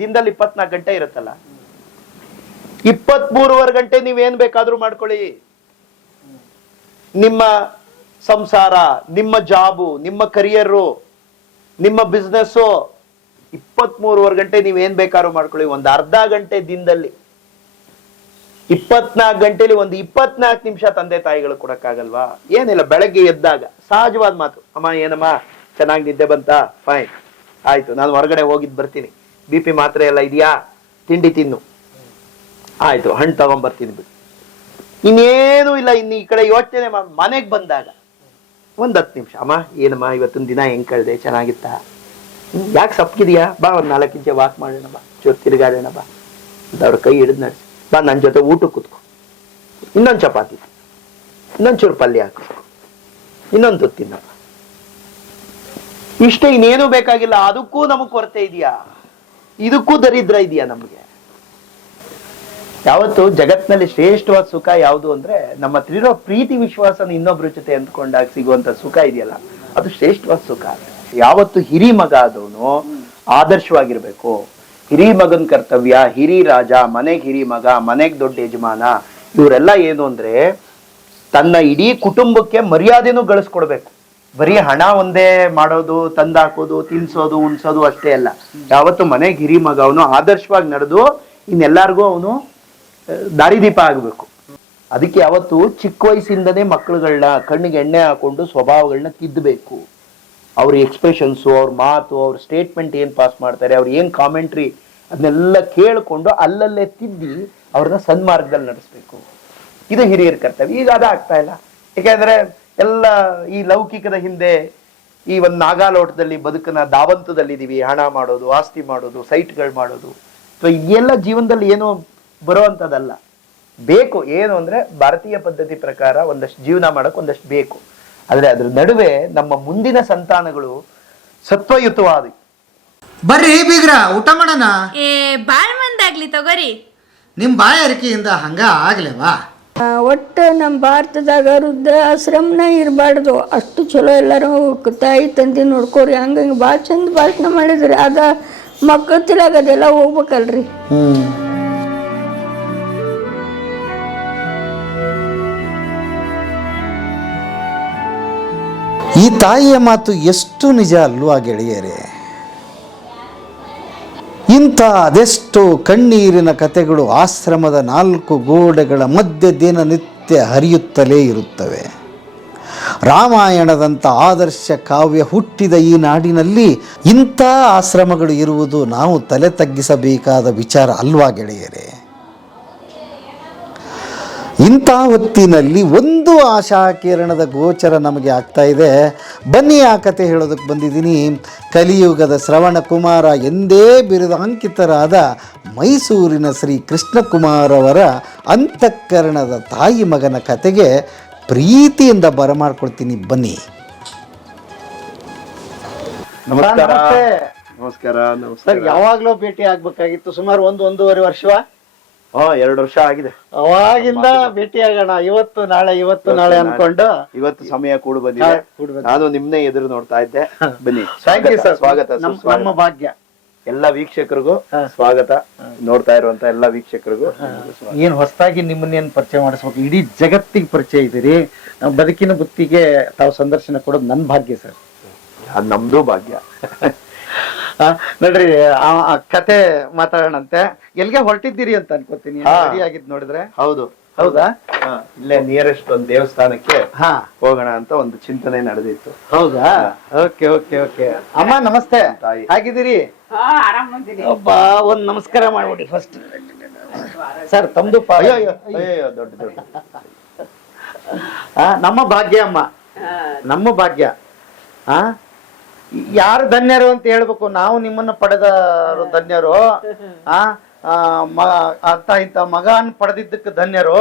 ದಿನದಲ್ಲಿ 24 ಗಂಟೆ ಇರುತ್ತಲ್ಲ, 23 ಗಂಟೆ ನೀವೇನ್ ಬೇಕಾದ್ರೂ ಮಾಡ್ಕೊಳ್ಳಿ. ನಿಮ್ಮ ಸಂಸಾರ, ನಿಮ್ಮ ಜಾಬು, ನಿಮ್ಮ ಕರಿಯರು, ನಿಮ್ಮ ಬಿಸ್ನೆಸ್ 23 ಗಂಟೆ ನೀವೇನ್ ಬೇಕಾದ್ರೂ ಮಾಡ್ಕೊಳ್ಳಿ. ಒಂದು ಅರ್ಧ ಗಂಟೆ ದಿನದಲ್ಲಿ 24 ಗಂಟೆಲಿ ಒಂದು 24 ನಿಮಿಷ ತಂದೆ ತಾಯಿಗಳು ಕೊಡಕ್ಕಾಗಲ್ವಾ? ಏನಿಲ್ಲ, ಬೆಳಗ್ಗೆ ಎದ್ದಾಗ ಸಹಜವಾದ ಮಾತು, ಅಮ್ಮ ಏನಮ್ಮ ಚೆನ್ನಾಗಿ ನಿದ್ದೆ ಬಂತಾ? ಫೈನ್, ಆಯ್ತು, ನಾನು ಹೊರಗಡೆ ಹೋಗಿದ್ ಬರ್ತೀನಿ. BP ಮಾತ್ರೆ ಎಲ್ಲ ಇದೆಯಾ? ತಿಂಡಿ ತಿನ್ನು, ಆಯ್ತು, ಹಣ್ಣು ತಗೊಂಡ್ಬರ್ತೀನಿ ಬಿಡು. ಇನ್ನೇನು ಇಲ್ಲ. ಇನ್ನು ಈ ಕಡೆ ಯೋಚನೆ ಮನೆಗೆ ಬಂದಾಗ ಒಂದ್ 10 ನಿಮಿಷ, ಅಮ್ಮ ಏನಮ್ಮ ಇವತ್ತಿನ ದಿನ ಹೆಂಗ್ ಕಳ್ದೆ, ಚೆನ್ನಾಗಿತ್ತ? ಯಾಕೆ ಸಪ್ಕಿದ್ಯಾ? ಬಾ ಒಂದ್ 4 ಇಂಚೆ ವಾಕ್ ಮಾಡೋಣ, ಬಾ ಚೂರು ತಿರುಗಾಡೋಣ, ಬಾ ಅಂತ ಅವ್ರ ಕೈ ಹಿಡಿದು ನಡೆಸಿ, ಬಾ ನನ್ನ ಜೊತೆ ಊಟಕ್ಕೆ ಕೂತ್ಕೊ, ಇನ್ನೊಂದು ಚಪಾತಿ, ಇನ್ನೊಂದು ಚೂರು ಪಲ್ಯ ಹಾಕು, ಇನ್ನೊಂದು ತಿನ್ನಪ್ಪ. ಇಷ್ಟೇ, ಇನ್ನೇನು ಬೇಕಾಗಿಲ್ಲ. ಅದಕ್ಕೂ ನಮಗ್ ಕೊರತೆ ಇದೆಯಾ? ಇದಕ್ಕೂ ದರಿದ್ರ ಇದೆಯಾ ನಮ್ಗೆ? ಯಾವತ್ತು ಜಗತ್ನಲ್ಲಿ ಶ್ರೇಷ್ಠವಾದ ಸುಖ ಯಾವುದು ಅಂದ್ರೆ ನಮ್ಮ ಹತ್ರ ಇರೋ ಪ್ರೀತಿ ವಿಶ್ವಾಸನ ಇನ್ನೊಬ್ರ ಜೊತೆ ಅಂದ್ಕೊಂಡಾಗ ಸಿಗುವಂತ ಸುಖ ಇದೆಯಲ್ಲ, ಅದು ಶ್ರೇಷ್ಠವಾದ ಸುಖ. ಯಾವತ್ತು ಹಿರಿ ಮಗ ಆದವನು ಆದರ್ಶವಾಗಿರ್ಬೇಕು. ಹಿರಿ ಮಗನ್ ಕರ್ತವ್ಯ, ಹಿರಿ ರಾಜ, ಮನೆಗ್ ಹಿರಿ ಮಗ, ಮನೆಗ್ ದೊಡ್ಡ ಯಜಮಾನ, ಇವರೆಲ್ಲ ಏನು ಅಂದ್ರೆ ತನ್ನ ಇಡೀ ಕುಟುಂಬಕ್ಕೆ ಮರ್ಯಾದೆನೂ ಗಳಿಸ್ಕೊಡ್ಬೇಕು. ಬರೀ ಹಣ ಒಂದೇ ಮಾಡೋದು, ತಂದಾಕೋದು, ತಿನ್ಸೋದು, ಉಣ್ಸೋದು ಅಷ್ಟೇ ಅಲ್ಲ. ಯಾವತ್ತು ಮನೆಗೆ ಹಿರಿ ಮಗ ಅವನು ಆದರ್ಶವಾಗಿ ನಡೆದು ಇನ್ನೆಲ್ಲಾರ್ಗು ಅವನು ದಾರಿದೀಪ ಆಗ್ಬೇಕು. ಅದಕ್ಕೆ ಯಾವತ್ತು ಚಿಕ್ಕ ವಯಸ್ಸಿಂದನೇ ಮಕ್ಕಳುಗಳನ್ನ ಕಣ್ಣಿಗೆ ಎಣ್ಣೆ ಹಾಕೊಂಡು ಸ್ವಭಾವಗಳನ್ನ ತಿದ್ದಬೇಕು. ಅವ್ರ ಎಕ್ಸ್ಪ್ರೆಷನ್ಸು, ಅವ್ರ ಮಾತು, ಅವ್ರ ಸ್ಟೇಟ್ಮೆಂಟ್ ಏನ್ ಪಾಸ್ ಮಾಡ್ತಾರೆ, ಅವ್ರ ಏನ್ ಕಾಮೆಂಟ್ರಿ, ಅದನ್ನೆಲ್ಲ ಕೇಳಿಕೊಂಡು ಅಲ್ಲಲ್ಲೇ ತಿದ್ದಿ ಅವ್ರನ್ನ ಸನ್ಮಾರ್ಗದಲ್ಲಿ ನಡೆಸ್ಬೇಕು. ಇದು ಹಿರಿಯರ ಕರ್ತವ್ಯ. ಈಗ ಅದಾಗ್ತಾ ಇಲ್ಲ. ಯಾಕೆಂದ್ರೆ ಎಲ್ಲ ಈ ಲೌಕಿಕದ ಹಿಂದೆ, ಈ ಒಂದು ನಾಗಾಲೋಟದಲ್ಲಿ ಬದುಕನ್ನ ದಾವಂತದಲ್ಲಿದ್ದೀವಿ. ಹಣ ಮಾಡೋದು, ಆಸ್ತಿ ಮಾಡೋದು, ಸೈಟ್ಗಳು ಮಾಡೋದು, ಸೊ ಇದೆಲ್ಲ ಜೀವನದಲ್ಲಿ ಏನೋ ಬರುವಂಥದ್ದಲ್ಲ. ಬೇಕು ಏನು ಅಂದ್ರೆ ಭಾರತೀಯ ಪದ್ಧತಿ ಪ್ರಕಾರ ಒಂದಷ್ಟು ಜೀವನ ಮಾಡಕ್ ಒಂದಷ್ಟು ಬೇಕು. ಆದ್ರೆ ಅದ್ರ ನಡುವೆ ನಮ್ಮ ಮುಂದಿನ ಸಂತಾನಗಳು ಸತ್ವಯುತವಾದ. ಬರ್ರಿ ಬೀಗ್ರ, ಊಟ ಮಾಡೋಣ. ಬಾಳ್ ಮಂದಾಗ್ಲಿ ತಗೋರಿ. ನಿಮ್ ಬಾಯಾರಿಕೆಯಿಂದ ಹಂಗ ಆಗ್ಲೇವಾ? ಒಟ್ಟು ನಮ್ಮ ಭಾರತದಾಗ ವೃದ್ಧಾಶ್ರಮನ ಇರಬಾರ್ದು. ಅಷ್ಟು ಚಲೋ ಎಲ್ಲರೂ ತಾಯಿ ತಂದೆ ನೋಡ್ಕೋರಿ. ಹಂಗಂಗೆ ಭಾಳ ಚಂದ ಭಾಷಣ ಮಾಡಿದ್ರಿ. ಅದ ಮಕ್ಕಳ ತಿಳಾಗ ಅದೆಲ್ಲ ಹೋಗ್ಬೇಕಲ್ರಿ. ಈ ತಾಯಿಯ ಮಾತು ಎಷ್ಟು ನಿಜ ಅಲ್ವಾ ಗೆಳೆಯರೇ? ಇಂಥ ಅದೆಷ್ಟೋ ಕಣ್ಣೀರಿನ ಕಥೆಗಳು ಆಶ್ರಮದ 4 ಗೋಡೆಗಳ ಮಧ್ಯೆ ದಿನನಿತ್ಯ ಹರಿಯುತ್ತಲೇ ಇರುತ್ತವೆ. ರಾಮಾಯಣದಂಥ ಆದರ್ಶ ಕಾವ್ಯ ಹುಟ್ಟಿದ ಈ ನಾಡಿನಲ್ಲಿ ಇಂಥ ಆಶ್ರಮಗಳು ಇರುವುದು ನಾವು ತಲೆ ತಗ್ಗಿಸಬೇಕಾದ ವಿಚಾರ ಅಲ್ವಾ ಗೆಳೆಯರೇ? ಇಂಥ ಹೊತ್ತಿನಲ್ಲಿ ಒಂದು ಆಶಾಕಿರಣದ ಗೋಚರ ನಮಗೆ ಆಗ್ತಾ ಇದೆ. ಬನ್ನಿ ಆ ಕತೆ ಹೇಳೋದಕ್ಕೆ ಬಂದಿದ್ದೀನಿ. ಕಲಿಯುಗದ ಶ್ರವಣ ಕುಮಾರ ಎಂದೇ ಬಿರುದಾಂಕಿತರಾದ ಮೈಸೂರಿನ ಶ್ರೀ ಕೃಷ್ಣಕುಮಾರ್ ಅವರ ಅಂತಃಕರಣದ ತಾಯಿ ಮಗನ ಕತೆಗೆ ಪ್ರೀತಿಯಿಂದ ಬರಮಾಡ್ಕೊಳ್ತೀನಿ. ಬನ್ನಿ. ನಮಸ್ಕಾರ. ನಮಸ್ಕಾರ. ನಮಸ್ಕಾರ. ಯಾವಾಗ್ಲೂ ಭೇಟಿ ಆಗ್ಬೇಕಾಗಿತ್ತು. ಸುಮಾರು 1-1.5 ವರ್ಷ. 2 ವರ್ಷ ಆಗಿದೆ. ಅವಾಗಿಂದ ಭೇಟಿ ಆಗೋಣ, ಇವತ್ತು ನಾಳೆ ಅನ್ಕೊಂಡು ಇವತ್ತು ಸಮಯ ಕೂಡು ಬಂದಿದೆ. ನಾನು ನಿಮ್ನೆ ಎದುರು ನೋಡ್ತಾ ಇದ್ದೆ. ಬನ್ನಿ. Thank you sir. ಸ್ವಾಗತ. ನಮ್ಮ ಭಾಗ್ಯ. ಎಲ್ಲ ವೀಕ್ಷಕರಿಗೂ ಸ್ವಾಗತ. ನೋಡ್ತಾ ಇರುವಂತ ಎಲ್ಲ ವೀಕ್ಷಕರಿಗೂ ಏನ್ ಹೊಸದಾಗಿ ನಿಮ್ಮನ್ನೇನ್ ಪರಿಚಯ ಮಾಡಿಸ್ಬೇಕು, ಇಡೀ ಜಗತ್ತಿಗೆ ಪರಿಚಯ ಇದೀರಿ. ನಮ್ಮ ಬದುಕಿನ ಬುತ್ತಿಗೆ ತಾವು ಸಂದರ್ಶನ ಕೊಡೋದು ನನ್ನ ಭಾಗ್ಯ ಸರ್. ಅದ್ ನಮ್ದು ಭಾಗ್ಯ. ನೋಡ್ರಿ, ಆ ಕತೆ ಮಾತಾಡೋಣಂತೆ. ಎಲ್ಗೆ ಹೊರಟಿದ್ದೀರಿ ಅಂತ ಅನ್ಕೋತೀನಿ. ರೆಡಿ ಆಗಿದ್ ನೋಡಿದ್ರೆ. ಹೌದು. ಹೌದಾ? ಇಲ್ಲೇ ನಿಯರೆಸ್ಟ್ ಒಂದು ದೇವಸ್ಥಾನಕ್ಕೆ ಹೋಗೋಣ ಅಂತ ಒಂದು ಚಿಂತನೆ ನಡೆದಿತ್ತು. ಹೌದಾ? Okay okay okay. ಅಮ್ಮ ನಮಸ್ತೆ. ಹೇಗಿದ್ದೀರಿ? ಒಬ್ಬ ಒಂದ್ ನಮಸ್ಕಾರ ಮಾಡ್ಬಿಡಿ ಫಸ್ಟ್. ಸರ್ ತಮ್ದು ದೊಡ್ಡ ನಮ್ಮ ಭಾಗ್ಯ ಅಮ್ಮ, ನಮ್ಮ ಭಾಗ್ಯ. ಯಾರು ಧನ್ಯರು ಅಂತ ಹೇಳ್ಬೇಕು? ನಾವು ನಿಮ್ಮನ್ನ ಪಡೆದ ಧನ್ಯರು. ಇಂತ ಮಗನ್ ಪಡೆದಿದ್ದಕ್ಕೆ ಧನ್ಯರು.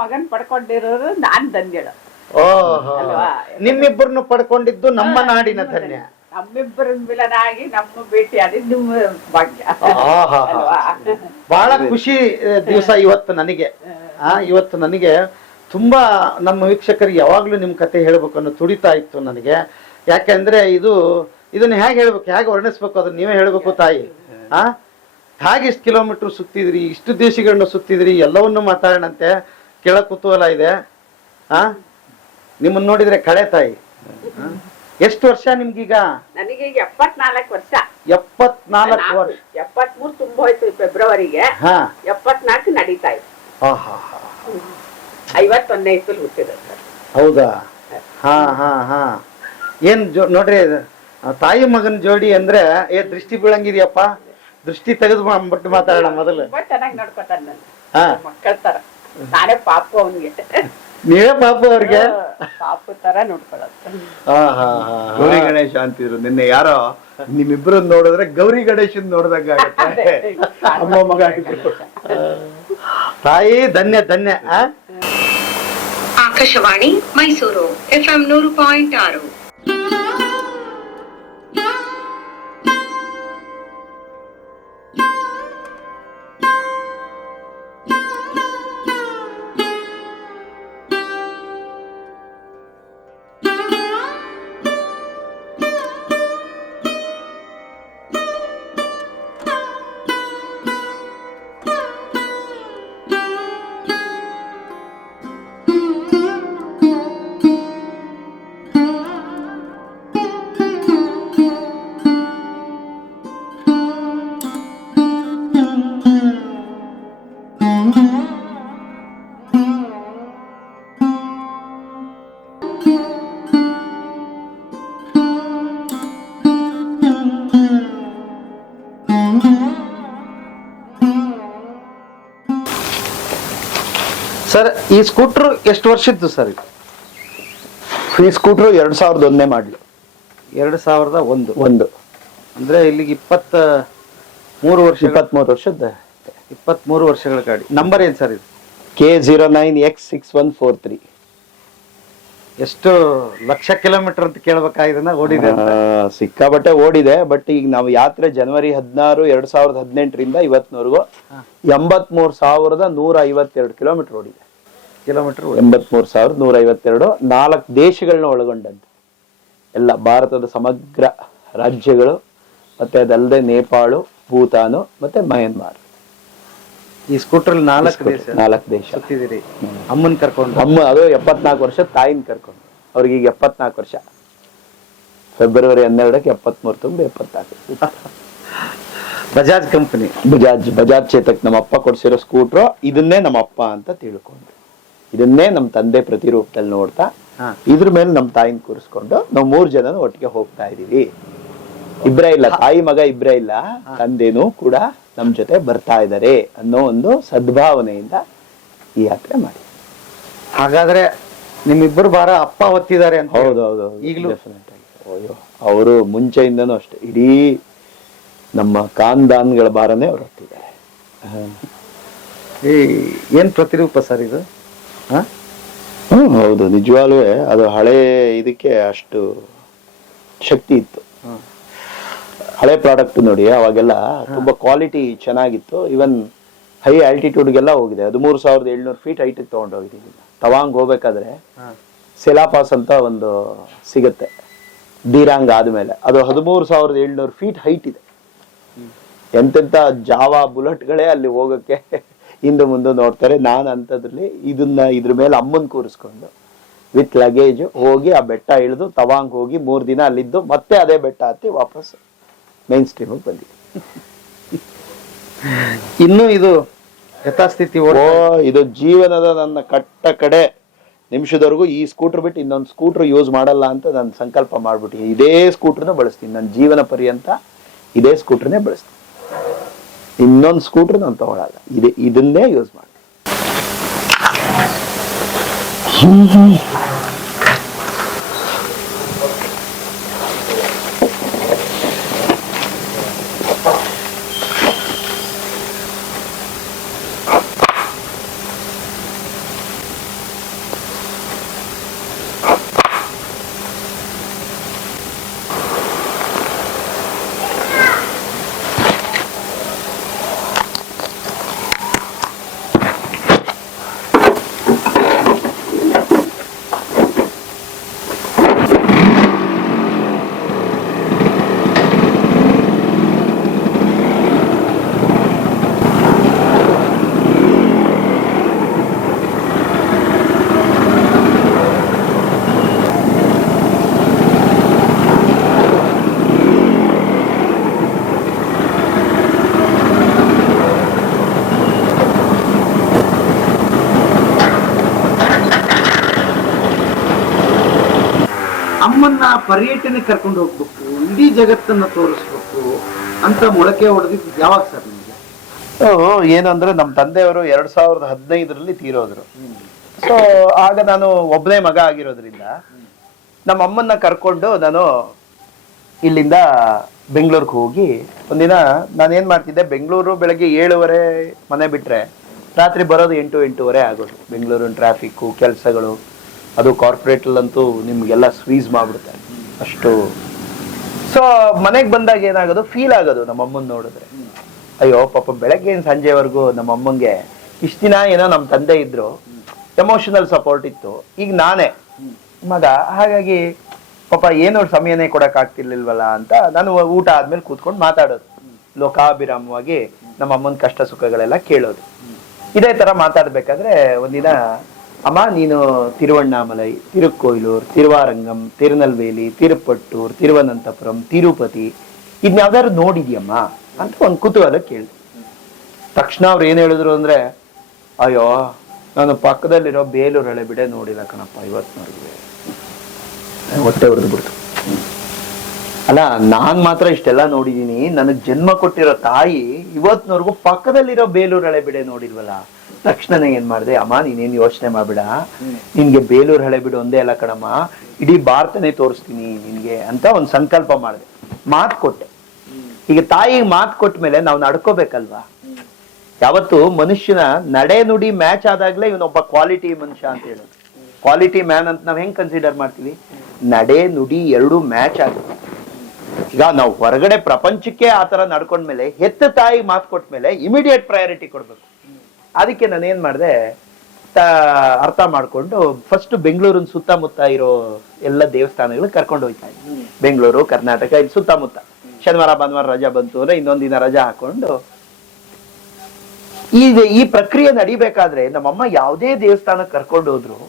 ಮಗನ್ ಪಡ್ಕೊಂಡಿರೋರು ನಾನ್ ಧನ್ಯಳು. ಓಹೋ, ನಿಮ್ಮಿಬ್ಬರನ್ನು ಪಡ್ಕೊಂಡಿದ್ದು ನಮ್ಮ ನಾಡಿನ ಧನ್ಯ. ನಮ್ಮಿಬ್ಬರ ಮಿಲನಾಗಿ ನಮ್ಮ ಭೇಟಿ ಆಗಿ ನಿಮ್ಮ ಭಾಗ್ಯ. ಬಹಳ ಖುಷಿ ದಿವಸ ಇವತ್ತು ನನಗೆ. ಇವತ್ತು ನನಗೆ ತುಂಬಾ, ನಮ್ಮ ವೀಕ್ಷಕರಿಗೆ ಯಾವಾಗ್ಲೂ ನಿಮ್ ಕತೆ ಹೇಳ್ಬೇಕು ಅನ್ನೋ ತುಡಿತಾ ಇತ್ತು ನನಗೆ. ಯಾಕೆಂದ್ರೆ ಇದನ್ನ ಹೇಗೆ ಹೇಳ್ಬೇಕು, ಹೇಗೆ ವರ್ಣಿಸ್ಬೇಕು ಅದನ್ನ ನೀವೇ ಹೇಳ್ಬೇಕು ತಾಯಿ. ಆ ಹಾಗೆ ಇಷ್ಟು ಕಿಲೋಮೀಟರ್ ಸುತ್ತಿದ್ರಿ, ಇಷ್ಟು ದೇಶಗಳನ್ನ ಸುತ್ತಿದ್ರಿ, ಎಲ್ಲವನ್ನು ಮಾತಾಡೋಣಂತೆ. ಕೇಳ ಕುತೂಹಲ ಇದೆ. ಆ ನಿಮ್ಮನ್ನ ನೋಡಿದ್ರೆ ಕಳೆ ತಾಯಿ. ಎಷ್ಟು ವರ್ಷ ನಿಮ್ಗೀಗ? ನನಗೆ ಈಗ 74 ವರ್ಷ. 74 ವರ್ಷ. 73 ತುಂಬ ಹೋಯ್ತು ಫೆಬ್ರವರಿಗೆ. 74 ನಡೀತಾ ಇದೆ. 51ನೇ ಇಸ್ವಿಲ್ ಹುಟ್ಟಿದ ಸರ್. ಹೌದಾ? ಹಾ ಹಾ ಹಾ. ಏನ್ ನೋಡ್ರಿ, ತಾಯಿ ಮಗನ ಜೋಡಿ ಅಂದ್ರೆ ದೃಷ್ಟಿ ಬೀಳಂಗಿದ್ಯಪ್ಪ. ದೃಷ್ಟಿ ತೆಗೆದು ಬಿಟ್ಟು ಮಾತಾಡೋಣ ಮೊದಲು. ತುಂಬಾ ಚೆನ್ನಾಗಿ ನೋಡ್ಕೊತಾರ ಮಕ್ಕಳ ತರ. ನಾನೇ ಪಾಪು ಅವನ್ಗೆ. ನೀವೇ ಪಾಪು ಅವ್ರಿಗೆ? ಪಾಪು ತರ ನೋಡ್ಕೊಳತ್ತ. ಗೌರಿ ಗಣೇಶ ಅಂತಿದ್ರು. ನಿನ್ನೆ ಯಾರೋ ನಿಮ್ಮಿಬ್ರು ನೋಡಿದ್ರೆ ಗೌರಿ ಗಣೇಶನ್ ನೋಡ್ದಂಗ ಅಮ್ಮ ಮಗ. ತಾಯಿ ಧನ್ಯ ಧನ್ಯ. ಆಕಾಶವಾಣಿ ಮೈಸೂರು FM 100.6. ಸರ್, ಈ ಸ್ಕೂಟರ್ ಎಷ್ಟು ವರ್ಷದ್ದು ಸರ್? ಈ ಸ್ಕೂಟ್ರು 2001ನೇ ಮಾಡ್ಲು. 2001 ಅಂದ್ರೆ ಇಲ್ಲಿಗೆ 23 ವರ್ಷ. 23 ವರ್ಷದ. 23 ವರ್ಷಗಳ ಗಾಡಿ. ನಂಬರ್ ಏನ್ ಸರ್ ಇದು? K09X6143. ಎಷ್ಟು ಲಕ್ಷ ಕಿಲೋಮೀಟರ್ ಅಂತ ಕೇಳ್ಬೇಕಾಗಿದನ್ನ ಓಡಿದೆ? ಸಿಕ್ಕಾಬಟ್ಟೆ ಓಡಿದೆ. ಬಟ್ ಈಗ ನಾವು ಯಾತ್ರೆ ಜನವರಿ 16, 2018ರಿಂದ ಇವತ್ತಿನವರೆಗೂ 83,152 ಕಿಲೋಮೀಟರ್ ಓಡಿದೆ. 83,152. 4 ದೇಶಗಳನ್ನ ಒಳಗೊಂಡಂತೆ ಎಲ್ಲ ಭಾರತದ ಸಮಗ್ರ ರಾಜ್ಯಗಳು, ಮತ್ತೆ ಅದಲ್ಲದೆ ನೇಪಾಳ, ಭೂತಾನು ಮತ್ತೆ ಮಯನ್ಮಾರ್. ಈ ಸ್ಕೂಟರ್ 4 ದೇಶ ಸುತ್ತಿದಿರಿ. ಅಮ್ಮನ್ ಕರ್ಕೊಂಡು? ಅಮ್ಮ ಅದು 74 ವರ್ಷ, ತಾಯಿನ ಕರ್ಕೊಂಡು. ಅವ್ರಿಗೆ ಈಗ 74 ವರ್ಷ. ಫೆಬ್ರವರಿ 12ಕ್ಕೆ 73 ತುಂಬಿ 74. ಬಜಾಜ್ ಕಂಪನಿ. ಬಜಾಜ್ ಚೇತಕ್ ನಮ್ಮ ಅಪ್ಪ ಕೊಡ್ಸಿರೋ ಸ್ಕೂಟ್ರು. ಇದನ್ನೇ ನಮ್ಮ ಅಪ್ಪ ಅಂತ ತಿಳ್ಕೊಂಡು, ಇದನ್ನೇ ನಮ್ಮ ತಂದೆ ಪ್ರತಿರೂಪದಲ್ಲಿ ನೋಡ್ತಾ ಇದ್ರ ಮೇಲೆ ನಮ್ಮ ತಾಯಿನ ಕೂರಿಸ್ಕೊಂಡು ನಾವು 3 ಜನನು ಒಟ್ಟಿಗೆ ಹೋಗ್ತಾ ಇದೀವಿ. ಇಬ್ರೇ ಇಲ್ಲ, ತಾಯಿ ಮಗ ಇಬ್ರೇ ಇಲ್ಲ, ತಂದೆನೂ ಕೂಡ ನಮ್ ಜೊತೆ ಬರ್ತಾ ಇದ್ದಾರೆ ಅನ್ನೋ ಒಂದು ಸದ್ಭಾವನೆಯಿಂದ ಈ ಯಾತ್ರೆ ಮಾಡಿ. ಹಾಗಾದ್ರೆ ನಿಮ್ಮಿಬ್ಬರು ಭಾರ ಅಪ್ಪ ಹೊತ್ತಿದ್ದಾರೆ ಅಂತ? ಹೌದೌದು, ಈಗಲೂ ಅವರು ಮುಂಚೆಯಿಂದನೂ ಅಷ್ಟೇ. ಇಡೀ ನಮ್ಮ ಖಾನ್ದಾನ್ಗಳ ಭಾರನೇ ಅವ್ರು ಹೊತ್ತಿದ್ದಾರೆ. ಏನ್ ಪ್ರತಿರೂಪ ಸರ್ ಇದು? ಹೌದು, ನಿಜವಾಗ್ಲೂ ಅದು ಹಳೆ ಇದಕ್ಕೆ ಅಷ್ಟು ಶಕ್ತಿ ಇತ್ತು. ಹಳೆ ಪ್ರಾಡಕ್ಟ್ ನೋಡಿ, ಅವಾಗೆಲ್ಲ ತುಂಬಾ ಕ್ವಾಲಿಟಿ ಚೆನ್ನಾಗಿತ್ತು. ಈವನ್ ಹೈ ಆಲ್ಟಿಟ್ಯೂಡ್ಗೆಲ್ಲ ಹೋಗಿದೆ. 13,700 ಫೀಟ್ ಹೈಟ್ ತಗೊಂಡೋಗಿದ್ದೀವಿ. ತವಾಂಗ್ ಹೋಗ್ಬೇಕಾದ್ರೆ ಸೆಲಾಪಾಸ್ ಅಂತ ಒಂದು ಸಿಗತ್ತೆ ದೀರಾಂಗ್ ಆದ್ಮೇಲೆ, ಅದು 13,700 ಫೀಟ್ ಹೈಟ್ ಇದೆ. ಎಂತೆಂತ ಜಾವಾ ಬುಲೆಟ್ಗಳೇ ಅಲ್ಲಿ ಹೋಗಕ್ಕೆ ಹಿಂದೆ ಮುಂದೆ ನೋಡ್ತಾರೆ. ನಾನು ಅಂತದ್ರಲ್ಲಿ ಇದ್ರ ಮೇಲೆ ಅಮ್ಮನ್ ಕೂರಿಸ್ಕೊಂಡು ವಿತ್ ಲಗೇಜ್ ಹೋಗಿ ಆ ಬೆಟ್ಟ ಇಳಿದು ತವಾಂಗ್ ಹೋಗಿ 3 ದಿನ ಅಲ್ಲಿದ್ದು ಮತ್ತೆ ಅದೇ ಬೆಟ್ಟ ಹತ್ತಿ ವಾಪಸ್ ಮೈನ್ ಸ್ಟ್ರೀಮ್ ಬಂದಿದೆ. ಇನ್ನು ಇದು ಯಥಾಸ್ಥಿತಿ. ಇದು ಜೀವನದ ನನ್ನ ಕಡೆ ನಿಮಿಷದವರೆಗೂ ಈ ಸ್ಕೂಟರ್ ಬಿಟ್ಟು ಇನ್ನೊಂದು ಸ್ಕೂಟರ್ ಯೂಸ್ ಮಾಡಲ್ಲ ಅಂತ ನಾನು ಸಂಕಲ್ಪ ಮಾಡ್ಬಿಟ್ಟು ಇದೇ ಸ್ಕೂಟರ್ನ ಬಳಸ್ತೀನಿ. ನನ್ನ ಜೀವನ ಪರ್ಯಂತ ಇದೇ ಸ್ಕೂಟರ್ನೇ ಬಳಸ್ತೀನಿ. ಇನ್ನೊಂದು ಸ್ಕೂಟರ್ ನಾನು ತಗೊಳಲ್ಲ, ಇದನ್ನೇ ಯೂಸ್ ಮಾಡ್ತೀನಿ. ನಿಮ್ಮನ್ನ ಪರ್ಯಟನೆ ಕರ್ಕೊಂಡು ಹೋಗ್ಬೇಕು, ಇಡೀ ಜಗತ್ತನ್ನ ತೋರಿಸ್ಬೇಕು ಅಂತ ಮೊಳಕೆ ಹೊಡೆದಿದ್ದು ಯಾವಾಗ ಸರ್ ನಿಮ್ಗೆ? ಏನಂದ್ರೆ ನಮ್ಮ ತಂದೆಯವರು 2015ರಲ್ಲಿ ತೀರೋದ್ರು. ಸೊ ಆಗ ನಾನು ಒಬ್ಬನೇ ಮಗ ಆಗಿರೋದ್ರಿಂದ ನಮ್ಮ ಅಮ್ಮನ್ನ ಕರ್ಕೊಂಡು ನಾನು ಇಲ್ಲಿಂದ ಬೆಂಗಳೂರಿಗೆ ಹೋಗಿ ಒಂದಿನ ನಾನೇನ್ ಮಾಡ್ತಿದ್ದೆ, ಬೆಂಗಳೂರು ಬೆಳಗ್ಗೆ 7:30 ಮನೆ ಬಿಟ್ರೆ ರಾತ್ರಿ ಬರೋದು 8-8:30 ಆಗೋದು. ಬೆಂಗಳೂರಿನ ಟ್ರಾಫಿಕ್ಕು, ಕೆಲಸಗಳು, ಅದು ಕಾರ್ಪೊರೇಟಲ್ಲಂತೂ ನಿಮ್ಗೆಲ್ಲ ಸ್ವೀಸ್ ಮಾಡ್ಬಿಡ್ತಾರೆ ಅಷ್ಟು. ಸೊ ಮನೆಗೆ ಬಂದಾಗ ಏನಾಗೋದು, ಫೀಲ್ ಆಗೋದು ನಮ್ಮ ಅಮ್ಮನ್ ನೋಡಿದ್ರೆ, ಅಯ್ಯೋ ಪಾಪ ಬೆಳಗ್ಗೆ ಸಂಜೆವರೆಗೂ ನಮ್ಮ ಅಮ್ಮಂಗೆ ಇಷ್ಟ ದಿನ ಏನೋ ನಮ್ಮ ತಂದೆ ಇದ್ರು, ಎಮೋಷನಲ್ ಸಪೋರ್ಟ್ ಇತ್ತು, ಈಗ ನಾನೇ ಮಗ, ಹಾಗಾಗಿ ಪಾಪ ಏನೋ ಸಮಯನೇ ಕೊಡಕ್ ಆಗ್ತಿರ್ಲಿಲ್ವಲ್ಲ ಅಂತ ನಾನು ಊಟ ಆದ್ಮೇಲೆ ಕೂತ್ಕೊಂಡು ಮಾತಾಡೋದು, ಲೋಕಾಭಿರಾಮವಾಗಿ ನಮ್ಮ ಅಮ್ಮನ ಕಷ್ಟ ಸುಖಗಳೆಲ್ಲ ಕೇಳೋದು. ಇದೇ ತರ ಮಾತಾಡ್ಬೇಕಾದ್ರೆ ಒಂದಿನ, ಅಮ್ಮ ನೀನು ತಿರುವಣ್ಣಾಮಲೈ, ತಿರುಕ್ಕೋಯಿಲೂರ್, ತಿರುವಾರಂಗಂ, ತಿರುನಲ್ವೇಲಿ, ತಿರುಪಟ್ಟೂರ್, ತಿರುವನಂತಪುರಂ, ತಿರುಪತಿ ಇದ್ನ್ಯಾವ್ದಾದ್ರು ನೋಡಿದ್ಯಮ್ಮ ಅಂತ ಒಂದು ಕುತೂಹಲ ಕೇಳಿದೆ. ತಕ್ಷಣ ಅವ್ರು ಏನ್ ಹೇಳಿದ್ರು ಅಂದ್ರೆ, ಅಯ್ಯೋ ನಾನು ಪಕ್ಕದಲ್ಲಿರೋ ಬೇಲೂರು ಹಳೆಬಿಡೆ ನೋಡಿಲ್ಲ ಕಣಪ್ಪ ಇವತ್ತಿನವ್ರಿಗೆ. ಹೊಟ್ಟೆ ಹೊಡೆದು ಬಿಡ್ತು. ಅಲ್ಲ, ನಾನ್ ಮಾತ್ರ ಇಷ್ಟೆಲ್ಲ ನೋಡಿದೀನಿ, ನನಗ್ ಜನ್ಮ ಕೊಟ್ಟಿರೋ ತಾಯಿ ಇವತ್ತಿನವರೆಗೂ ಪಕ್ಕದಲ್ಲಿರೋ ಬೇಲೂರು ಹಳೆಬಿಡೆ ನೋಡಿಲ್ವಲ್ಲ. ತಕ್ಷಣ ಏನ್ ಮಾಡಿದೆ, ಅಮ್ಮ ನೀನೇನ್ ಯೋಚನೆ ಮಾಡ್ಬೇಡ, ನಿನ್ಗೆ ಬೇಲೂರು ಹಳೆಬಿಡು ಒಂದೇ ಅಲ್ಲ ಕಣಮ್ಮ, ಇಡೀ ಭಾರತನೇ ತೋರಿಸ್ತೀನಿ ನಿನ್ಗೆ ಅಂತ ಒಂದ್ ಸಂಕಲ್ಪ ಮಾಡಿದೆ, ಮಾತು ಕೊಟ್ಟೆ. ಈಗ ತಾಯಿಗೆ ಮಾತು ಕೊಟ್ಟ ಮೇಲೆ ನಾವು ನಡ್ಕೋಬೇಕಲ್ವಾ. ಯಾವತ್ತು ಮನುಷ್ಯನ ನಡೆ ನುಡಿ ಮ್ಯಾಚ್ ಆದಾಗ್ಲೇ ಇವನೊಬ್ಬ ಕ್ವಾಲಿಟಿ ಮನುಷ್ಯ ಅಂತ ಹೇಳೋದು. ಕ್ವಾಲಿಟಿ ಮ್ಯಾನ್ ಅಂತ ನಾವ್ ಹೆಂಗ್ ಕನ್ಸಿಡರ್ ಮಾಡ್ತೀವಿ, ನಡೆ ನುಡಿ ಎರಡು ಮ್ಯಾಚ್ ಆಗುತ್ತೆ. ಈಗ ನಾವು ಹೊರಗಡೆ ಪ್ರಪಂಚಕ್ಕೆ ಆತರ ನಡ್ಕೊಂಡ್ಮೇಲೆ, ಹೆತ್ತ ತಾಯಿ ಮಾತು ಕೊಟ್ಮೇಲೆ ಇಮಿಡಿಯೇಟ್ ಪ್ರಯಾರಿಟಿ ಕೊಡ್ಬೇಕು. ಅದಕ್ಕೆ ನಾನು ಏನ್ ಮಾಡಿದೆ, ಅರ್ಥ ಮಾಡ್ಕೊಂಡು ಫಸ್ಟ್ ಬೆಂಗಳೂರಿನ ಸುತ್ತಮುತ್ತ ಇರೋ ಎಲ್ಲ ದೇವಸ್ಥಾನಗಳು ಕರ್ಕೊಂಡು ಹೋಗ್ತಾ ಇದ್ದೆ. ಬೆಂಗಳೂರು, ಕರ್ನಾಟಕ, ಇಲ್ಲಿ ಸುತ್ತಮುತ್ತ ಶನಿವಾರ ಭಾನುವಾರ ರಜಾ ಬಂತು ಅಂದ್ರೆ ಇನ್ನೊಂದಿನ ರಜಾ ಹಾಕೊಂಡು ಈ ಪ್ರಕ್ರಿಯೆ ನಡಿಬೇಕಾದ್ರೆ ನಮ್ಮಮ್ಮ ಯಾವುದೇ ದೇವಸ್ಥಾನಕ್ಕೆ ಕರ್ಕೊಂಡು ಹೋದ್ರು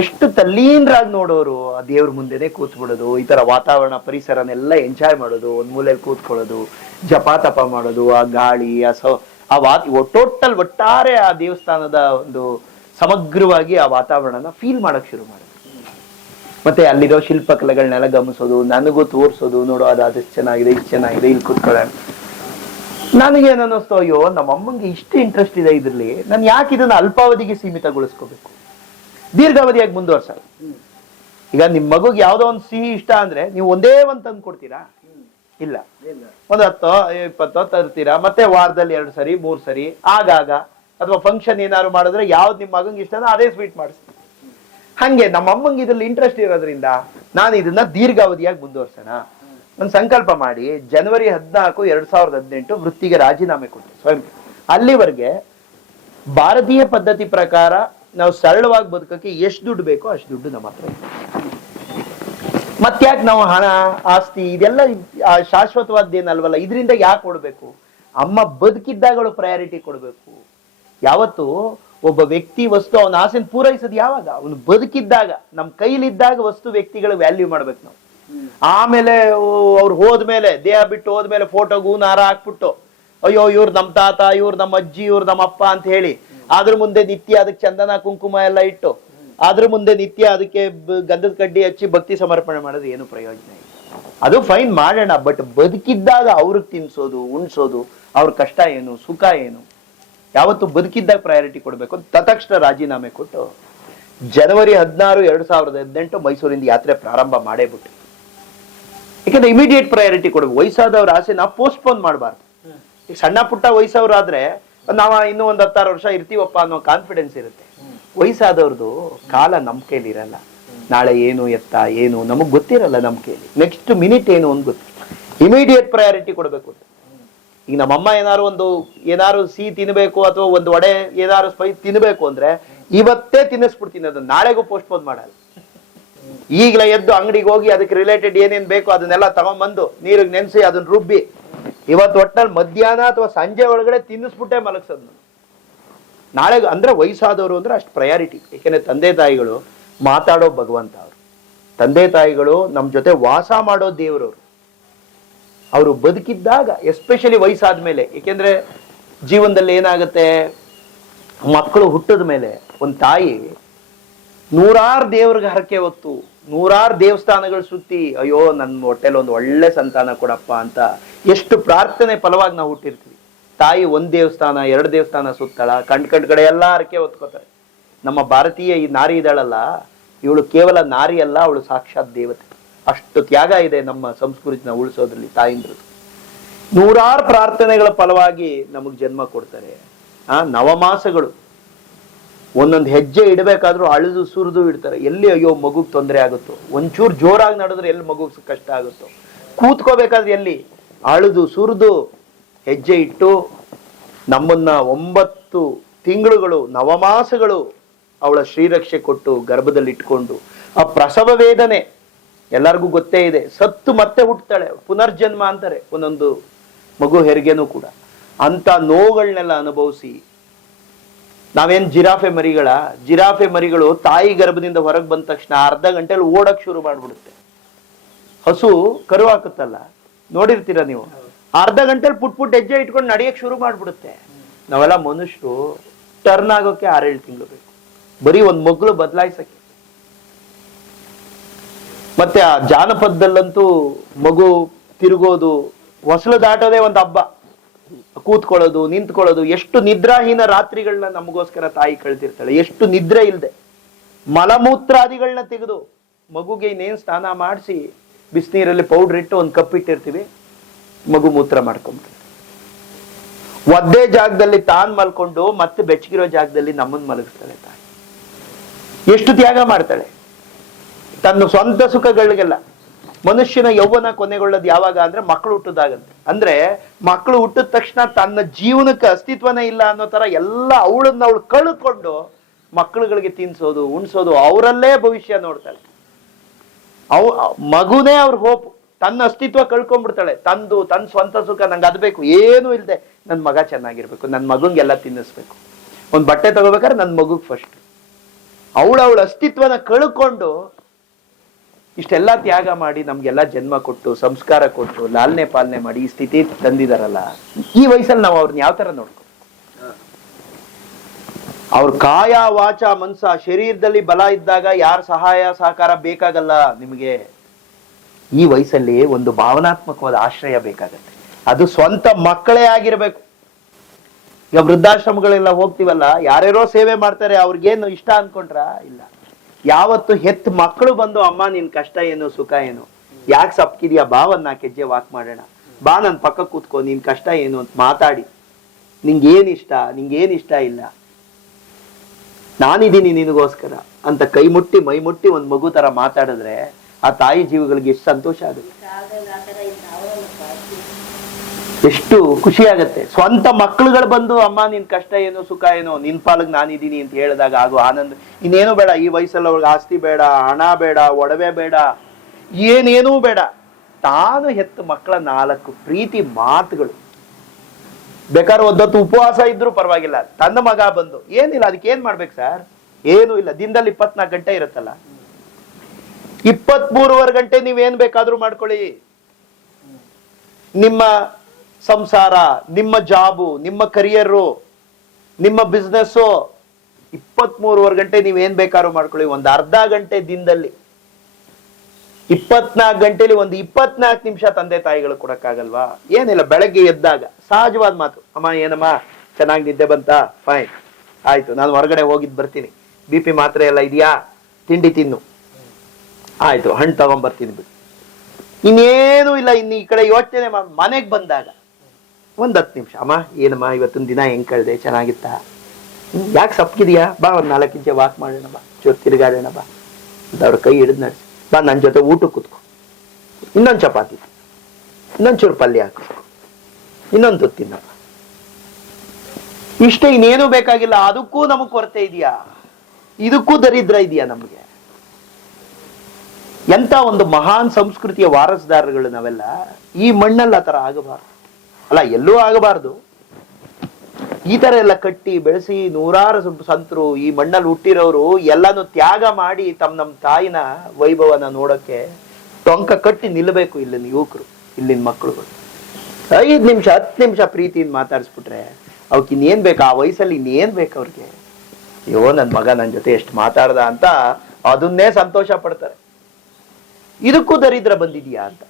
ಎಷ್ಟು ತಲ್ಲೀನರಾಗಿ ನೋಡೋರು, ಆ ದೇವ್ರ ಮುಂದೆನೆ ಕೂತ್ ಬಿಡೋದು, ಈ ತರ ವಾತಾವರಣ ಪರಿಸರನೆಲ್ಲ ಎಂಜಾಯ್ ಮಾಡೋದು, ಒಂದ್ ಮೂಲೆಯಲ್ಲಿ ಕೂತ್ಕೊಳ್ಳೋದು, ಜಪ ತಪ ಮಾಡೋದು, ಆ ಗಾಳಿ, ಟೋಟಲ್ ಒಟ್ಟಾರೆ ಆ ದೇವಸ್ಥಾನದ ಒಂದು ಸಮಗ್ರವಾಗಿ ಆ ವಾತಾವರಣನ ಫೀಲ್ ಮಾಡಕ್ ಶುರು ಮಾಡಿದ್ರು. ಮತ್ತೆ ಅಲ್ಲಿರೋ ಶಿಲ್ಪಕಲೆಗಳನ್ನೆಲ್ಲ ಗಮನಿಸೋದು, ನನಗೂ ತೋರ್ಸೋದು, ನೋಡೋ ಅದಾದಷ್ಟು ಚೆನ್ನಾಗಿದೆ, ಇಷ್ಟು ಚೆನ್ನಾಗಿದೆ, ಇಲ್ಲಿ ಕೂತ್ಕೊಳ್ಳೋಣ. ನನಗೇನು ಅನ್ನಿಸ್ತು, ಅಯ್ಯೋ ನಮ್ಮ ಅಮ್ಮಂಗೆ ಇಷ್ಟು ಇಂಟ್ರೆಸ್ಟ್ ಇದೆ ಇದ್ರಲ್ಲಿ, ನಾನು ಯಾಕೆ ಇದನ್ನ ಅಲ್ಪಾವಧಿಗೆ ಸೀಮಿತಗೊಳಿಸ್ಕೋಬೇಕು, ದೀರ್ಘಾವಧಿಯಾಗಿ ಮುಂದುವರ್ಸಲ್ಲ. ಈಗ ನಿಮ್ ಮಗುಗೆ ಯಾವ್ದೋ ಒಂದು ಸಿಹಿ ಇಷ್ಟ ಅಂದ್ರೆ ನೀವು ಒಂದೇ ಒಂದ್ ತಂದು ಕೊಡ್ತೀರಾ? ಇಲ್ಲ, ಒಂದು 10-20 ತರ್ತೀರಾ, ಮತ್ತೆ ವಾರದಲ್ಲಿ 2 ಸರಿ 3 ಸರಿ ಆಗಾಗ, ಅಥವಾ ಫಂಕ್ಷನ್ ಏನಾದ್ರು ಮಾಡಿದ್ರೆ ಯಾವ್ದು ನಿಮ್ ಮಗಂಗೆ ಇಷ್ಟನೋ ಅದೇ ಸ್ವೀಟ್ ಮಾಡಿಸ್ತೀನಿ. ಹಂಗೆ ನಮ್ಮ ಅಮ್ಮಂಗೆ ಇದ್ರಲ್ಲಿ ಇಂಟ್ರೆಸ್ಟ್ ಇರೋದ್ರಿಂದ ನಾನು ಇದನ್ನ ದೀರ್ಘಾವಧಿಯಾಗಿ ಮುಂದುವರ್ಸೋಣ ಒಂದು ಸಂಕಲ್ಪ ಮಾಡಿ ಜನವರಿ 14, 2018 ವೃತ್ತಿಗೆ ರಾಜೀನಾಮೆ ಕೊಟ್ಟೆ ಸ್ವಯಂ. ಅಲ್ಲಿವರೆಗೆ ಭಾರತೀಯ ಪದ್ಧತಿ ಪ್ರಕಾರ ನಾವು ಸರಳವಾಗಿ ಬದುಕಕ್ಕೆ ಎಷ್ಟು ದುಡ್ಡು ಬೇಕೋ ಅಷ್ಟು ದುಡ್ಡು ನಮ್ಮ ಹತ್ರ ಇದೆ. ಮತ್ತ್ಯಾಕೆ ನಾವು ಹಣ ಆಸ್ತಿ ಇದೆಲ್ಲ ಶಾಶ್ವತವಾದ್ದೇನಲ್ವಲ್ಲ, ಇದರಿಂದ ಯಾಕೆ ಕೊಡ್ಬೇಕು? ಅಮ್ಮ ಬದುಕಿದ್ದಾಗಳು ಪ್ರಯಾರಿಟಿ ಕೊಡ್ಬೇಕು. ಯಾವತ್ತು ಒಬ್ಬ ವ್ಯಕ್ತಿ ವಸ್ತು ಅವನ ಆಸೆನ ಪೂರೈಸೋದು ಯಾವಾಗ? ಅವನು ಬದುಕಿದ್ದಾಗ, ನಮ್ ಕೈಲಿದ್ದಾಗ ವಸ್ತು ವ್ಯಕ್ತಿಗಳ ವ್ಯಾಲ್ಯೂ ಮಾಡ್ಬೇಕು ನಾವು. ಆಮೇಲೆ ಅವ್ರು ಹೋದ್ಮೇಲೆ, ದೇಹ ಬಿಟ್ಟು ಹೋದ್ಮೇಲೆ ಫೋಟೋಗೂ ನಾರ ಹಾಕ್ಬಿಟ್ಟು ಅಯ್ಯೋ ಇವ್ರು ನಮ್ ತಾತ, ಇವ್ರು ನಮ್ಮ ಅಜ್ಜಿ, ಇವ್ರು ನಮ್ಮ ಅಪ್ಪ ಅಂತ ಹೇಳಿ ಅದ್ರ ಮುಂದೆ ನಿತ್ಯ ಅದಕ್ಕೆ ಚಂದನ ಕುಂಕುಮ ಎಲ್ಲ ಇಟ್ಟು ಅದ್ರ ಮುಂದೆ ನಿತ್ಯ ಅದಕ್ಕೆ ಗಂಧದ ಕಡ್ಡಿ ಹಚ್ಚಿ ಭಕ್ತಿ ಸಮರ್ಪಣೆ ಮಾಡೋದು ಏನು ಪ್ರಯೋಜನ ಇಲ್ಲ. ಅದು ಫೈನ್ ಮಾಡೋಣ, ಬಟ್ ಬದುಕಿದ್ದಾಗ ಅವ್ರಿಗೆ ತಿನ್ಸೋದು, ಉಣ್ಸೋದು, ಅವ್ರ ಕಷ್ಟ ಏನು, ಸುಖ ಏನು, ಯಾವತ್ತು ಬದುಕಿದ್ದಾಗ ಪ್ರಯಾರಿಟಿ ಕೊಡ್ಬೇಕು. ತತ್ಕ್ಷಣ ರಾಜೀನಾಮೆ ಕೊಟ್ಟು ಜನವರಿ 16, 2018 ಮೈಸೂರಿಂದ ಯಾತ್ರೆ ಪ್ರಾರಂಭ ಮಾಡೇ ಬಿಟ್ಟು. ಯಾಕಂದ್ರೆ ಇಮಿಡಿಯೇಟ್ ಪ್ರಯಾರಿಟಿ ಕೊಡ್ಬೇಕು. ವಯಸ್ಸಾದವ್ರ ಆಸೆ ನಾವು ಪೋಸ್ಟ್ಪೋನ್ ಮಾಡಬಾರ್ದು. ಈಗ ಸಣ್ಣ ಪುಟ್ಟ ವಯಸ್ಸವ್ರಾದ್ರೆ ನಾವ ಇನ್ನೂ ಒಂದು 10-6 ವರ್ಷ ಇರ್ತೀವಪ್ಪ ಅನ್ನೋ ಕಾನ್ಫಿಡೆನ್ಸ್ ಇರುತ್ತೆ. ವಯಸ್ಸಾದವ್ರದ್ದು ಕಾಲ ನಮ್ ಕೈಲಿ ಇರಲ್ಲ. ನಾಳೆ ಏನು ಎತ್ತ ಏನು ನಮಗ್ ಗೊತ್ತಿರಲ್ಲ, ನಮ್ ಕೈಲಿ ನೆಕ್ಸ್ಟ್ ಮಿನಿಟ್ ಏನು ಅಂತ ಗೊತ್ತಿಲ್ಲ. ಇಮಿಡಿಯೇಟ್ ಪ್ರಯಾರಿಟಿ ಕೊಡ್ಬೇಕು. ಈಗ ನಮ್ಮಮ್ಮ ಏನಾರು ಸಿಹಿ ತಿನ್ಬೇಕು ಅಥವಾ ಒಂದು ವಡೆ ಏನಾರು ಸ್ಪೈಸ್ ತಿನ್ಬೇಕು ಅಂದ್ರೆ ಇವತ್ತೇ ತಿನ್ನಿಸ್ಬಿಡ್ತೀನಿ, ಅದನ್ನ ನಾಳೆಗೂ ಪೋಸ್ಟ್ಪೋನ್ ಮಾಡಲ್ಲ. ಈಗಲೇ ಎದ್ದು ಅಂಗಡಿಗೆ ಹೋಗಿ ಅದಕ್ಕೆ ರಿಲೇಟೆಡ್ ಏನೇನ್ ಬೇಕು ಅದನ್ನೆಲ್ಲ ತಗೊಂಡ್ಬಂದು ನೀರಿಗೆ ನೆನೆಸಿ ಅದನ್ನ ರುಬ್ಬಿ ಇವತ್ತು ಒಟ್ಟಲ್ಲಿ ಮಧ್ಯಾಹ್ನ ಅಥವಾ ಸಂಜೆ ಒಳಗಡೆ ತಿನ್ನಿಸ್ಬಿಟ್ಟೆ ಮಲಗ್ಸೋದು. ನಾಳೆ ಅಂದ್ರೆ ವಯಸ್ಸಾದವರು ಅಂದ್ರೆ ಅಷ್ಟು ಪ್ರಯಾರಿಟಿ. ಯಾಕೆಂದ್ರೆ ತಂದೆ ತಾಯಿಗಳು ಮಾತಾಡೋ ಭಗವಂತ, ಅವರು ತಂದೆ ತಾಯಿಗಳು ನಮ್ ಜೊತೆ ವಾಸ ಮಾಡೋ ದೇವ್ರವ್ರು. ಅವರು ಬದುಕಿದ್ದಾಗ, ಎಸ್ಪೆಷಲಿ ವಯಸ್ಸಾದ್ಮೇಲೆ, ಏಕೆಂದ್ರೆ ಜೀವನದಲ್ಲಿ ಏನಾಗುತ್ತೆ, ಮಕ್ಕಳು ಹುಟ್ಟಿದ ಮೇಲೆ ಒಂದು ತಾಯಿ ನೂರಾರು ದೇವ್ರಿಗೆ ಹರಕೆ ಹೊತ್ತು ನೂರಾರು ದೇವಸ್ಥಾನಗಳು ಸುತ್ತಿ ಅಯ್ಯೋ ನನ್ನ ಹೊಟ್ಟೆಲಿ ಒಂದು ಒಳ್ಳೆ ಸಂತಾನ ಕೊಡಪ್ಪ ಅಂತ ಎಷ್ಟು ಪ್ರಾರ್ಥನೆ ಫಲವಾಗಿ ನಾವು ಹುಟ್ಟಿರ್ತೀವಿ. ತಾಯಿ ಒಂದ್ ದೇವಸ್ಥಾನ 2 ದೇವಸ್ಥಾನ ಸುತ್ತಳ ಕಂಡ್ ಕಡೆ ಎಲ್ಲಾ ಹರಕೆ ಹೊತ್ಕೋತಾರೆ. ನಮ್ಮ ಭಾರತೀಯ ಈ ನಾರಿ ಇದ್ದಾಳಲ್ಲ, ಇವಳು ಕೇವಲ ನಾರಿ ಅಲ್ಲ, ಅವಳು ಸಾಕ್ಷಾತ್ ದೇವತೆ. ಅಷ್ಟು ತ್ಯಾಗ ಇದೆ ನಮ್ಮ ಸಂಸ್ಕೃತಿನ ಉಳಿಸೋದ್ರಲ್ಲಿ ತಾಯಿಂದ್ರದ್ದು. ನೂರಾರು ಪ್ರಾರ್ಥನೆಗಳ ಫಲವಾಗಿ ನಮಗ್ ಜನ್ಮ ಕೊಡ್ತಾರೆ. ನವಮಾಸಗಳು ಒಂದೊಂದು ಹೆಜ್ಜೆ ಇಡಬೇಕಾದ್ರೂ ಅಳಿದು ಸುರಿದು ಇಡ್ತಾರೆ. ಎಲ್ಲಿ ಅಯ್ಯೋ ಮಗುಗ್ ತೊಂದರೆ ಆಗುತ್ತೋ, ಒಂಚೂರು ಜೋರಾಗಿ ನಡೆದ್ರೆ ಎಲ್ಲಿ ಮಗುಗ್ ಕಷ್ಟ ಆಗುತ್ತೋ, ಕೂತ್ಕೋಬೇಕಾದ್ರೆ ಎಲ್ಲಿ ಅಳಿದು ಸುರಿದು ಹೆಜ್ಜೆ ಇಟ್ಟು ನಮ್ಮನ್ನ 9 ತಿಂಗಳುಗಳು ನವಮಾಸಗಳು ಅವಳ ಶ್ರೀರಕ್ಷೆ ಕೊಟ್ಟು ಗರ್ಭದಲ್ಲಿ ಇಟ್ಕೊಂಡು ಆ ಪ್ರಸವ ವೇದನೆ ಎಲ್ಲರಿಗೂ ಗೊತ್ತೇ ಇದೆ. ಸತ್ತು ಮತ್ತೆ ಹುಟ್ಟುತ್ತಾಳೆ, ಪುನರ್ಜನ್ಮ ಅಂತಾರೆ ಒಂದೊಂದು ಮಗು ಹೆರಿಗೆನೂ ಕೂಡ. ಅಂತ ನೋವುಗಳನ್ನೆಲ್ಲ ಅನುಭವಿಸಿ ನಾವೇನ್ ಜಿರಾಫೆ ಮರಿಗಳು ತಾಯಿ ಗರ್ಭದಿಂದ ಹೊರಗೆ ಬಂದ ತಕ್ಷಣ ಅರ್ಧ ಗಂಟೆಲಿ ಓಡಕ್ ಶುರು ಮಾಡ್ಬಿಡುತ್ತೆ. ಹಸು ಕರು ಹಾಕುತ್ತಲ್ಲ, ನೋಡಿರ್ತೀರ ನೀವು, ಅರ್ಧ ಗಂಟೆಲಿ ಪುಟ್ ಹೆಜ್ಜೆ ಇಟ್ಕೊಂಡು ನಡೆಯಕ್ ಶುರು ಮಾಡ್ಬಿಡುತ್ತೆ. ನಾವೆಲ್ಲ ಮನುಷ್ಯರು ಟರ್ನ್ ಆಗೋಕೆ 6-7 ತಿಂಗಳು ಬೇಕು, ಬರೀ ಒಂದ್ ಮಗ್ಳು ಬದಲಾಯಿಸಕ್ಕೆ. ಮತ್ತೆ ಆ ಜಾನಪದದಲ್ಲಂತೂ ಮಗು ತಿರುಗೋದು, ಹೊಸಲು ದಾಟೋದೇ ಒಂದು ಹಬ್ಬ. ಕೂತ್ಕೊಳ್ಳೋದು, ನಿಂತ್ಕೊಳ್ಳೋದು, ಎಷ್ಟು ನಿದ್ರಾಹೀನ ರಾತ್ರಿಗಳನ್ನ ನಮಗೋಸ್ಕರ ತಾಯಿ ಕಳ್ತಿರ್ತಾಳೆ. ಎಷ್ಟು ನಿದ್ರೆ ಇಲ್ದೆ ಮಲಮೂತ್ರಾದಿಗಳನ್ನ ತೆಗೆದು ಮಗುಗೆ ಇನ್ನೇನ್ ಸ್ನಾನ ಮಾಡಿಸಿ ಬಿಸಿನೀರಲ್ಲಿ ಪೌಡರ್ ಇಟ್ಟು ಒಂದು ಕಪ್ ಇಟ್ಟಿರ್ತೀವಿ, ಮಗು ಮೂತ್ರ ಮಾಡ್ಕೊಂಡ್ಬಿಡ್ತಾರೆ. ಒದ್ದೇ ಜಾಗದಲ್ಲಿ ತಾನ್ ಮಲ್ಕೊಂಡು ಮತ್ತೆ ಬೆಚ್ಚಗಿರೋ ಜಾಗದಲ್ಲಿ ನಮ್ಮನ್ ಮಲಗಿಸ್ತಾಳೆ ತಾಯಿ. ಎಷ್ಟು ತ್ಯಾಗ ಮಾಡ್ತಾಳೆ ತನ್ನ ಸ್ವಂತ ಸುಖಗಳಿಗೆಲ್ಲ. ಮನುಷ್ಯನ ಯೌವನ ಕೊನೆಗೊಳ್ಳೋದು ಯಾವಾಗ ಅಂದ್ರೆ ಮಕ್ಕಳು ಹುಟ್ಟದಾಗಂತೆ. ಅಂದ್ರೆ ಮಕ್ಕಳು ಹುಟ್ಟಿದ ತಕ್ಷಣ ತನ್ನ ಜೀವನಕ್ಕೆ ಅಸ್ತಿತ್ವನೇ ಇಲ್ಲ ಅನ್ನೋ ತರ ಎಲ್ಲ ಅವಳನ್ನ ಕಳ್ಕೊಂಡು ಮಕ್ಕಳುಗಳಿಗೆ ತಿನ್ಸೋದು, ಉಣ್ಸೋದು, ಅವರಲ್ಲೇ ಭವಿಷ್ಯ ನೋಡ್ತಾಳೆ. ಮಗುನೇ ಅವ್ರ ಹೋಪ್. ತನ್ನ ಅಸ್ತಿತ್ವ ಕಳ್ಕೊಂಡ್ಬಿಡ್ತಾಳೆ. ತನ್ನ ಸ್ವಂತ ಸುಖ ನಂಗೆ ಅದ್ ಬೇಕು, ಏನು ಇಲ್ದೆ ನನ್ ಮಗ ಚೆನ್ನಾಗಿರ್ಬೇಕು, ನನ್ ಮಗಂಗೆಲ್ಲ ತಿನ್ನಿಸ್ಬೇಕು, ಒಂದ್ ಬಟ್ಟೆ ತಗೋಬೇಕಾದ್ರೆ ನನ್ ಮಗುಗ್ ಫಸ್ಟ್. ಅವಳ ಅಸ್ತಿತ್ವನ ಕಳ್ಕೊಂಡು ಇಷ್ಟೆಲ್ಲ ತ್ಯಾಗ ಮಾಡಿ ನಮ್ಗೆಲ್ಲ ಜನ್ಮ ಕೊಟ್ಟು ಸಂಸ್ಕಾರ ಕೊಟ್ಟು ಲಾಲನೆ ಪಾಲನೆ ಮಾಡಿ ಈ ಸ್ಥಿತಿ ತಂದಿದಾರಲ್ಲ, ಈ ವಯಸ್ಸಲ್ಲಿ ನಾವು ಅವ್ರನ್ನ ಯಾವ ತರ ನೋಡ್ಕೊ. ಅವ್ರ ಕಾಯ ವಾಚ ಮನ್ಸ ಶರೀರದಲ್ಲಿ ಬಲ ಇದ್ದಾಗ ಯಾರ ಸಹಾಯ ಸಹಕಾರ ಬೇಕಾಗಲ್ಲ ನಿಮಗೆ. ಈ ವಯಸ್ಸಲ್ಲಿ ಒಂದು ಭಾವನಾತ್ಮಕವಾದ ಆಶ್ರಯ ಬೇಕಾಗತ್ತೆ. ಅದು ಸ್ವಂತ ಮಕ್ಕಳೇ ಆಗಿರ್ಬೇಕು. ಈಗ ವೃದ್ಧಾಶ್ರಮಗಳೆಲ್ಲ ಹೋಗ್ತೀವಲ್ಲ, ಯಾರ್ಯಾರೋ ಸೇವೆ ಮಾಡ್ತಾರೆ, ಅವ್ರಿಗೇನು ಇಷ್ಟ ಅನ್ಕೊಂಡ್ರ? ಇಲ್ಲ. ಯಾವತ್ತು ಹೆತ್ ಮಕ್ಕಳು ಬಂದು ಅಮ್ಮ ನಿನ್ ಕಷ್ಟ ಏನು ಸುಖ ಏನು, ಯಾಕೆ ಸಪ್ಕಿದ್ಯಾ, ಬಾ ಒಂದ್ 4 ಹೆಜ್ಜೆ ವಾಕ್ ಮಾಡೋಣ, ಬಾ ನನ್ ಪಕ್ಕ ಕೂತ್ಕೋ, ನಿನ್ ಕಷ್ಟ ಏನು ಅಂತ ಮಾತಾಡಿ, ನಿಂಗೇನ್ ಇಷ್ಟ ಇಲ್ಲ, ನಾನಿದ್ದೀನಿ ನಿನಗೋಸ್ಕರ ಅಂತ ಕೈ ಮುಟ್ಟಿ ಮೈ ಮುಟ್ಟಿ ಒಂದ್ ಮಗು ತರ ಮಾತಾಡಿದ್ರೆ ಆ ತಾಯಿ ಜೀವಿಗಳಿಗೆ ಎಷ್ಟು ಸಂತೋಷ ಆಗುತ್ತೆ, ಎಷ್ಟು ಖುಷಿ ಆಗತ್ತೆ. ಸ್ವಂತ ಮಕ್ಳುಗಳು ಬಂದು ಅಮ್ಮ ನಿನ್ ಕಷ್ಟ ಏನು ಸುಖ ಏನೋ, ನಿನ್ ಪಾಲಗ್ ನಾನಿದ್ದೀನಿ ಅಂತ ಹೇಳಿದಾಗ ಆಗೋ ಆನಂದ ಇನ್ನೇನು ಬೇಡ. ಈ ವಯಸ್ಸಲ್ಲಿ ಅವ್ರಿಗೆ ಆಸ್ತಿ ಬೇಡ, ಹಣ ಬೇಡ, ಒಡವೆ ಬೇಡ, ಏನೇನೂ ಬೇಡ. ತಾನು ಹೆತ್ತ ಮಕ್ಕಳ 4 ಪ್ರೀತಿ ಮಾತುಗಳು. ಬೇಕಾದ್ರೆ ಒದ್ದೊತ್ತು ಉಪವಾಸ ಇದ್ರು ಪರವಾಗಿಲ್ಲ, ತನ್ನ ಮಗ ಬಂದು ಏನಿಲ್ಲ, ಅದಕ್ಕೆ ಏನ್ ಮಾಡ್ಬೇಕು ಸರ್? ಏನು ಇಲ್ಲ. ದಿನದಲ್ಲಿ 24 ಗಂಟೆ ಇರುತ್ತಲ್ಲ, 23 ಗಂಟೆ ನೀವೇನ್ ಬೇಕಾದ್ರೂ ಮಾಡ್ಕೊಳ್ಳಿ. ನಿಮ್ಮ ಸಂಸಾರ, ನಿಮ್ಮ ಜಾಬು, ನಿಮ್ಮ ಕರಿಯರು, ನಿಮ್ಮ ಬಿಸ್ನೆಸ್ 23 ಗಂಟೆ ನೀವೇನ್ ಬೇಕಾದ್ರೂ ಮಾಡ್ಕೊಳ್ಳಿ. ಒಂದು ಅರ್ಧ ಗಂಟೆ ದಿನದಲ್ಲಿ 24 ಗಂಟೆಲಿ ಒಂದು 24 ನಿಮಿಷ ತಂದೆ ತಾಯಿಗಳು ಕೊಡಕ್ಕಾಗಲ್ವಾ? ಏನಿಲ್ಲ, ಬೆಳಗ್ಗೆ ಎದ್ದಾಗ ಸಹಜವಾದ ಮಾತು, ಅಮ್ಮ ಏನಮ್ಮ ಚೆನ್ನಾಗಿ ನಿದ್ದೆ ಬಂತ? ಫೈನ್, ಆಯ್ತು, ನಾನು ಹೊರಗಡೆ ಹೋಗಿದ್ ಬರ್ತೀನಿ, BP ಮಾತ್ರೆ ಎಲ್ಲ ಇದೆಯಾ, ತಿಂಡಿ ತಿನ್ನು, ಆಯ್ತು, ಹಣ್ಣು ತಗೊಂಡ್ಬರ್ತೀನಿ ಬಿಡು. ಇನ್ನೇನು ಇಲ್ಲ. ಇನ್ನು ಈ ಕಡೆ ಯೋಚನೆ ಮನೆಗೆ ಬಂದಾಗ ಒಂದ್ 10 ನಿಮಿಷ, ಅಮ್ಮ ಏನಮ್ಮ ಇವತ್ತಿನ ದಿನ ಹೆಂಗ್ ಕಳ್ದೆ, ಚೆನ್ನಾಗಿತ್ತ? ಯಾಕೆ ಸಪ್ಕಿದ್ಯಾ? ಬಾ ಒಂದ್ 4 ಹೆಜ್ಜೆ ವಾಕ್ ಮಾಡೋಣ, ಬಾ ಚೂರು ತಿರುಗಾಡೋಣ, ಬಾ ಅಂತ ಅವ್ರ ಕೈ ಹಿಡಿದು ನಡೆಸಿ, ಬಾ ನನ್ನ ಜೊತೆ ಊಟಕ್ಕೆ ಕೂತ್ಕೊ, ಇನ್ನೊಂದು ಚಪಾತಿ, ಇನ್ನೊಂದ್ ಚೂರು ಪಲ್ಯ ಹಾಕು, ಇನ್ನೊಂದು ತುತ್ತು ತಿನ್ನಪ್ಪ. ಇಷ್ಟೇ, ಇನ್ನೇನು ಬೇಕಾಗಿಲ್ಲ. ಅದಕ್ಕೂ ನಮಗ್ ಕೊರತೆ ಇದೆಯಾ? ಇದಕ್ಕೂ ದರಿದ್ರ ಇದೆಯಾ ನಮ್ಗೆ? ಎಂತ ಒಂದು ಮಹಾನ್ ಸಂಸ್ಕೃತಿಯ ವಾರಸದಾರಗಳು ನಾವೆಲ್ಲ. ಈ ಮಣ್ಣಲ್ಲಿ ಆ ತರ ಆಗಬಾರ್ದು, ಅಲ್ಲ ಎಲ್ಲೂ ಆಗಬಾರ್ದು. ಈ ತರ ಎಲ್ಲ ಕಟ್ಟಿ ಬೆಳೆಸಿ ನೂರಾರು ಸಂತರು ಈ ಮಣ್ಣಲ್ಲಿ ಹುಟ್ಟಿರೋರು ಎಲ್ಲಾನು ತ್ಯಾಗ ಮಾಡಿ ನಮ್ಮ ತಾಯಿನ ವೈಭವನ ನೋಡಕ್ಕೆ ಟೊಂಕ ಕಟ್ಟಿ ನಿಲ್ಲಬೇಕು ಇಲ್ಲಿನ ಯುವಕರು, ಇಲ್ಲಿನ ಮಕ್ಕಳುಗಳು. 5 ನಿಮಿಷ 10 ನಿಮಿಷ ಪ್ರೀತಿಯಿಂದ ಮಾತಾಡಿಸ್ಬಿಟ್ರೆ ಅವಕ್ಕೆ ಇನ್ನೇನ್ ಬೇಕು? ಆ ವಯಸ್ಸಲ್ಲಿ ಇನ್ನೇನ್ ಬೇಕು ಅವ್ರಿಗೆ? ಅಯ್ಯೋ ನನ್ನ ಮಗ ನನ್ನ ಜೊತೆ ಎಷ್ಟು ಮಾತಾಡ್ದ ಅಂತ ಅದನ್ನೇ ಸಂತೋಷ ಪಡ್ತಾರೆ. ಇದಕ್ಕೂ ದರಿದ್ರ ಬಂದಿದ್ಯಾ ಅಂತ.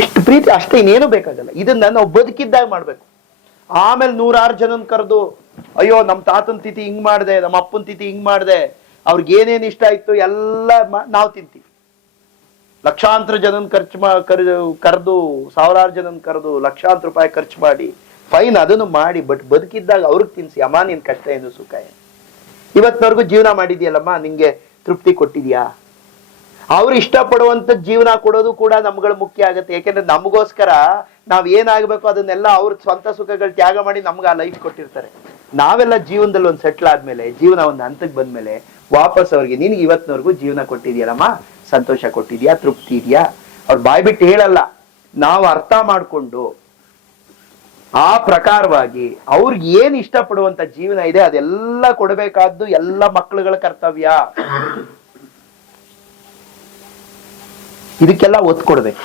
ಇಷ್ಟು ಪ್ರೀತಿ ಅಷ್ಟೇ, ಇನ್ನೇನು ಬೇಕಾಗಲ್ಲ. ಇದನ್ನ ನಾವು ಬದುಕಿದ್ದಾಗ ಮಾಡ್ಬೇಕು. ಆಮೇಲೆ 100 ಜನನ್ ಕರೆದು ಅಯ್ಯೋ ನಮ್ ತಾತನ್ ತಿಥಿ ಹಿಂಗ್ ಮಾಡ್ದೆ, ನಮ್ಮ ಅಪ್ಪನ್ ತಿಥಿ ಹಿಂಗ್ ಮಾಡ್ದೆ, ಅವ್ರಿಗೆ ಏನೇನ್ ಇಷ್ಟ ಆಯ್ತು ಎಲ್ಲ ನಾವು ತಿಂತೀವಿ. ಲಕ್ಷಾಂತರ ಜನನ್ ಕರೆದು 1000 ಜನನ್ ಕರೆದು ಲಕ್ಷಾಂತರ ರೂಪಾಯಿ ಖರ್ಚು ಮಾಡಿ ಫೈನ್ ಅದನ್ನು ಮಾಡಿ, ಬಟ್ ಬದುಕಿದ್ದಾಗ ಅವ್ರಿಗೆ ತಿನ್ಸಿ. ಅಮ್ಮ ನಿನ್ ಕಷ್ಟ ಏನು ಸುಖ ಏನು, ಇವತ್ತಿನವರೆಗೂ ಜೀವನ ಮಾಡಿದ್ಯಲ್ಲಮ್ಮ, ನಿಂಗೆ ತೃಪ್ತಿ ಕೊಟ್ಟಿದ್ಯಾ? ಅವ್ರು ಇಷ್ಟಪಡುವಂತ ಜೀವನ ಕೊಡೋದು ಕೂಡ ನಮ್ಗಳು ಮುಖ್ಯ ಆಗುತ್ತೆ. ಯಾಕೆಂದ್ರೆ ನಮಗೋಸ್ಕರ ನಾವ್ ಏನಾಗ್ಬೇಕು ಅದನ್ನೆಲ್ಲ ಅವ್ರ ಸ್ವಂತ ಸುಖಗಳು ತ್ಯಾಗ ಮಾಡಿ ನಮ್ಗೆ ಆ ಲೈಫ್ ಕೊಟ್ಟಿರ್ತಾರೆ. ನಾವೆಲ್ಲ ಜೀವನದಲ್ಲಿ ಒಂದ್ ಸೆಟ್ಲ್ ಆದ್ಮೇಲೆ, ಜೀವನ ಒಂದ್ ಹಂತಕ್ಕೆ ಬಂದ್ಮೇಲೆ ವಾಪಸ್ ಅವ್ರಿಗೆ ನಿನ್ಗೆ ಇವತ್ತಿನವರೆಗೂ ಜೀವನ ಕೊಟ್ಟಿದ್ಯಲ್ಲಮ್ಮ, ಸಂತೋಷ ಕೊಟ್ಟಿದ್ಯಾ, ತೃಪ್ತಿ ಇದೆಯಾ? ಅವ್ರು ಬಾಯ್ಬಿಟ್ಟು ಹೇಳಲ್ಲ, ನಾವು ಅರ್ಥ ಮಾಡ್ಕೊಂಡು ಆ ಪ್ರಕಾರವಾಗಿ ಅವ್ರಿಗೆ ಏನ್ ಇಷ್ಟಪಡುವಂತ ಜೀವನ ಇದೆ ಅದೆಲ್ಲ ಕೊಡಬೇಕಾದ್ದು ಎಲ್ಲ ಮಕ್ಕಳುಗಳ ಕರ್ತವ್ಯ. ಇದಕ್ಕೆಲ್ಲ ಒತ್ತು ಕೊಡ್ಬೇಕು.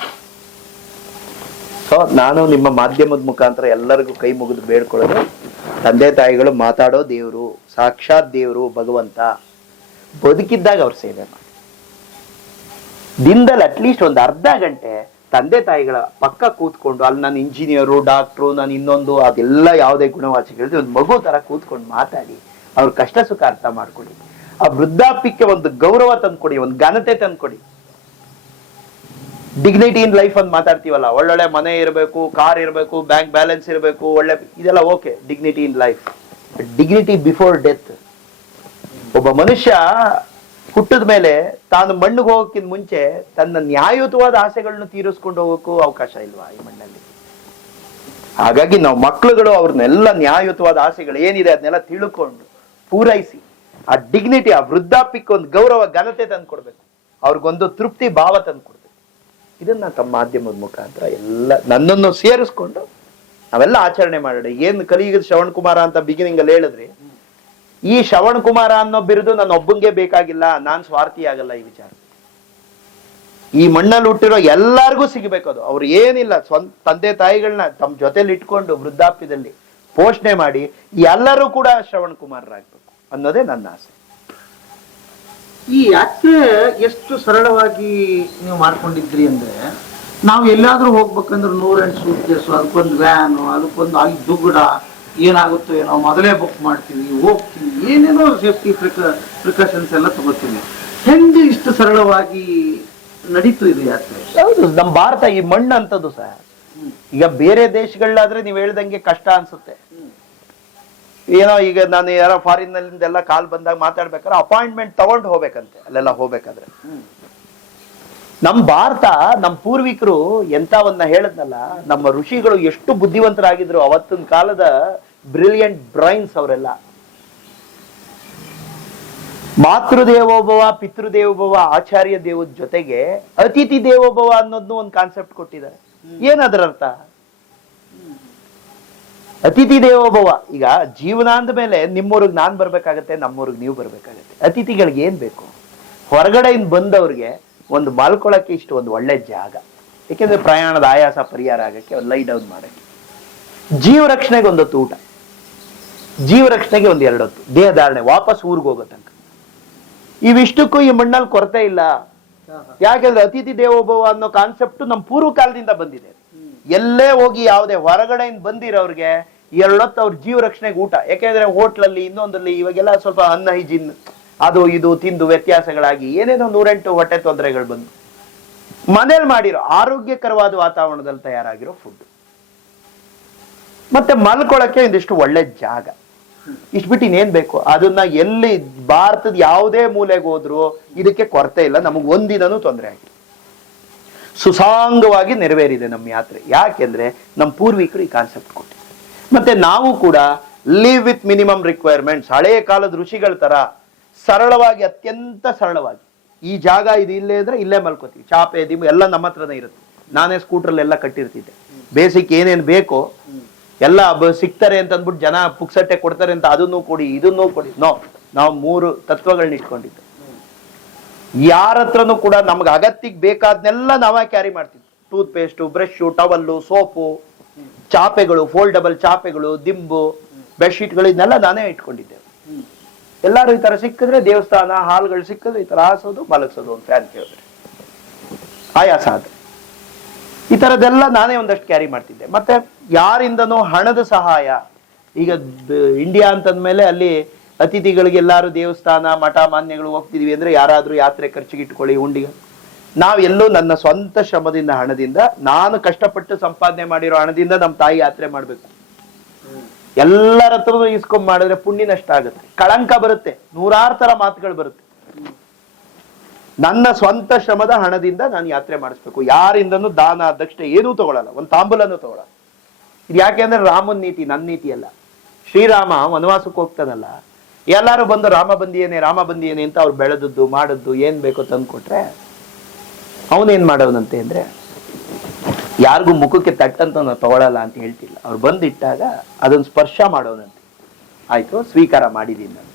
ಸೊ ನಾನು ನಿಮ್ಮ ಮಾಧ್ಯಮದ ಮುಖಾಂತರ ಎಲ್ಲರಿಗೂ ಕೈ ಮುಗಿದು ಬೇಡ್ಕೊಳ್ಳೋದು, ತಂದೆ ತಾಯಿಗಳು ಮಾತಾಡೋ ದೇವ್ರು, ಸಾಕ್ಷಾತ್ ದೇವ್ರು ಭಗವಂತ. ಬದುಕಿದ್ದಾಗ ಅವ್ರ ಸೇವೆ ಮಾಡಿ, ದಿನದಲ್ಲಿ ಅಟ್ಲೀಸ್ಟ್ ಒಂದು ಅರ್ಧ ಗಂಟೆ ತಂದೆ ತಾಯಿಗಳ ಪಕ್ಕ ಕೂತ್ಕೊಂಡು, ಅಲ್ಲಿ ನಾನು ಇಂಜಿನಿಯರು, ಡಾಕ್ಟ್ರು, ನಾನು ಇನ್ನೊಂದು, ಅದೆಲ್ಲ ಯಾವುದೇ ಗುಣವಾಚಕಗಳಿದೆ, ಒಂದು ಮಗು ತರ ಕೂತ್ಕೊಂಡು ಮಾತಾಡಿ ಅವ್ರ ಕಷ್ಟ ಸುಖ ಅರ್ಥ ಮಾಡ್ಕೊಡಿ. ಆ ವೃದ್ಧಾಪ್ಯಕ್ಕೆ ಒಂದು ಗೌರವ ತಂದ್ಕೊಡಿ, ಒಂದು ಘನತೆ ತಂದ್ಕೊಡಿ. ಡಿಗ್ನಿಟಿ ಇನ್ ಲೈಫ್ ಅಂತ ಮಾತಾಡ್ತೀವಲ್ಲ, ಒಳ್ಳೊಳ್ಳೆ ಮನೆ ಇರಬೇಕು, ಕಾರ್ ಇರಬೇಕು, ಬ್ಯಾಂಕ್ ಬ್ಯಾಲೆನ್ಸ್ ಇರಬೇಕು, ಒಳ್ಳೆ ಇದೆಲ್ಲ okay, dignity in life. Dignity before death. ಒಬ್ಬ ಮನುಷ್ಯ ಹುಟ್ಟಿದ ಮೇಲೆ ತಾನು ಮಣ್ಣಿಗೆ ಹೋಗೋಕ್ಕಿಂತ ಮುಂಚೆ ತನ್ನ ನ್ಯಾಯಯುತವಾದ ಆಸೆಗಳನ್ನು ತೀರಿಸ್ಕೊಂಡು ಹೋಗೋಕ್ಕೂ ಅವಕಾಶ ಇಲ್ವಾ ಈ ಮಣ್ಣಲ್ಲಿ? ಹಾಗಾಗಿ ನಾವು ಮಕ್ಕಳುಗಳು ಅವ್ರನ್ನೆಲ್ಲ ನ್ಯಾಯಯುತವಾದ ಆಸೆಗಳು ಏನಿದೆ ಅದನ್ನೆಲ್ಲ ತಿಳ್ಕೊಂಡು ಪೂರೈಸಿ ಆ ಡಿಗ್ನಿಟಿ, ಆ ವೃದ್ಧಾಪ್ಯಕ್ಕೆ ಒಂದು ಗೌರವ ಘನತೆ ತಂದು ಕೊಡ್ಬೇಕು, ಅವ್ರಿಗೊಂದು ತೃಪ್ತಿ ಭಾವ ತಂದು ಕೊಡ್ಬೇಕು. ಇದನ್ನ ತಮ್ಮ ಮಾಧ್ಯಮದ ಮುಖಾಂತರ ಎಲ್ಲ ನನ್ನನ್ನು ಸೇರಿಸ್ಕೊಂಡು ನಾವೆಲ್ಲ ಆಚರಣೆ ಮಾಡೋಣ. ಏನ್ ಕಲಿಯುಗದ ಶ್ರವಣ್ ಕುಮಾರ ಅಂತ ಬಿಗಿನಿಂಗ್ ಅಲ್ಲಿ ಹೇಳಿದ್ರಿ, ಈ ಶ್ರವಣ್ ಕುಮಾರ ಅನ್ನೋ ಬಿರುದು ನನ್ನ ಒಬ್ಬಂಗೆ ಬೇಕಾಗಿಲ್ಲ, ನಾನ್ ಸ್ವಾರ್ಥಿ ಆಗಲ್ಲ. ಈ ವಿಚಾರ ಈ ಮಣ್ಣಲ್ಲಿ ಹುಟ್ಟಿರೋ ಎಲ್ಲಾರ್ಗೂ ಸಿಗಬೇಕು. ಅದು ಅವ್ರು ಏನಿಲ್ಲ, ಸ್ವಂತ ತಂದೆ ತಾಯಿಗಳನ್ನ ತಮ್ಮ ಜೊತೆಲಿ ಇಟ್ಕೊಂಡು ವೃದ್ಧಾಪ್ಯದಲ್ಲಿ ಪೋಷಣೆ ಮಾಡಿ ಎಲ್ಲರೂ ಕೂಡ ಶ್ರವಣ್ ಕುಮಾರರಾಗ್ಬೇಕು ಅನ್ನೋದೇ ನನ್ನ ಆಸೆ. ಈ ಯಾತ್ರೆ ಎಷ್ಟು ಸರಳವಾಗಿ ನೀವು ಮಾಡ್ಕೊಂಡಿದ್ರಿ ಅಂದ್ರೆ, ನಾವು ಎಲ್ಲಾದ್ರೂ ಹೋಗ್ಬೇಕಂದ್ರೆ 108 ಸೂಟ್ಕೇಸು, ಅದಕ್ಕೊಂದು ವ್ಯಾನು, ಅದಕ್ಕೊಂದು ಅಲ್ಲಿ ದುಗ್ಗುಡ, ಏನಾಗುತ್ತೋ ಏನೋ ಮೊದಲೇ ಬುಕ್ ಮಾಡ್ತೀವಿ, ಹೋಗ್ತೀವಿ, ಏನೇನೋ ಸೇಫ್ಟಿ ಪ್ರಿಕಾಷನ್ಸ್ ಎಲ್ಲ ತಗೋತೀವಿ. ಹೆಂಗೆ ಇಷ್ಟು ಸರಳವಾಗಿ ನಡೀತು ಇದು ಯಾತ್ರೆ? ಹೌದು, ನಮ್ಮ ಭಾರತ ಈ ಮಣ್ಣು ಅಂತದ್ದು ಸರ್. ಈಗ ಬೇರೆ ದೇಶಗಳಾದ್ರೆ ನೀವ್ ಹೇಳ್ದಂಗೆ ಕಷ್ಟ ಅನ್ಸುತ್ತೆ. ಏನೋ ಈಗ ನಾನು ಯಾರೋ ಫಾರಿನ್ ನಲ್ಲಿಂದೆಲ್ಲ ಕಾಲ್ ಬಂದಾಗ ಮಾತಾಡ್ಬೇಕಾದ್ರೆ ಅಪಾಯಿಂಟ್ಮೆಂಟ್ ತಗೊಂಡು ಹೋಗ್ಬೇಕಂತೆ ಅಲ್ಲೆಲ್ಲ ಹೋಗ್ಬೇಕಾದ್ರೆ. ನಮ್ ಭಾರತ, ನಮ್ ಪೂರ್ವಿಕರು ಎಂತವನ್ನ ಹೇಳದ್ನಲ್ಲ, ನಮ್ಮ ಋಷಿಗಳು ಎಷ್ಟು ಬುದ್ಧಿವಂತರಾಗಿದ್ರು. ಅವತ್ತಿನ ಕಾಲದ ಬ್ರಿಲಿಯಂಟ್ ಬ್ರೈನ್ಸ್ ಅವರೆಲ್ಲ. ಮಾತೃದೇವೋಭವ, ಪಿತೃದೇವೋಭವ, ಆಚಾರ್ಯ ದೇವದ ಜೊತೆಗೆ ಅತಿಥಿ ದೇವೋಭವ ಅನ್ನೋದನ್ನು ಒಂದು ಕಾನ್ಸೆಪ್ಟ್ ಕೊಟ್ಟಿದ್ದಾರೆ. ಏನದರ ಅರ್ಥ? ಅತಿಥಿ ದೇವೋಭವ. ಈಗ ಜೀವನ ಅಂದ ಮೇಲೆ ನಿಮ್ಮೂರಿಗೆ ನಾನ್ ಬರ್ಬೇಕಾಗತ್ತೆ, ನಮ್ಮೂರಿಗೆ ನೀವು ಬರ್ಬೇಕಾಗತ್ತೆ. ಅತಿಥಿಗಳಿಗೆ ಏನ್ ಬೇಕು? ಹೊರಗಡೆಯಿಂದ ಬಂದವ್ರಿಗೆ ಒಂದು ಮಲ್ಕೊಳಕ್ಕೆ ಇಷ್ಟು ಒಂದು ಒಳ್ಳೆ ಜಾಗ, ಯಾಕೆಂದ್ರೆ ಪ್ರಯಾಣದ ಆಯಾಸ ಪರಿಹಾರ ಆಗಕ್ಕೆ, ಒಂದು ಲೈ ಡೌನ್ ಮಾಡಕ್ಕೆ, ಜೀವ ರಕ್ಷಣೆಗೆ ಒಂದೊತ್ತು ಊಟ, ಜೀವ ರಕ್ಷಣೆಗೆ ಒಂದು 2 ಹೊತ್ತು ದೇಹಧಾರಣೆ, ವಾಪಸ್ ಊರಿಗೆ ಹೋಗೋ ತನಕ. ಇವಿಷ್ಟಕ್ಕೂ ಈ ಮಣ್ಣಲ್ಲಿ ಕೊರತೆ ಇಲ್ಲ. ಯಾಕೆಂದ್ರೆ ಅತಿಥಿ ದೇವೋಭವ ಅನ್ನೋ ಕಾನ್ಸೆಪ್ಟ್ ನಮ್ಮ ಪೂರ್ವ ಕಾಲದಿಂದ ಬಂದಿದೆ. ಎಲ್ಲೇ ಹೋಗಿ ಯಾವುದೇ ಹೊರಗಡೆಯಿಂದ ಬಂದಿರೋರ್ಗೆ 2 ಹೊತ್ತು ಅವ್ರ ಜೀವ ರಕ್ಷಣೆಗೆ ಊಟ. ಯಾಕೆಂದ್ರೆ ಹೋಟ್ಲಲ್ಲಿ ಇನ್ನೊಂದಲ್ಲಿ ಇವಾಗೆಲ್ಲ ಸ್ವಲ್ಪ ಅನ್ಹೈಜೀನ್ ಅದು ಇದು ತಿಂದು ವ್ಯತ್ಯಾಸಗಳಾಗಿ ಏನೇನೋ 108 ಹೊಟ್ಟೆ ತೊಂದರೆಗಳು ಬಂದು, ಮನೇಲಿ ಮಾಡಿರೋ ಆರೋಗ್ಯಕರವಾದ ವಾತಾವರಣದಲ್ಲಿ ತಯಾರಾಗಿರೋ ಫುಡ್, ಮತ್ತೆ ಮಲ್ಕೊಳಕ್ಕೆ ಒಂದಿಷ್ಟು ಒಳ್ಳೆ ಜಾಗ, ಇಷ್ಟು ಬಿಟ್ಟು ಇನ್ನೇನ್ ಬೇಕು? ಅದನ್ನ ಎಲ್ಲಿ ಭಾರತದ ಯಾವುದೇ ಮೂಲೆಗೆ ಹೋದ್ರು ಇದಕ್ಕೆ ಕೊರತೆ ಇಲ್ಲ. ನಮಗ್ ಒಂದಿನೂ ತೊಂದರೆ ಆಗಿದೆ, ಸುಸಾಂಗವಾಗಿ ನೆರವೇರಿದೆ ನಮ್ಮ ಯಾತ್ರೆ. ಯಾಕೆಂದ್ರೆ ನಮ್ಮ ಪೂರ್ವಿಕರು ಈ ಕಾನ್ಸೆಪ್ಟ್ ಕೊಟ್ಟಿದ್ದಾರೆ. ಮತ್ತೆ ನಾವು ಕೂಡ ಲಿವ್ ವಿತ್ ಮಿನಿಮಮ್ ರಿಕ್ವೈರ್ಮೆಂಟ್ಸ್, ಹಳೆಯ ಕಾಲದ ಋಷಿಗಳ ತರ ಸರಳವಾಗಿ, ಅತ್ಯಂತ ಸರಳವಾಗಿ, ಈ ಜಾಗ ಇದು ಇಲ್ಲೇ ಇದ್ರೆ ಇಲ್ಲೇ ಮಲ್ಕೋತೀವಿ, ಚಾಪೆ ದಿಮ್ಮು ಎಲ್ಲ ನಮ್ಮ ಹತ್ರನೇ ಇರುತ್ತೆ. ನಾನೇ ಸ್ಕೂಟ್ರಲ್ಲೆಲ್ಲ ಕಟ್ಟಿರ್ತಿದ್ದೆ. ಬೇಸಿಕ್ ಏನೇನ್ ಬೇಕೋ ಎಲ್ಲ ಸಿಗ್ತಾರೆ ಅಂತ ಅಂದ್ಬಿಟ್ಟು ಜನ ಪುಕ್ಸಟ್ಟೆ ಕೊಡ್ತಾರೆ ಅಂತ ಅದನ್ನು ಕೊಡಿ ಇದನ್ನೂ ಕೊಡಿ. ನಾವು 3 ತತ್ವಗಳನ್ನ ಇಟ್ಕೊಂಡಿದ್ದು. ಯಾರ ಹತ್ರನೂ ಕೂಡ ನಮ್ಗೆ ಅಗತ್ಯಕ್ಕೆ ಬೇಕಾದ್ನೆಲ್ಲ ನಾವೇ ಕ್ಯಾರಿ ಮಾಡ್ತಿದ್ವಿ. Toothpaste, brush, towel, soap, ಚಾಪೆಗಳು, ಫೋಲ್ಡಬಲ್ ಚಾಪೆಗಳು, ದಿಂಬು, ಬೆಡ್ಶೀಟ್ಗಳು ಇದನ್ನೆಲ್ಲ ನಾನೇ ಇಟ್ಕೊಂಡಿದ್ದೆ. ಎಲ್ಲಾರು ಈ ತರ ಸಿಕ್ಕಿದ್ರೆ ದೇವಸ್ಥಾನ ಹಾಲ್ಗಳು ಸಿಕ್ಕಿದ್ರೆ ಈ ತರ ಹಾಸೋದು ಮಲಗಿಸೋದು ಒಂದು ಫ್ಯಾನ್ ಕೇಳಿದ್ರೆ ಆಯಾಸ ಆದ್ರೆ ಈ ತರದೆಲ್ಲ ನಾನೇ ಒಂದಷ್ಟು ಕ್ಯಾರಿ ಮಾಡ್ತಿದ್ದೆ. ಮತ್ತೆ ಯಾರಿಂದನೂ ಹಣದ ಸಹಾಯ, ಈಗ ಇಂಡಿಯಾ ಅಂತಂದ್ಮೇಲೆ ಅಲ್ಲಿ ಅತಿಥಿಗಳಿಗೆ ಎಲ್ಲಾರು ದೇವಸ್ಥಾನ ಮಠ ಮಾನ್ಯಗಳು ಹೋಗ್ತಿದೀವಿ ಅಂದ್ರೆ ಯಾರಾದ್ರೂ ಯಾತ್ರೆ ಖರ್ಚಿಗೆ ಇಟ್ಕೊಳ್ಳಿ ಉಂಡಿಗೆ. ನಾವೆಲ್ಲೂ ನನ್ನ ಸ್ವಂತ ಶ್ರಮದಿಂದ ಹಣದಿಂದ ನಾನು ಕಷ್ಟಪಟ್ಟು ಸಂಪಾದನೆ ಮಾಡಿರೋ ಹಣದಿಂದ ನಮ್ಮ ತಾಯಿ ಯಾತ್ರೆ ಮಾಡ್ಬೇಕು. ಎಲ್ಲರ ಹತ್ರನೂ ಇಸ್ಕೊಂಡ್ ಮಾಡಿದ್ರೆ ಪುಣ್ಯ ನಷ್ಟ ಆಗುತ್ತೆ, ಕಳಂಕ ಬರುತ್ತೆ, ನೂರಾರು ತರ ಮಾತುಗಳು ಬರುತ್ತೆ. ನನ್ನ ಸ್ವಂತ ಶ್ರಮದ ಹಣದಿಂದ ನಾನು ಯಾತ್ರೆ ಮಾಡಿಸ್ಬೇಕು. ಯಾರಿಂದನೂ ದಾನ ದಕ್ಷಿಣೆ ಏನೂ ತಗೊಳಲ್ಲ, ಒಂದು ತಾಂಬೂಲನೂ ತಗೊಳಲ್ಲ. ಇದು ಯಾಕೆಂದ್ರೆ ರಾಮನ್ ನೀತಿ, ನನ್ನ ನೀತಿ ಅಲ್ಲ. ಶ್ರೀರಾಮ ವನವಾಸಕ್ಕೆ ಹೋಗ್ತಾನಲ್ಲ, ಎಲ್ಲಾರು ಬಂದು ರಾಮ ಬಂದಿಯೇನೆ ಅಂತ ಅವ್ರು ಬೆಳೆದದ್ದು ಮಾಡದ್ದು ಏನ್ ಬೇಕೋ ತಂದ್ಕೊಟ್ರೆ ಅವನೇನ್ ಮಾಡೋನಂತೆ ಅಂದ್ರೆ ಯಾರಿಗೂ ಮುಖಕ್ಕೆ ತಟ್ಟಂತ ನಾವು ತಗೊಳಲ್ಲ ಅಂತ ಹೇಳ್ತಿಲ್ಲ. ಅವ್ರು ಬಂದಿಟ್ಟಾಗ ಅದನ್ನ ಸ್ಪರ್ಶ ಮಾಡೋನಂತೆ. ಆಯ್ತು, ಸ್ವೀಕಾರ ಮಾಡಿದೀನಿ ನಾನು.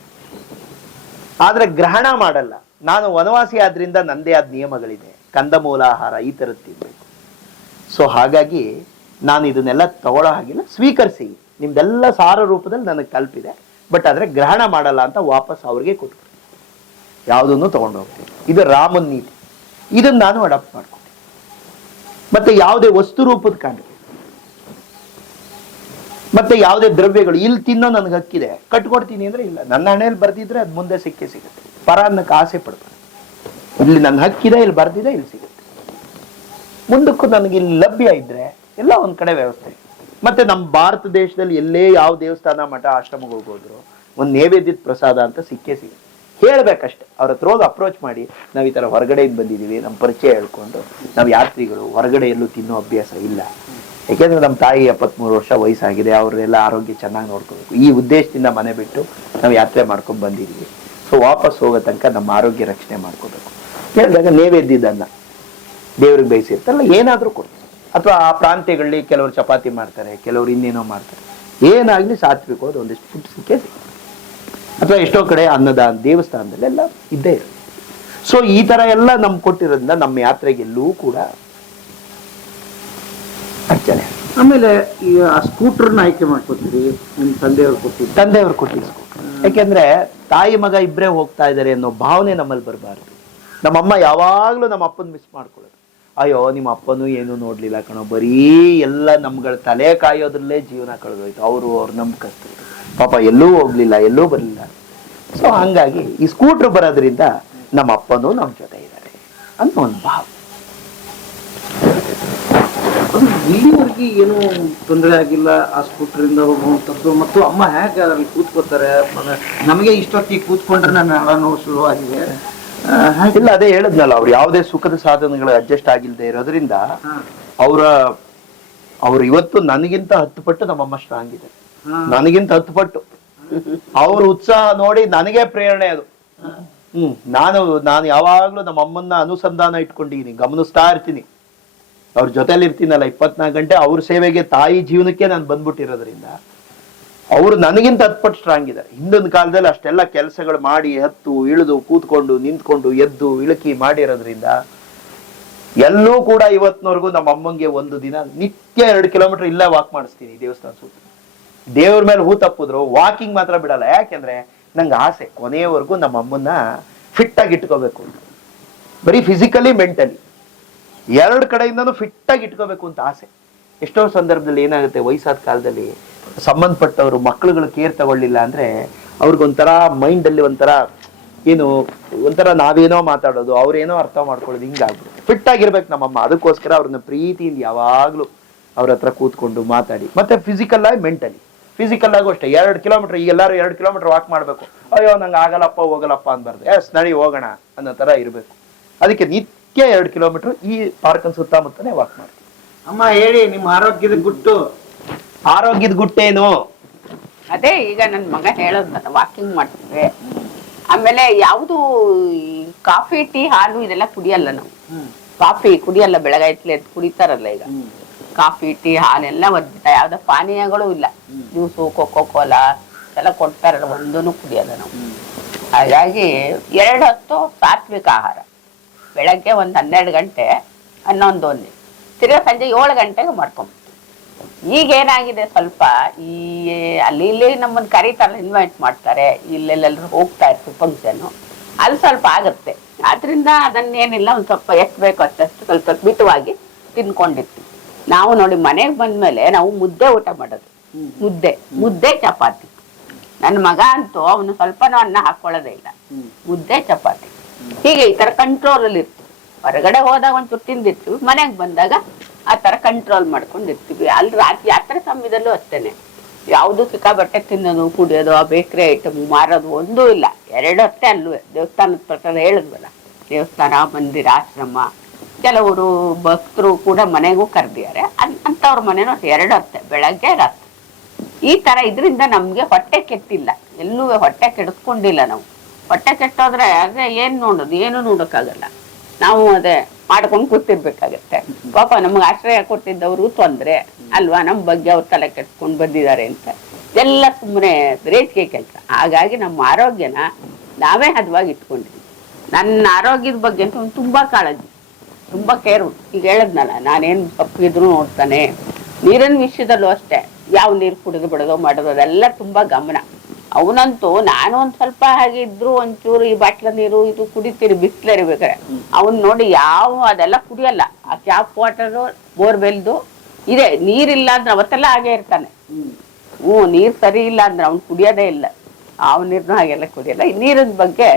ಆದ್ರೆ ಗ್ರಹಣ ಮಾಡಲ್ಲ. ನಾನು ವನವಾಸಿ ಆದ್ರಿಂದ ನಂದೇ ಆದ ನಿಯಮಗಳಿದೆ, ಕಂದಮೂಲ ಆಹಾರ ಈ ತರದ್ ತಿನ್ಬೇಕು. ಸೊ ಹಾಗಾಗಿ ನಾನು ಇದನ್ನೆಲ್ಲ ತಗೊಳ್ಳೋ ಹಾಗಿಲ್ಲ, ಸ್ವೀಕರಿಸಿ ನಿಮ್ದೆಲ್ಲ ಸಾರ ರೂಪದಲ್ಲಿ ನನಗೆ ತಲುಪಿದೆ, ಬಟ್ ಆದ್ರೆ ಗ್ರಹಣ ಮಾಡಲ್ಲ ಅಂತ ವಾಪಸ್ ಅವ್ರಿಗೆ ಕೊಟ್ಟು ಯಾವುದನ್ನು ತಗೊಂಡು ಹೋಗ್ತೀನಿ. ಇದು ರಾಮನ್ ನೀತಿ, ಇದನ್ನ ನಾನು ಅಡಾಪ್ಟ್ ಮಾಡ್ಕೊಂಡೆ. ಮತ್ತೆ ಯಾವುದೇ ವಸ್ತು ರೂಪದ ಕಾಣಿಕೆ ಮತ್ತೆ ಯಾವುದೇ ದ್ರವ್ಯಗಳು ಇಲ್ಲಿ ತಿನ್ನೋ ನನ್ಗೆ ಹಕ್ಕಿದೆ ಕಟ್ಕೊಡ್ತೀನಿ ಅಂದ್ರೆ ಇಲ್ಲ, ನನ್ನ ಹಣೆಯಲ್ಲಿ ಬರ್ದಿದ್ರೆ ಅದು ಮುಂದೆ ಸಿಕ್ಕೇ ಸಿಗುತ್ತೆ. ಪರ ಅನ್ನಕ್ಕೆ ಆಸೆ ಪಡ್ತಾರೆ. ಇಲ್ಲಿ ನನ್ನ ಹಕ್ಕಿದೆ, ಇಲ್ಲಿ ಬರ್ದಿದೆ, ಇಲ್ಲಿ ಸಿಗುತ್ತೆ. ಮುಂದಕ್ಕೂ ನನಗೆ ಇಲ್ಲಿ ಲಭ್ಯ ಇದ್ರೆ ಎಲ್ಲ ಒಂದ್ ಕಡೆ ವ್ಯವಸ್ಥೆ. ಮತ್ತೆ ನಮ್ಮ ಭಾರತ ದೇಶದಲ್ಲಿ ಎಲ್ಲೇ ಯಾವ ದೇವಸ್ಥಾನ ಮಠ ಆಶ್ರಮಕ್ಕೆ ಹೋಗೋದ್ರು ಒಂದು ನೈವೇದ್ಯದ ಪ್ರಸಾದ ಅಂತ ಸಿಕ್ಕೇ ಸಿಗುತ್ತೆ. ಹೇಳ್ಬೇಕಷ್ಟೆ, ಅವ್ರ ಹತ್ರ ಹೋಗಿ ಅಪ್ರೋಚ್ ಮಾಡಿ ನಾವು ಈ ತರ ಹೊರಗಡೆಯಿಂದ ಬಂದಿದೀವಿ, ನಮ್ಮ ಪರಿಚಯ ಹೇಳ್ಕೊಂಡು ನಾವು ಯಾತ್ರಿಗಳು ಹೊರಗಡೆ ಎಲ್ಲೂ ತಿನ್ನೋ ಅಭ್ಯಾಸ ಇಲ್ಲ. ಯಾಕೆಂದ್ರೆ ನಮ್ಮ ತಾಯಿ 73 ವರ್ಷ ವಯಸ್ಸಾಗಿದೆ, ಅವ್ರೆಲ್ಲ ಆರೋಗ್ಯ ಚೆನ್ನಾಗಿ ನೋಡ್ಕೋಬೇಕು. ಈ ಉದ್ದೇಶದಿಂದ ಮನೆ ಬಿಟ್ಟು ನಾವು ಯಾತ್ರೆ ಮಾಡ್ಕೊಂಡು ಬಂದಿದ್ದೀವಿ. ಸೊ ವಾಪಸ್ ಹೋಗೋ ತನಕ ನಮ್ಮ ಆರೋಗ್ಯ ರಕ್ಷಣೆ ಮಾಡ್ಕೋಬೇಕು. ಹೇಳಿದಾಗ ನೈವೇದ್ಯದನ್ನ ದೇವ್ರಿಗೆ ಬೇಯಿಸಿರ್ತಾರಲ್ಲ ಏನಾದ್ರೂ ಕೊಡ್ತಾರೆ. ಅಥವಾ ಆ ಪ್ರಾಂತ್ಯಗಳಲ್ಲಿ ಕೆಲವರು ಚಪಾತಿ ಮಾಡ್ತಾರೆ, ಕೆಲವರು ಇನ್ನೇನೋ ಮಾಡ್ತಾರೆ. ಏನಾಗ್ಲಿ ಸಾತ್ವಿಕವಾದ ಒಂದಿಷ್ಟು ಫುಡ್ ಸಿಕ್ಕೇ ಸಿಗುತ್ತೆ. ಅಥವಾ ಎಷ್ಟೋ ಕಡೆ ಅನ್ನದಾನ ದೇವಸ್ಥಾನದಲ್ಲೆಲ್ಲ ಇದ್ದೇ ಇರುತ್ತೆ. ಸೊ ಈ ತರ ಎಲ್ಲ ನಮ್ಗೆ ಕೊಟ್ಟಿರೋದ್ರಿಂದ ನಮ್ಮ ಯಾತ್ರೆಗೆಲ್ಲೂ ಕೂಡ ಅರ್ಚನೆ. ಆಮೇಲೆ ಈ ಆ ಸ್ಕೂಟರ್ನ ಆಯ್ಕೆ ಮಾಡ್ಕೊತೀರಿ, ನಿಮ್ ತಂದೆಯವ್ರು ಕೊಟ್ಟಿದ್ರು. ಯಾಕೆಂದ್ರೆ ತಾಯಿ ಮಗ ಇಬ್ಬರೇ ಹೋಗ್ತಾ ಇದಾರೆ ಅನ್ನೋ ಭಾವನೆ ನಮ್ಮಲ್ಲಿ ಬರಬಾರ್ದು. ನಮ್ಮಮ್ಮ ಯಾವಾಗ್ಲೂ ನಮ್ಮ ಅಪ್ಪನ ಮಿಸ್ ಮಾಡ್ಕೊಳ್ಳೋದು. ಅಯ್ಯೋ ನಿಮ್ಮ ಅಪ್ಪನೂ ಏನು ನೋಡ್ಲಿಲ್ಲ ಕಣೋ, ಬರೀ ಎಲ್ಲ ನಮ್ಗಳ ತಲೆ ಕಾಯೋದ್ರಲ್ಲೇ ಜೀವನ ಕಳೆದೋಯ್ತು. ಅವ್ರು ನಂಬಿಕಸ್ತರು, ಪಾಪ ಎಲ್ಲೂ ಹೋಗ್ಲಿಲ್ಲ, ಎಲ್ಲೂ ಬರ್ಲಿಲ್ಲ. ಸೊ ಹಂಗಾಗಿ ಈ ಸ್ಕೂಟರ್ ಬರೋದ್ರಿಂದ ನಮ್ಮ ಅಪ್ಪನೂ ನಮ್ಮ ಜೊತೆ ಇದ್ದಾರೆ ಅನ್ನೋ ಒಂದು ಭಾವ. ಇಲ್ಲಿವರೆಗೆ ಏನು ತೊಂದರೆ ಆಗಿಲ್ಲ ಆ ಸ್ಕೂಟರ್ ಇಂದ ಹೋಗುವಂಥದ್ದು. ಮತ್ತು ಅಮ್ಮ ಹೇಗೆ ಅದ್ರಲ್ಲಿ ಕೂತ್ಕೋತಾರೆ, ನಮಗೆ ಇಷ್ಟೊತ್ತಿಗೆ ಕೂತ್ಕೊಂಡ್ರೆ ನನ್ನ ನೋವು ಶುರು ಆಗಿದೆ. ಇಲ್ಲ, ಅದೇ ಹೇಳದ್ನಲ್ಲ, ಅವ್ರು ಯಾವುದೇ ಸುಖದ ಸಾಧನಗಳು ಅಡ್ಜಸ್ಟ್ ಆಗಿಲ್ದೆ ಇರೋದ್ರಿಂದ ಅವ್ರು ಇವತ್ತು ನನಗಿಂತ 10 ಪಟ್ಟು ನಮ್ಮಮ್ಮ ಸ್ಟ್ರಾಂಗ್ ಇದೆ, ನನಗಿಂತ 10 ಪಟ್ಟು. ಅವ್ರ ಉತ್ಸಾಹ ನೋಡಿ ನನಗೆ ಪ್ರೇರಣೆ ಅದು. ನಾನು ಯಾವಾಗ್ಲೂ ನಮ್ಮ ಅಮ್ಮನ್ನ ಅನುಸಂಧಾನ ಇಟ್ಕೊಂಡಿದ್ದೀನಿ, ಗಮನಿಸ್ತಾ ಇರ್ತೀನಿ. ಅವ್ರ ಜೊತೆಲಿ ಇರ್ತೀನಲ್ಲ 24 ಗಂಟೆ, ಅವ್ರ ಸೇವೆಗೆ, ತಾಯಿ ಜೀವನಕ್ಕೆ ನಾನು ಬಂದ್ಬಿಟ್ಟಿರೋದ್ರಿಂದ ಅವ್ರು ನನಗಿಂತ 10 ಪಟ್ಟು ಸ್ಟ್ರಾಂಗ್ ಇದ್ದಾರೆ. ಹಿಂದಿನ ಕಾಲದಲ್ಲಿ ಅಷ್ಟೆಲ್ಲ ಕೆಲಸಗಳು ಮಾಡಿ ಹತ್ತು ಇಳಿದು ಕೂತ್ಕೊಂಡು ನಿಂತ್ಕೊಂಡು ಎದ್ದು ಇಳಕಿ ಮಾಡಿರೋದ್ರಿಂದ ಎಲ್ಲೂ ಕೂಡ ಇವತ್ತಿನವರೆಗೂ ನಮ್ಮ ಅಮ್ಮಂಗೆ ಒಂದು ದಿನ ನಿತ್ಯ 2 ಕಿಲೋಮೀಟರ್ ಇಲ್ಲೇ ವಾಕ್ ಮಾಡಿಸ್ತೀನಿ ದೇವಸ್ಥಾನ ಸುತ್ತ. ದೇವ್ರ ಮೇಲೆ ಹೂ ತಪ್ಪಿದ್ರು ವಾಕಿಂಗ್ ಮಾತ್ರ ಬಿಡಲ್ಲ. ಯಾಕೆಂದ್ರೆ ನಂಗೆ ಆಸೆ ಕೊನೆಯವರೆಗೂ ನಮ್ಮ ಅಮ್ಮನ್ನ ಫಿಟ್ ಆಗಿ ಇಟ್ಕೋಬೇಕು ಅಂತ, ಬರೀ ಫಿಸಿಕಲಿ ಮೆಂಟಲಿ 2 ಕಡೆಯಿಂದನೂ ಫಿಟ್ ಆಗಿ ಇಟ್ಕೋಬೇಕು ಅಂತ ಆಸೆ. ಎಷ್ಟೋ ಸಂದರ್ಭದಲ್ಲಿ ಏನಾಗುತ್ತೆ, ವಯಸ್ಸಾದ ಕಾಲದಲ್ಲಿ ಸಂಬಂಧಪಟ್ಟವರು ಮಕ್ಕಳುಗಳು ಕೇರ್ ತಗೊಳ್ಳಿಲ್ಲ ಅಂದ್ರೆ ಅವ್ರಿಗೊಂಥರ ಮೈಂಡ್ ಅಲ್ಲಿ ಒಂಥರ ನಾವೇನೋ ಮಾತಾಡೋದು, ಅವ್ರೇನೋ ಅರ್ಥ ಮಾಡ್ಕೊಳ್ಳೋದು, ಹಿಂಗಾಗ್ಬಿಡುತ್ತೆ. ಫಿಟ್ ಆಗಿರ್ಬೇಕು ನಮ್ಮಮ್ಮ. ಅದಕ್ಕೋಸ್ಕರ ಅವ್ರನ್ನ ಪ್ರೀತಿಯಿಂದ ಯಾವಾಗ್ಲೂ ಅವ್ರ ಹತ್ರ ಕೂತ್ಕೊಂಡು ಮಾತಾಡಿ, ಮತ್ತೆ ಫಿಸಿಕಲ್ ಆಗಿ ಮೆಂಟಲಿ. ಫಿಸಿಕಲ್ ಆಗು ಅಷ್ಟೇ, 2 ಕಿಲೋಮೀಟರ್, ಈಗ ಎಲ್ಲಾರು 2 ಕಿಲೋಮೀಟರ್ ವಾಕ್ ಮಾಡ್ಬೇಕು. ಅಯ್ಯೋ ನಂಗೆ ಆಗಲ್ಲಪ್ಪ ಹೋಗಲ್ಲಪ್ಪ ಅನ್ಬಾರ್ದು, ಎಸ್ ನಡಿ ಹೋಗೋಣ ಅನ್ನೋ ತರ ಇರ್ಬೇಕು. ಅದಕ್ಕೆ ನಿತ್ಯ 2 ಕಿಲೋಮೀಟರ್ ಈ ಪಾರ್ಕನ್ ಸುತ್ತಮುತ್ತನೇ ವಾಕ್ ಮಾಡ್ತೀವಿ. ಅಮ್ಮ ಹೇಳಿ, ನಿಮ್ಮ ಆರೋಗ್ಯದ ಗುಟ್ಟೇನು? ಅದೇ ಈಗ ನನ್ನ ಮಗ ಹೇಳೋದ್ ವಾಕಿಂಗ್ ಮಾಡ್ತೀವಿ. ಆಮೇಲೆ ಯಾವುದು ಕಾಫಿ ಟೀ ಹಾಲು ಇದೆಲ್ಲ ಕುಡಿಯಲ್ಲ ನಾವು. ಕಾಫಿ ಕುಡಿಯಲ್ಲ, ಬೆಳಗಾಯ್ತಲೆ ಕುಡಿತಾರಲ್ಲ ಈಗ. ಕಾಫಿ ಟೀ ಹಾಲೆಲ್ಲ ಒದ್ಬಿಟ್ಟ, ಯಾವ್ದೋ ಪಾನೀಯಗಳು ಇಲ್ಲ. ಜ್ಯೂಸು ಕೋಕೋ ಕೋಲಾ ಎಲ್ಲ ಕೊಡ್ತಾರಲ್ಲ, ಒಂದೂ ಕುಡಿಯಲ್ಲ ನಾವು. ಹಾಗಾಗಿ 2 ಹೊತ್ತು ಸಾತ್ವಿಕ ಆಹಾರ. ಬೆಳಗ್ಗೆ ಒಂದು 12 ಗಂಟೆ, 11 ತಿರ್ಗಾ ಸಂಜೆ 7 ಗಂಟೆಗೆ ಮಾಡ್ಕೊಂಡ್ಬಿಡ್ತೀವಿ. ಈಗ ಏನಾಗಿದೆ ಸ್ವಲ್ಪ ಈ ಅಲ್ಲಿ ಇಲ್ಲಿ ನಮ್ಮನ್ನ ಕರೀತಾರಲ್ಲ, ಇನ್ವೈಟ್ ಮಾಡ್ತಾರೆ, ಇಲ್ಲೆಲ್ಲರೂ ಹೋಗ್ತಾ ಇರ್ತೀವಿ ಫಂಕ್ಷನ್, ಅಲ್ಲಿ ಸ್ವಲ್ಪ ಆಗುತ್ತೆ. ಆದ್ರಿಂದ ಅದನ್ನೇನಿಲ್ಲ, ಒಂದ್ ಸ್ವಲ್ಪ ಎಷ್ಟು ಬೇಕೋ ಅಷ್ಟು ಸ್ವಲ್ಪ ಮಿತವಾಗಿ ತಿನ್ಕೊಂಡಿರ್ತೀವಿ. ನಾವು ನೋಡಿ ಮನೆಗೆ ಬಂದ್ಮೇಲೆ ನಾವು ಮುದ್ದೆ ಊಟ ಮಾಡೋದು, ಮುದ್ದೆ ಚಪಾತಿ. ನನ್ನ ಮಗ ಅಂತೂ ಅವನು ಸ್ವಲ್ಪನೂ ಅನ್ನ ಹಾಕೊಳ್ಳೋದೇ ಇಲ್ಲ, ಮುದ್ದೆ ಚಪಾತಿ. ಹೀಗೆ ಈ ತರ ಕಂಟ್ರೋಲ್ ಅಲ್ಲಿ ಇರ್ತೀವಿ. ಹೊರಗಡೆ ಹೋದಾಗ ಒಂಚೂರು ತಿಂದಿರ್ತೀವಿ, ಮನೆಗೆ ಬಂದಾಗ ಆ ತರ ಕಂಟ್ರೋಲ್ ಮಾಡ್ಕೊಂಡಿರ್ತೀವಿ. ಅಲ್ಲಿ ರಾತ್ರಿ ಯಾತ್ರೆ ಸಮಯದಲ್ಲೂ ಅಷ್ಟೇನೆ, ಯಾವುದು ಸಿಕ್ಕಾಬಟ್ಟೆ ತಿನ್ನೋದು, ಕುಡಿಯೋದು, ಆ ಬೇಕರಿ ಐಟಮ್ ಮಾರೋದು ಒಂದೂ ಇಲ್ಲ. 2 ಹೊತ್ತೆ ಅಲ್ಲೂ ದೇವಸ್ಥಾನದ ಪ್ರಕಾರ ಹೇಳಿದ್ವಲ್ಲ, ದೇವಸ್ಥಾನ, ಮಂದಿರ, ಆಶ್ರಮ. ಕೆಲವರು ಭಕ್ತರು ಕೂಡ ಮನೆಗೂ ಕರೆದಿದ್ದಾರೆ, ಅಂತವ್ರ ಮನೇನೂ 2 ಹೊತ್ತೆ, ಬೆಳಗ್ಗೆ ರಾತ್ರಿ. ಈ ತರ ಇದರಿಂದ ನಮ್ಗೆ ಹೊಟ್ಟೆ ಕೆಟ್ಟಿಲ್ಲ, ಎಲ್ಲೂ ಹೊಟ್ಟೆ ಕೆಡಿಸ್ಕೊಂಡಿಲ್ಲ ನಾವು. ಹೊಟ್ಟೆ ಕೆಟ್ಟೋದ್ರೆ ಅದೇ ಏನ್ ನೋಡೋದು, ಏನು ನೋಡೋಕ್ಕಾಗಲ್ಲ. ನಾವು ಅದೇ ಮಾಡ್ಕೊಂಡು ಕೂತಿರ್ಬೇಕಾಗತ್ತೆ. ಪಾಪ ನಮ್ಗೆ ಆಶ್ರಯ ಕೊಟ್ಟಿದ್ದವ್ರಿಗೂ ತೊಂದ್ರೆ ಅಲ್ವಾ, ನಮ್ ಬಗ್ಗೆ ಅವ್ರ ತಲೆ ಕೆಡ್ಸ್ಕೊಂಡ್ ಬಂದಿದ್ದಾರೆ ಅಂತ ಎಲ್ಲ ಸುಮ್ಮನೆ ರೇಟ್ಗೆ ಕೆಲಸ. ಹಾಗಾಗಿ ನಮ್ಮ ಆರೋಗ್ಯನ ನಾವೇ ಹದವಾಗಿ ಇಟ್ಕೊಂಡಿದ್ವಿ. ನನ್ನ ಆರೋಗ್ಯದ ಬಗ್ಗೆ ಅಂತ ತುಂಬಾ ಕಾಳಜಿ, ತುಂಬಾ ಕೇರ್. ಈಗ ಹೇಳದ್ನಲ್ಲ, ನಾನೇನು ತಪ್ಪಿದ್ರು ನೋಡ್ತಾನೆ. ನೀರಿನ ವಿಷಯದಲ್ಲೂ ಅಷ್ಟೇ, ಯಾವ ನೀರು ಕುಡಿದು ಬಿಡೋದು ಮಾಡೋದು ಅದೆಲ್ಲ ತುಂಬಾ ಗಮನ. ಅವನಂತೂ ನಾನು ಒಂದ್ ಸ್ವಲ್ಪ ಹಾಗೆ ಇದ್ರು ಒಂಚೂರು ಈ ಬಾಟ್ಲ ನೀರು ಇದು ಕುಡಿತೀರಿ ಬಿಸ್ಲರಿಬೇಕಾರೆ, ಅವನ್ ನೋಡಿ ಅದೆಲ್ಲ ಕುಡಿಯಲ್ಲ. ಆ ಟ್ಯಾಪ್ ವಾಟರ್, ಬೋರ್ವೆಲ್ದು ಇದೆ, ನೀರಿಲ್ಲ ಅಂದ್ರೆ ಅವತ್ತೆಲ್ಲ ಹಾಗೆ ಇರ್ತಾನೆ. ನೀರ್ ಸರಿ ಇಲ್ಲ ಅಂದ್ರೆ ಅವ್ನು ಕುಡಿಯೋದೇ ಇಲ್ಲ, ನೀರ್ನು ಹಾಗೆಲ್ಲ ಕುಡಿಯಲ್ಲ. ನೀರಿನ ಬಗ್ಗೆ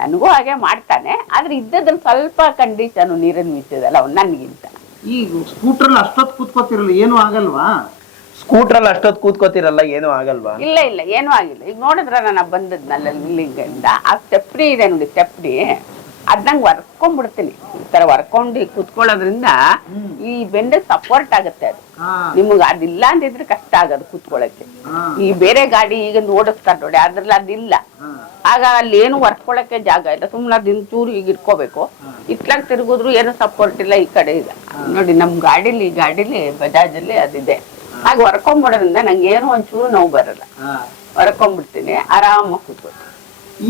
ನನಗೂ ಹಾಗೆ ಮಾಡ್ತಾನೆ. ಆದ್ರೆ ಇದ್ದದ್ರಲ್ಲಿ ಸ್ವಲ್ಪ ಕಂಡೀಷನ್ ನೀರಿನ ವಿಷಯದಲ್ಲ ಅವ್ನು ನನ್ಗಿಂತ. ಈಗ ಸ್ಕೂಟ್ರಲ್ಲಿ ಅಷ್ಟೊತ್ತು ಕೂತ್ಕೋತಿರಲ್ಲ, ಏನು ಆಗಲ್ವಾ? ಸ್ಕೂಟ್ರಲ್ಲಿ ಅಷ್ಟೊತ್ತು ಕೂತ್ಕೋತಿರಲ್ಲ, ಏನು ಆಗಲ್ವಾ? ಇಲ್ಲ ಏನೂ ಆಗಿಲ್ಲ. ಈಗ ನೋಡಿದ್ರ ನಾನು ಬಂದದ್ನಲ್ಲ ಇಲ್ಲಿಂದ, ಆ ಸ್ಟೆಪ್ನಿ ಇದೆ ನೋಡಿ, ಸ್ಟೆಪ್ನಿ ಅದ್ನಂಗ್ ವರ್ಕೊಂಡ್ಬಿಡ್ತೀನಿ. ಈ ತರ ವರ್ಕೊಂಡು ಕುತ್ಕೊಳ್ಳೋದ್ರಿಂದ ಈ ಬೆಂಡೆ ಸಪೋರ್ಟ್ ಆಗುತ್ತೆ. ಅದು ನಿಮ್ಗೆ ಅದಿಲ್ಲ ಅಂದಿದ್ರೆ ಕಷ್ಟ ಆಗೋದು ಕೂತ್ಕೊಳ್ಳಕ್ಕೆ. ಈ ಬೇರೆ ಗಾಡಿ ಈಗ ಓಡಿಸ್ತಾರೆ ನೋಡಿ, ಅದ್ರಲ್ಲಿ ಅದಿಲ್ಲ. ಆಗ ಅಲ್ಲಿ ಏನು ವರ್ಕೊಳಕ್ಕೆ ಜಾಗ ಇಲ್ಲ, ಸುಮ್ನೆ ಅದಿನ್ ಚೂರು ಈಗ ಇಟ್ಕೋಬೇಕು. ಇಟ್ಲಾಗ ತಿರುಗಿದ್ರು ಏನು ಸಪೋರ್ಟ್ ಇಲ್ಲ ಈ ಕಡೆ ಇಲ್ಲ ನೋಡಿ. ನಮ್ ಗಾಡಿಲಿ ಬಜಾಜ್ ಅಲ್ಲಿ ಅದಿದೆ. ಹಾಗೆ ವರ್ಕೊಂಡ್ಬಿಡೋದ್ರಿಂದ ನಂಗೆ ಏನು ಒಂಚೂರು ನೋವು ಬರಲ್ಲ, ವರ್ಕೊಂಡ್ಬಿಡ್ತೀನಿ, ಆರಾಮಾಗಿ ಕೂತ್ಕೊಳ್ತೀನಿ.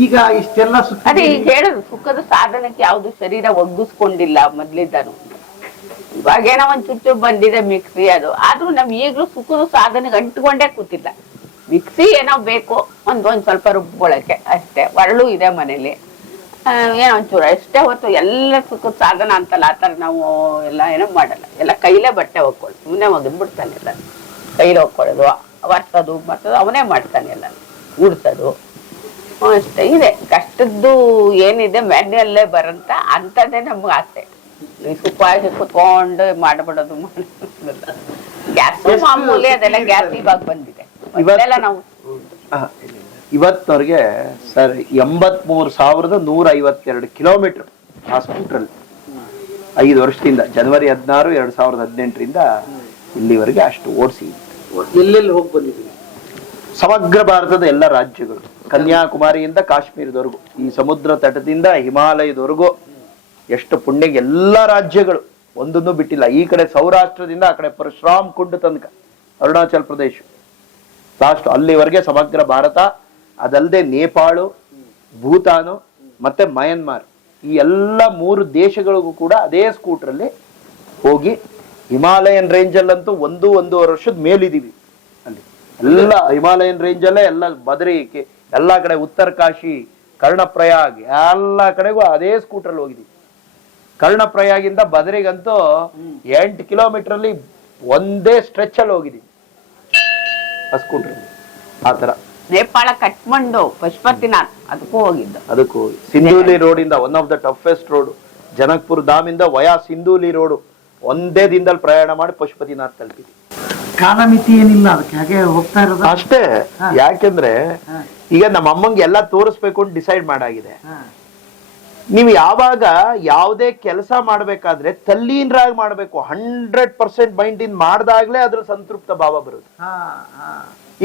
ಈಗ ಇಷ್ಟೆಲ್ಲ ಅದೇ ಈಗ ಹೇಳುದು, ಸುಖದ ಸಾಧನಕ್ಕೆ ಯಾವ್ದು ಶರೀರ ಒಗ್ಗಿಸ್ಕೊಂಡಿಲ್ಲ ಮೊದ್ಲಿದ್ದಾನು. ಇವಾಗೇನೋ ಒಂದ್ ಚುಚ್ಚು ಬಂದಿದೆ ಮಿಕ್ಸಿ, ಅದು ಆದ್ರೂ ನಾವ್ ಈಗ್ಲೂ ಸುಖದ ಸಾಧನೆಗೆ ಅಂಟ್ಕೊಂಡೇ ಕೂತಿಲ್ಲ. ಮಿಕ್ಸಿ ಏನೋ ಬೇಕು ಒಂದ್ ಸ್ವಲ್ಪ ರುಬ್ಕೊಳಕ್ಕೆ ಅಷ್ಟೇ. ಒರಳು ಇದೆ ಮನೇಲಿ, ಏನೋ ಒಂಚೂರು ಅಷ್ಟೇ. ಹೊತ್ತು ಎಲ್ಲ ಸುಖದ ಸಾಧನ ಅಂತಲ್ಲ, ಆ ತರ ನಾವು ಎಲ್ಲ ಏನೋ ಮಾಡಲ್ಲ. ಎಲ್ಲ ಕೈಲೇ ಬಟ್ಟೆ ಹೋಗ್ಕೊಳ್ಳಿ, ಸುಮ್ಮನೆ ಒಗೆದ್ ಬಿಡ್ತಾನೆ. ಎಲ್ಲ ಕೈಲಿ ಹೋಗ್ಕೊಳ್ಳೋದು, ಒರ್ಸೋದು ಮರ್ತೋದು ಅವನೇ ಮಾಡ್ತಾನೆ. ಎಲ್ಲ ಉಡ್ಸೋದು ಅಷ್ಟೇ ಇದೆ. ಕಷ್ಟದ್ದು ಏನಿದೆ ಮ್ಯಾನ್ಯಲ್ಲೇ ಬರಂತ ಅಂತದೇ ನಮ್ಗೆ ಆಸೆ. ಸುಖವಾಗಿ ಕುತ್ಕೊಂಡು ಮಾಡ್ಬಿಡೋದು ಗ್ಯಾಸ್ ಮಾಮೂಲಿ, ಅದೆಲ್ಲ ಗ್ಯಾಸ್ ಇವಾಗ ಬಂದಿದೆ. ಇವತ್ತೆಲ್ಲ ನಾವು ಇವತ್ತಿನವ್ರಿಗೆ ಸರ್ 83,152 ಕಿಲೋಮೀಟರ್ ಆ ಸ್ಕೂಟ್ರಲ್ಲಿ 5 ವರ್ಷದಿಂದ, ಜನವರಿ 16, 2018ರಿಂದ ಇಲ್ಲಿವರೆಗೆ ಅಷ್ಟು ಓಡಿಸಿ ಎಲ್ಲೆಲ್ಲಿ ಹೋಗಿ ಬಂದಿದ್ದೀವಿ. ಸಮಗ್ರ ಭಾರತದ ಎಲ್ಲ ರಾಜ್ಯಗಳು, ಕನ್ಯಾಕುಮಾರಿಯಿಂದ ಕಾಶ್ಮೀರದವರೆಗೂ, ಈ ಸಮುದ್ರ ತಟದಿಂದ ಹಿಮಾಲಯದವರೆಗೂ, ಎಷ್ಟು ಪುಣ್ಯಗೆ ಎಲ್ಲ ರಾಜ್ಯಗಳು ಒಂದೊಂದು ಬಿಟ್ಟಿಲ್ಲ. ಈ ಕಡೆ ಸೌರಾಷ್ಟ್ರದಿಂದ ಆ ಕಡೆ ಪರಶುರಾಮ್ ಕುಂಡ್ ತನಕ, ಅರುಣಾಚಲ್ ಪ್ರದೇಶ ಲಾಸ್ಟ್ ಅಲ್ಲಿವರೆಗೆ ಸಮಗ್ರ ಭಾರತ. ಅದಲ್ಲದೆ ನೇಪಾಳು, ಭೂತಾನು ಮತ್ತೆ ಮಯನ್ಮಾರ್, ಈ ಎಲ್ಲ 3 ದೇಶಗಳಿಗೂ ಕೂಡ ಅದೇ ಸ್ಕೂಟ್ರಲ್ಲಿ ಹೋಗಿ ಹಿಮಾಲಯನ್ ರೇಂಜ್ ಅಲ್ಲಂತೂ 1-1.5 ವರ್ಷದ ಮೇಲಿದೀವಿ. ಅಲ್ಲಿ ಎಲ್ಲ ಹಿಮಾಲಯನ್ ರೇಂಜ್ ಅಲ್ಲೇ ಎಲ್ಲ ಬದ್ರಿ, ಎಲ್ಲಾ ಕಡೆ ಉತ್ತರ ಕಾಶಿ, ಕರ್ಣಪ್ರಯಾಗ್ ಎಲ್ಲ ಕಡೆಗೂ ಅದೇ ಸ್ಕೂಟ್ರಲ್ಲಿ ಹೋಗಿದೀವಿ. ಕರ್ಣಪ್ರಯಾಗಿಂದ ಬದ್ರಿಗಂತೂ 8 ಕಿಲೋಮೀಟರ್ ಅಲ್ಲಿ ಒಂದೇ ಸ್ಟ್ರೆಚ್ ಅಲ್ಲಿ ಹೋಗಿದೀವಿ ಆ ಸ್ಕೂಟ್ರಲ್ಲಿ. ಆತರ ನೇಪಾಳ ಕಟ್ಮಂಡು, ಪಶುಪತಿನಾಥ್ ಅದಕ್ಕೂ ಹೋಗಿದ್ದು. ಅದಕ್ಕೂ ಸಿಂಧೂಲಿ ರೋಡ್ ಇಂದ, one of the toughest road, Janakpur Dham ಇಂದ ವಯಾ ಸಿಂಧೂಲಿ ರೋಡ್ ಒಂದೇ ದಿನದಲ್ಲಿ ಪ್ರಯಾಣ ಮಾಡಿ ಪಶುಪತಿನಾಥ್ ತಲುಪಿದ್ವಿ. ಕಾಲಮಿತಿ ಏನಿಲ್ಲ ಅದಕ್ಕೆ, ಹಾಗೆ ಹೋಗ್ತಾ ಇರೋದು ಅಷ್ಟೇ. ಯಾಕೆಂದ್ರೆ ಈಗ ನಮ್ಮ ಅಮ್ಮಂಗೆ ಎಲ್ಲ ತೋರಿಸ್ಬೇಕು ಅಂತ ಡಿಸೈಡ್ ಮಾಡಾಗಿದೆ. ನೀವು ಯಾವಾಗ ಯಾವುದೇ ಕೆಲಸ ಮಾಡ್ಬೇಕಾದ್ರೆ ತಲ್ಲೀನರಾಗಿ ಮಾಡ್ಬೇಕು, 100% ಮೈಂಡ್ ಇನ್ ಮಾಡ್ದಾಗ್ಲೇ ಅದ್ರ ಸಂತೃಪ್ತ ಭಾವ ಬರುತ್ತೆ.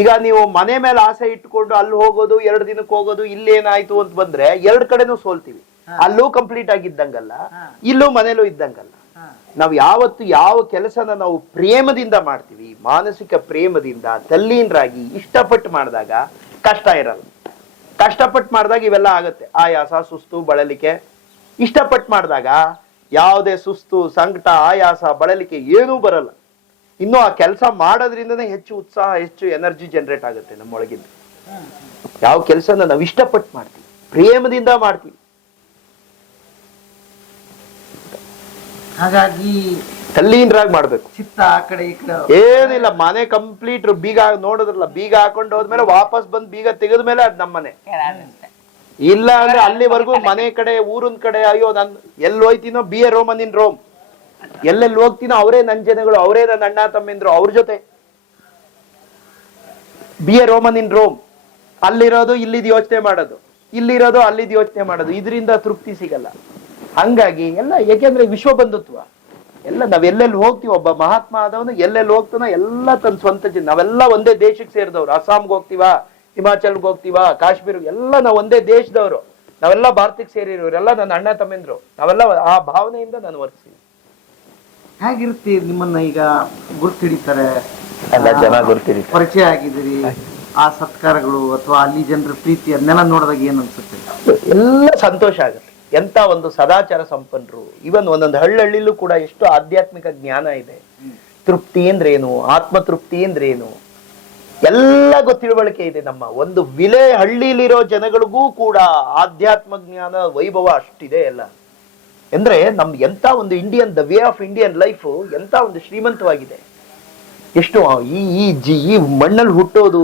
ಈಗ ನೀವು ಮನೆ ಮೇಲೆ ಆಸೆ ಇಟ್ಕೊಂಡು ಅಲ್ಲಿ ಹೋಗೋದು, 2 ದಿನಕ್ಕೆ ಹೋಗೋದು, ಇಲ್ಲೇನಾಯ್ತು ಅಂತ ಬಂದ್ರೆ 2 ಕಡೆನೂ ಸೋಲ್ತೀವಿ. ಅಲ್ಲೂ ಕಂಪ್ಲೀಟ್ ಆಗಿದ್ದಂಗಲ್ಲ, ಇಲ್ಲೂ ಮನೇಲೂ ಇದ್ದಂಗಲ್ಲ. ನಾವು ಯಾವತ್ತು ಯಾವ ಕೆಲಸನ ನಾವು ಪ್ರೇಮದಿಂದ ಮಾಡ್ತೀವಿ, ಮಾನಸಿಕ ಪ್ರೇಮದಿಂದ ತಲ್ಲೀನರಾಗಿ ಇಷ್ಟಪಟ್ಟು ಮಾಡಿದಾಗ ಕಷ್ಟ ಇರಲ್ಲ. ಕಷ್ಟಪಟ್ಟು ಮಾಡಿದಾಗ ಇವೆಲ್ಲ ಆಗತ್ತೆ, ಆಯಾಸ, ಸುಸ್ತು, ಬಳಲಿಕೆ. ಇಷ್ಟಪಟ್ಟು ಮಾಡಿದಾಗ ಯಾವುದೇ ಸುಸ್ತು, ಸಂಕಟ, ಆಯಾಸ, ಬಳಲಿಕೆ ಏನೂ ಬರಲ್ಲ. ಇನ್ನು ಆ ಕೆಲಸ ಮಾಡೋದ್ರಿಂದನೇ ಹೆಚ್ಚು ಉತ್ಸಾಹ, ಹೆಚ್ಚು ಎನರ್ಜಿ ಜನರೇಟ್ ಆಗುತ್ತೆ ನಮ್ಮೊಳಗಿಂದ. ಯಾವ ಕೆಲಸನ ನಾವು ಇಷ್ಟಪಟ್ಟು ಮಾಡ್ತೀವಿ, ಪ್ರೇಮದಿಂದ ಮಾಡ್ತೀವಿ. ಹಾಗಾಗಿ ತಲ್ಲೀನರಾಗಿ ಮಾಡ್ಬೇಕು. ಚಿತ್ತ ಆ ಕಡೆ ಈ ಕಡೆ ಏನಿಲ್ಲ, ಮನೆ ಕಂಪ್ಲೀಟ್ ಬೀಗ ನೋಡಿದ್ರಲ್ಲ, ಬೀಗ ಹಾಕೊಂಡು ಹೋದ್ಮೇಲೆ ವಾಪಸ್ ಬಂದ್ ಬೀಗ ತೆಗೆದ್ಮೇಲೆ ಅದ್ ನಮ್ಮನೆ. ಇಲ್ಲ ಅಂದ್ರೆ ಅಲ್ಲಿವರೆಗೂ ಮನೆ ಕಡೆ ಊರಿನ ಕಡೆ, ಅಯ್ಯೋ ನನ್ ಎಲ್ಲಿ ಹೋಯ್ತೀನೋ be a Roman in Rome, ಎಲ್ಲೆಲ್ಲಿ ಹೋಗ್ತೀನೋ ಅವರೇ ನನ್ನ ಜನಗಳು, ಅವರೇ ನನ್ನ ಅಣ್ಣ ತಮ್ಮಿಂದ್ರು, ಅವ್ರ ಜೊತೆ be a Roman in Rome. ಅಲ್ಲಿರೋದು ಇಲ್ಲಿದ್ ಯೋಚನೆ ಮಾಡೋದು, ಇಲ್ಲಿರೋದು ಅಲ್ಲಿದ್ ಯೋಚನೆ ಮಾಡೋದು, ಇದರಿಂದ ತೃಪ್ತಿ ಸಿಗಲ್ಲ. ಹಂಗಾಗಿ ಎಲ್ಲ ಯಾಕೆಂದ್ರೆ ವಿಶ್ವ ಬಂಧುತ್ವ ಎಲ್ಲ ನಾವೆಲ್ಲೆಲ್ಲಿ ಹೋಗ್ತೀವಿ, ಒಬ್ಬ ಮಹಾತ್ಮ ಆದವನು ಎಲ್ಲೆಲ್ಲಿ ಹೋಗ್ತಾನೋ ಎಲ್ಲ ತನ್ನ ಸ್ವಂತ ನಾವೆಲ್ಲ ಒಂದೇ ದೇಶಕ್ಕೆ ಸೇರಿದವ್ರು. ಅಸ್ಸಾಂಗೆ ಹೋಗ್ತೀವಾ, ಹಿಮಾಚಲ್ಗೆ ಹೋಗ್ತೀವಾ, ಕಾಶ್ಮೀರ, ಎಲ್ಲ ನಾವು ಒಂದೇ ದೇಶದವರು, ನಾವೆಲ್ಲ ಭಾರತಕ್ಕೆ ಸೇರಿರೋರು, ಎಲ್ಲ ನನ್ನ ಅಣ್ಣ ತಮ್ಮಿಂದ್ರು, ನಾವೆಲ್ಲ ಆ ಭಾವನೆಯಿಂದ ನಾನು ವರ್ತಿಸ್ತೀನಿ. ಹೇಗಿರ್ತಿ ನಿಮ್ಮನ್ನ ಈಗ ಗುರ್ತಿಡಿತಾರೆ, ಎಲ್ಲ ಜನ ಗುರ್ತಿರಿ, ಪರಿಚಯ ಆಗಿದ್ದೀರಿ, ಆ ಸತ್ಕಾರಗಳು ಅಥವಾ ಅಲ್ಲಿ ಜನರ ಪ್ರೀತಿ ಅದನ್ನೆಲ್ಲ ನೋಡಿದಾಗ ಏನ್ ಅನ್ಸುತ್ತೆ? ಎಲ್ಲ ಸಂತೋಷ ಆಗುತ್ತೆ. ಎಂತ ಒಂದು ಸದಾಚಾರ ಸಂಪನ್ನರು. ಇವನ್ ಒಂದೊಂದು ಹಳ್ಳಹಳ್ಳಿಲೂ ಕೂಡ ಎಷ್ಟು ಆಧ್ಯಾತ್ಮಿಕ ಜ್ಞಾನ ಇದೆ. ತೃಪ್ತಿ ಅಂದ್ರೇನು, ಆತ್ಮ ತೃಪ್ತಿ ಅಂದ್ರೇನು, ಎಲ್ಲ ಗೊತ್ತಿಳುವಳಿಕೆ ಇದೆ. ನಮ್ಮ ಒಂದು ವಿಲೆ ಹಳ್ಳಿಲಿರೋ ಜನಗಳಿಗೂ ಕೂಡ ಆಧ್ಯಾತ್ಮ ಜ್ಞಾನ ವೈಭವ ಅಷ್ಟಿದೆ ಎಲ್ಲ. ಅಂದ್ರೆ ನಮ್ದು ಎಂತ ಒಂದು Indian, the way of Indian life ಎಂತ ಒಂದು ಶ್ರೀಮಂತವಾಗಿದೆ. ಎಷ್ಟು ಈ ಮಣ್ಣಲ್ಲಿ ಹುಟ್ಟೋದು,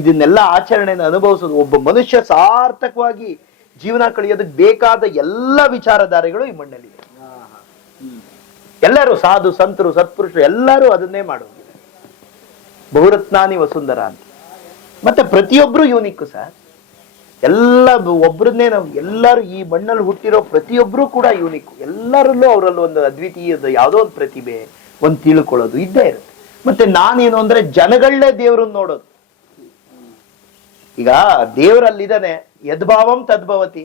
ಇದನ್ನೆಲ್ಲ ಆಚರಣೆನ ಅನುಭವಿಸೋದು, ಒಬ್ಬ ಮನುಷ್ಯ ಸಾರ್ಥಕವಾಗಿ ಜೀವನ ಕಳೆಯೋದಕ್ಕೆ ಬೇಕಾದ ಎಲ್ಲ ವಿಚಾರಧಾರೆಗಳು ಈ ಮಣ್ಣಲ್ಲಿದೆ. ಎಲ್ಲರೂ ಸಾಧು ಸಂತರು ಸತ್ಪುರುಷರು ಎಲ್ಲರೂ ಅದನ್ನೇ ಮಾಡೋದು. ಬಹುರತ್ನಾನಿ ವಸುಂಧರ ಅಂತ. ಮತ್ತೆ ಪ್ರತಿಯೊಬ್ರು ಯೂನಿಕ್ ಸರ್. ಎಲ್ಲ ಒಬ್ರನ್ನೇ ನಾವು ಎಲ್ಲರೂ ಈ ಮಣ್ಣಲ್ಲಿ ಹುಟ್ಟಿರೋ ಪ್ರತಿಯೊಬ್ರು ಕೂಡ ಯೂನಿಕ್. ಎಲ್ಲರಲ್ಲೂ ಅವರಲ್ಲೂ ಒಂದು ಅದ್ವಿತೀಯದ ಯಾವುದೋ ಒಂದು ಪ್ರತಿಭೆ, ಒಂದು ತಿಳ್ಕೊಳ್ಳೋದು ಇದ್ದೇ ಇರುತ್ತೆ. ಮತ್ತೆ ನಾನೇನು ಅಂದ್ರೆ ಜನಗಳೇ ದೇವ್ರನ್ನ ನೋಡೋದು. ಈಗ ದೇವರಲ್ಲಿದ್ದಾನೆ, ಯದ್ಭಾವಂ ತದ್ಭವತಿ.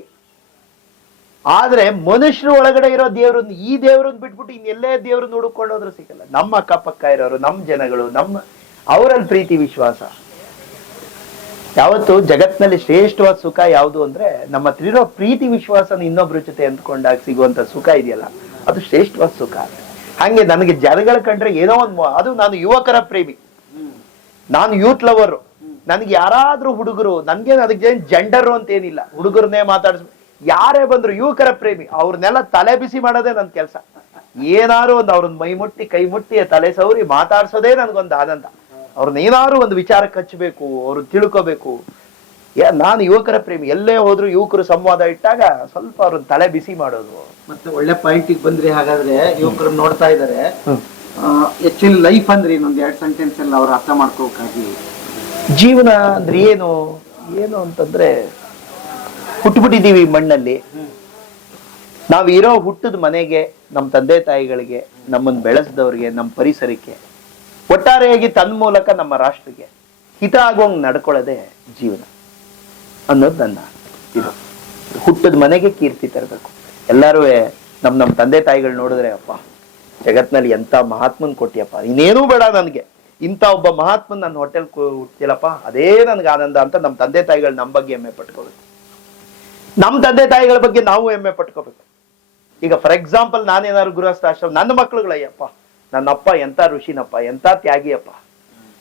ಆದ್ರೆ ಮನುಷ್ಯರ ಒಳಗಡೆ ಇರೋ ದೇವ್ರನ್ನ, ಈ ದೇವ್ರನ್ನ ಬಿಟ್ಬಿಟ್ಟು ಇನ್ನೆಲ್ಲೇ ದೇವ್ರನ್ನ ಹುಡುಕೊಂಡೋದ್ರು ಸಿಗಲ್ಲ. ನಮ್ಮ ಅಕ್ಕಪಕ್ಕ ಇರೋರು, ನಮ್ಮ ಜನಗಳು, ಅವರಲ್ಲಿ ಪ್ರೀತಿ ವಿಶ್ವಾಸ. ಯಾವತ್ತು ಜಗತ್ನಲ್ಲಿ ಶ್ರೇಷ್ಠವಾದ ಸುಖ ಯಾವುದು ಅಂದ್ರೆ ನಮ್ಮ ಹತ್ರ ಇರೋ ಪ್ರೀತಿ ವಿಶ್ವಾಸನ ಇನ್ನೊಬ್ರ ಜೊತೆ ಅಂದ್ಕೊಂಡಾಗ ಸಿಗುವಂತ ಸುಖ ಇದೆಯಲ್ಲ, ಅದು ಶ್ರೇಷ್ಠವಾದ ಸುಖ. ಹಂಗೆ ನನಗೆ ಜನಗಳ ಕಂಡ್ರೆ ಏನೋ ಒಂದು, ಅದು ನಾನು ಯುವಕರ ಪ್ರೇಮಿ, ನಾನು ಯೂತ್ ಲವರ್. ನನ್ಗೆ ಯಾರಾದ್ರೂ ಹುಡುಗರು, ನನ್ಗೆ ಅದಕ್ಕೆ ಜೆಂಡರು ಅಂತ ಏನಿಲ್ಲ, ಹುಡುಗರನ್ನೇ ಮಾತಾಡಿಸ್, ಯಾರೇ ಬಂದ್ರು ಯುವಕರ ಪ್ರೇಮಿ, ಅವ್ರನ್ನೆಲ್ಲ ತಲೆ ಬಿಸಿ ಮಾಡೋದೇ ನನ್ ಕೆಲಸ. ಏನಾರು ಒಂದು ಅವ್ರನ್ನ ಮೈ ಮುಟ್ಟಿ ಕೈ ಮುಟ್ಟಿ ತಲೆ ಸೌರಿ ಮಾತಾಡ್ಸೋದೇ ನನ್ಗೊಂದು ಆನಂದ. ಅವ್ರನ್ನ ಏನಾರು ಒಂದು ವಿಚಾರಕ್ಕೆ ಹಚ್ಚಬೇಕು, ಅವ್ರು ತಿಳ್ಕೋಬೇಕು. ನಾನು ಯುವಕರ ಪ್ರೇಮಿ. ಎಲ್ಲೇ ಹೋದ್ರು ಯುವಕರು ಸಂವಾದ ಇಟ್ಟಾಗ ಸ್ವಲ್ಪ ಅವ್ರನ್ನ ತಲೆ ಬಿಸಿ ಮಾಡೋದು. ಮತ್ತೆ ಒಳ್ಳೆ ಪಾಯಿಂಟಿಗೆ ಬಂದ್ರಿ. ಹಾಗಾದ್ರೆ ಯುವಕರು ನೋಡ್ತಾ ಇದಾರೆ, ಆಕ್ಚುಲಿ ಲೈಫ್ ಅಂದ್ರೆ ಇನ್ನೊಂದ್ 2 ಸೆಂಟೆನ್ಸ್ ಎಲ್ಲ ಅವ್ರು ಅರ್ಥ ಮಾಡ್ಕೋಬೇಕಾಗಿ. ಜೀವನ ಅಂದ್ರೆ ಏನು ಏನು ಅಂತಂದ್ರೆ, ಹುಟ್ಟುಬಿಟ್ಟಿದೀವಿ ಮಣ್ಣಲ್ಲಿ. ನಾವು ಇರೋ ಹುಟ್ಟದ ಮನೆಗೆ, ನಮ್ಮ ತಂದೆ ತಾಯಿಗಳಿಗೆ, ನಮ್ಮನ್ನು ಬೆಳೆಸಿದವ್ರಿಗೆ, ನಮ್ಮ ಪರಿಸರಕ್ಕೆ, ಒಟ್ಟಾರೆಯಾಗಿ ತನ್ಮೂಲಕ ನಮ್ಮ ರಾಷ್ಟ್ರಕ್ಕೆ ಹಿತ ಆಗುವಂಗ್ ನಡ್ಕೊಳ್ಳೋದೇ ಜೀವನ ಅನ್ನೋದು ನನ್ನ ಇದು. ಹುಟ್ಟದ ಮನೆಗೆ ಕೀರ್ತಿ ತರಬೇಕು. ಎಲ್ಲರೂ ನಮ್ಮ ತಂದೆ ತಾಯಿಗಳು ನೋಡಿದ್ರೆ, ಅಪ್ಪ ಜಗತ್ನಲ್ಲಿ ಎಂತ ಮಹಾತ್ಮನ್ ಕೊಟ್ಟಿಯಪ್ಪ, ಇನ್ನೇನೂ ಬೇಡ ನನ್ಗೆ, ಇಂಥ ಒಬ್ಬ ಮಹಾತ್ಮನ್ ನನ್ನ ಹೊಟ್ಟೆಲ್ ಹುಟ್ಟಿಲ್ಲಪ್ಪ, ಅದೇ ನನ್ಗೆ ಆನಂದ ಅಂತ ನಮ್ಮ ತಂದೆ ತಾಯಿಗಳು ನಮ್ಮ ಬಗ್ಗೆ ಹೆಮ್ಮೆ ಪಟ್ಕೋಬೇಕು. ನಮ್ಮ ತಂದೆ ತಾಯಿಗಳ ಬಗ್ಗೆ ನಾವು ಹೆಮ್ಮೆ ಪಟ್ಕೋಬೇಕು. ಈಗ ಫಾರ್ ಎಕ್ಸಾಂಪಲ್ ನಾನೇನಾದ್ರು ಗೃಹಸ್ಥಾಶ್ರಮ, ನನ್ನ ಮಕ್ಳುಗಳಯ್ಯಪ್ಪ, ನನ್ನಪ್ಪ ಎಂತ ಋಷಿನಪ್ಪ, ಎಂತ ತ್ಯಾಗಿಯಪ್ಪ,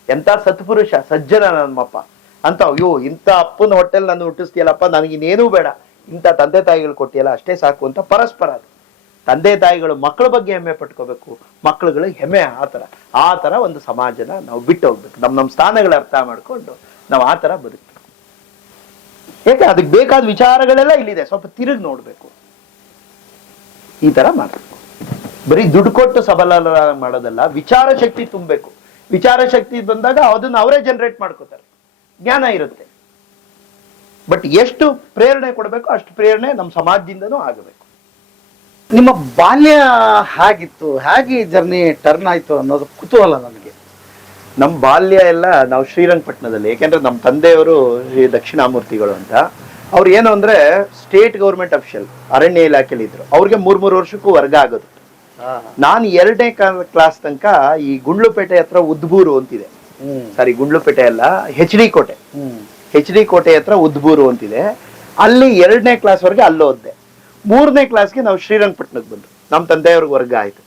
ಎಂತ ಸತ್ಪುರುಷ ಸಜ್ಜನ ನಮ್ಮಪ್ಪ ಅಂತ, ಅಯ್ಯೋ ಇಂಥ ಅಪ್ಪನ ಹೊಟ್ಟೆಲ್ ನಾನು ಹುಟ್ಟಿಸ್ತೀಯಲ್ಲಪ್ಪ, ನನಗಿನ್ನೇನೂ ಬೇಡ, ಇಂಥ ತಂದೆ ತಾಯಿಗಳು ಕೊಟ್ಟಿಯಲ್ಲ ಅಷ್ಟೇ ಸಾಕು ಅಂತ ಪರಸ್ಪರ. ಅದು ತಂದೆ ತಾಯಿಗಳು ಮಕ್ಕಳ ಬಗ್ಗೆ ಹೆಮ್ಮೆ ಪಟ್ಕೋಬೇಕು, ಮಕ್ಕಳುಗಳು ಹೆಮ್ಮೆ. ಆ ತರ ಒಂದು ಸಮಾಜನ ನಾವು ಬಿಟ್ಟು ಹೋಗ್ಬೇಕು. ನಮ್ಮ ಸ್ಥಾನಗಳ ಅರ್ಥ ಮಾಡ್ಕೊಂಡು ನಾವು ಆ ತರ ಬದುಕ್ಬೇಕು. ಯಾಕೆ ಅದಕ್ಕೆ ಬೇಕಾದ ವಿಚಾರಗಳೆಲ್ಲ ಇಲ್ಲಿದೆ, ಸ್ವಲ್ಪ ತಿರುಗಿ ನೋಡ್ಬೇಕು. ಈ ತರ ಮಾಡ್ಬೇಕು. ಬರೀ ದುಡ್ಡು ಕೊಟ್ಟು ಸಬಲ ಮಾಡೋದಲ್ಲ, ವಿಚಾರ ಶಕ್ತಿ ತುಂಬಬೇಕು. ವಿಚಾರ ಶಕ್ತಿ ಬಂದಾಗ ಅದನ್ನ ಅವರೇ ಜನರೇಟ್ ಮಾಡ್ಕೋತಾರೆ, ಜ್ಞಾನ ಇರುತ್ತೆ. ಬಟ್ ಎಷ್ಟು ಪ್ರೇರಣೆ ಕೊಡಬೇಕು ಅಷ್ಟು ಪ್ರೇರಣೆ ನಮ್ಮ ಸಮಾಜದಿಂದನೂ ಆಗಬೇಕು. ನಿಮ್ಮ ಬಾಲ್ಯ ಹೇಗಿತ್ತು, ಹೇಗೆ ಜರ್ನಿ ಟರ್ನ್ ಆಯ್ತು ಅನ್ನೋದು ಕುತೂಹಲ ನನಗೆ. ನಮ್ಮ ಬಾಲ್ಯ ಎಲ್ಲ ನಾವು ಶ್ರೀರಂಗಪಟ್ಟಣದಲ್ಲಿ, ಯಾಕೆಂದ್ರೆ ನಮ್ಮ ತಂದೆಯವರು ಶ್ರೀ ದಕ್ಷಿಣಾಮೂರ್ತಿಗಳು ಅಂತ, ಅವ್ರು ಏನು ಅಂದ್ರೆ ಸ್ಟೇಟ್ ಗೌರ್ಮೆಂಟ್ ಅಫಿಷಿಯಲ್, ಅರಣ್ಯ ಇಲಾಖೆಯಲ್ಲಿ ಇದ್ರು. ಅವ್ರಿಗೆ 3 ವರ್ಷಕ್ಕೂ ವರ್ಗ ಆಗೋದು. ನಾನು 2ನೇ ಕ್ಲಾಸ್ ತನಕ ಈ ಗುಂಡ್ಲುಪೇಟೆ ಹತ್ರ ಉದ್ಬೂರು ಅಂತಿದೆ, ಸಾರಿ ಗುಂಡ್ಲುಪೇಟೆ ಅಲ್ಲ, HD ಕೋಟೆ, HD ಕೋಟೆ ಹತ್ರ ಉದ್ಬೂರು ಅಂತಿದೆ, ಅಲ್ಲಿ 2ನೇ ಕ್ಲಾಸ್ ವರೆಗೆ ಅಲ್ಲಿ ಓದ್ದೆ. 3ನೇ ಕ್ಲಾಸ್ಗೆ ನಾವು ಶ್ರೀರಂಗಪಟ್ಟಣಕ್ಕೆ ಬಂದು ನಮ್ಮ ತಂದೆಯವ್ರಿಗೆ ವರ್ಗ ಆಯ್ತು.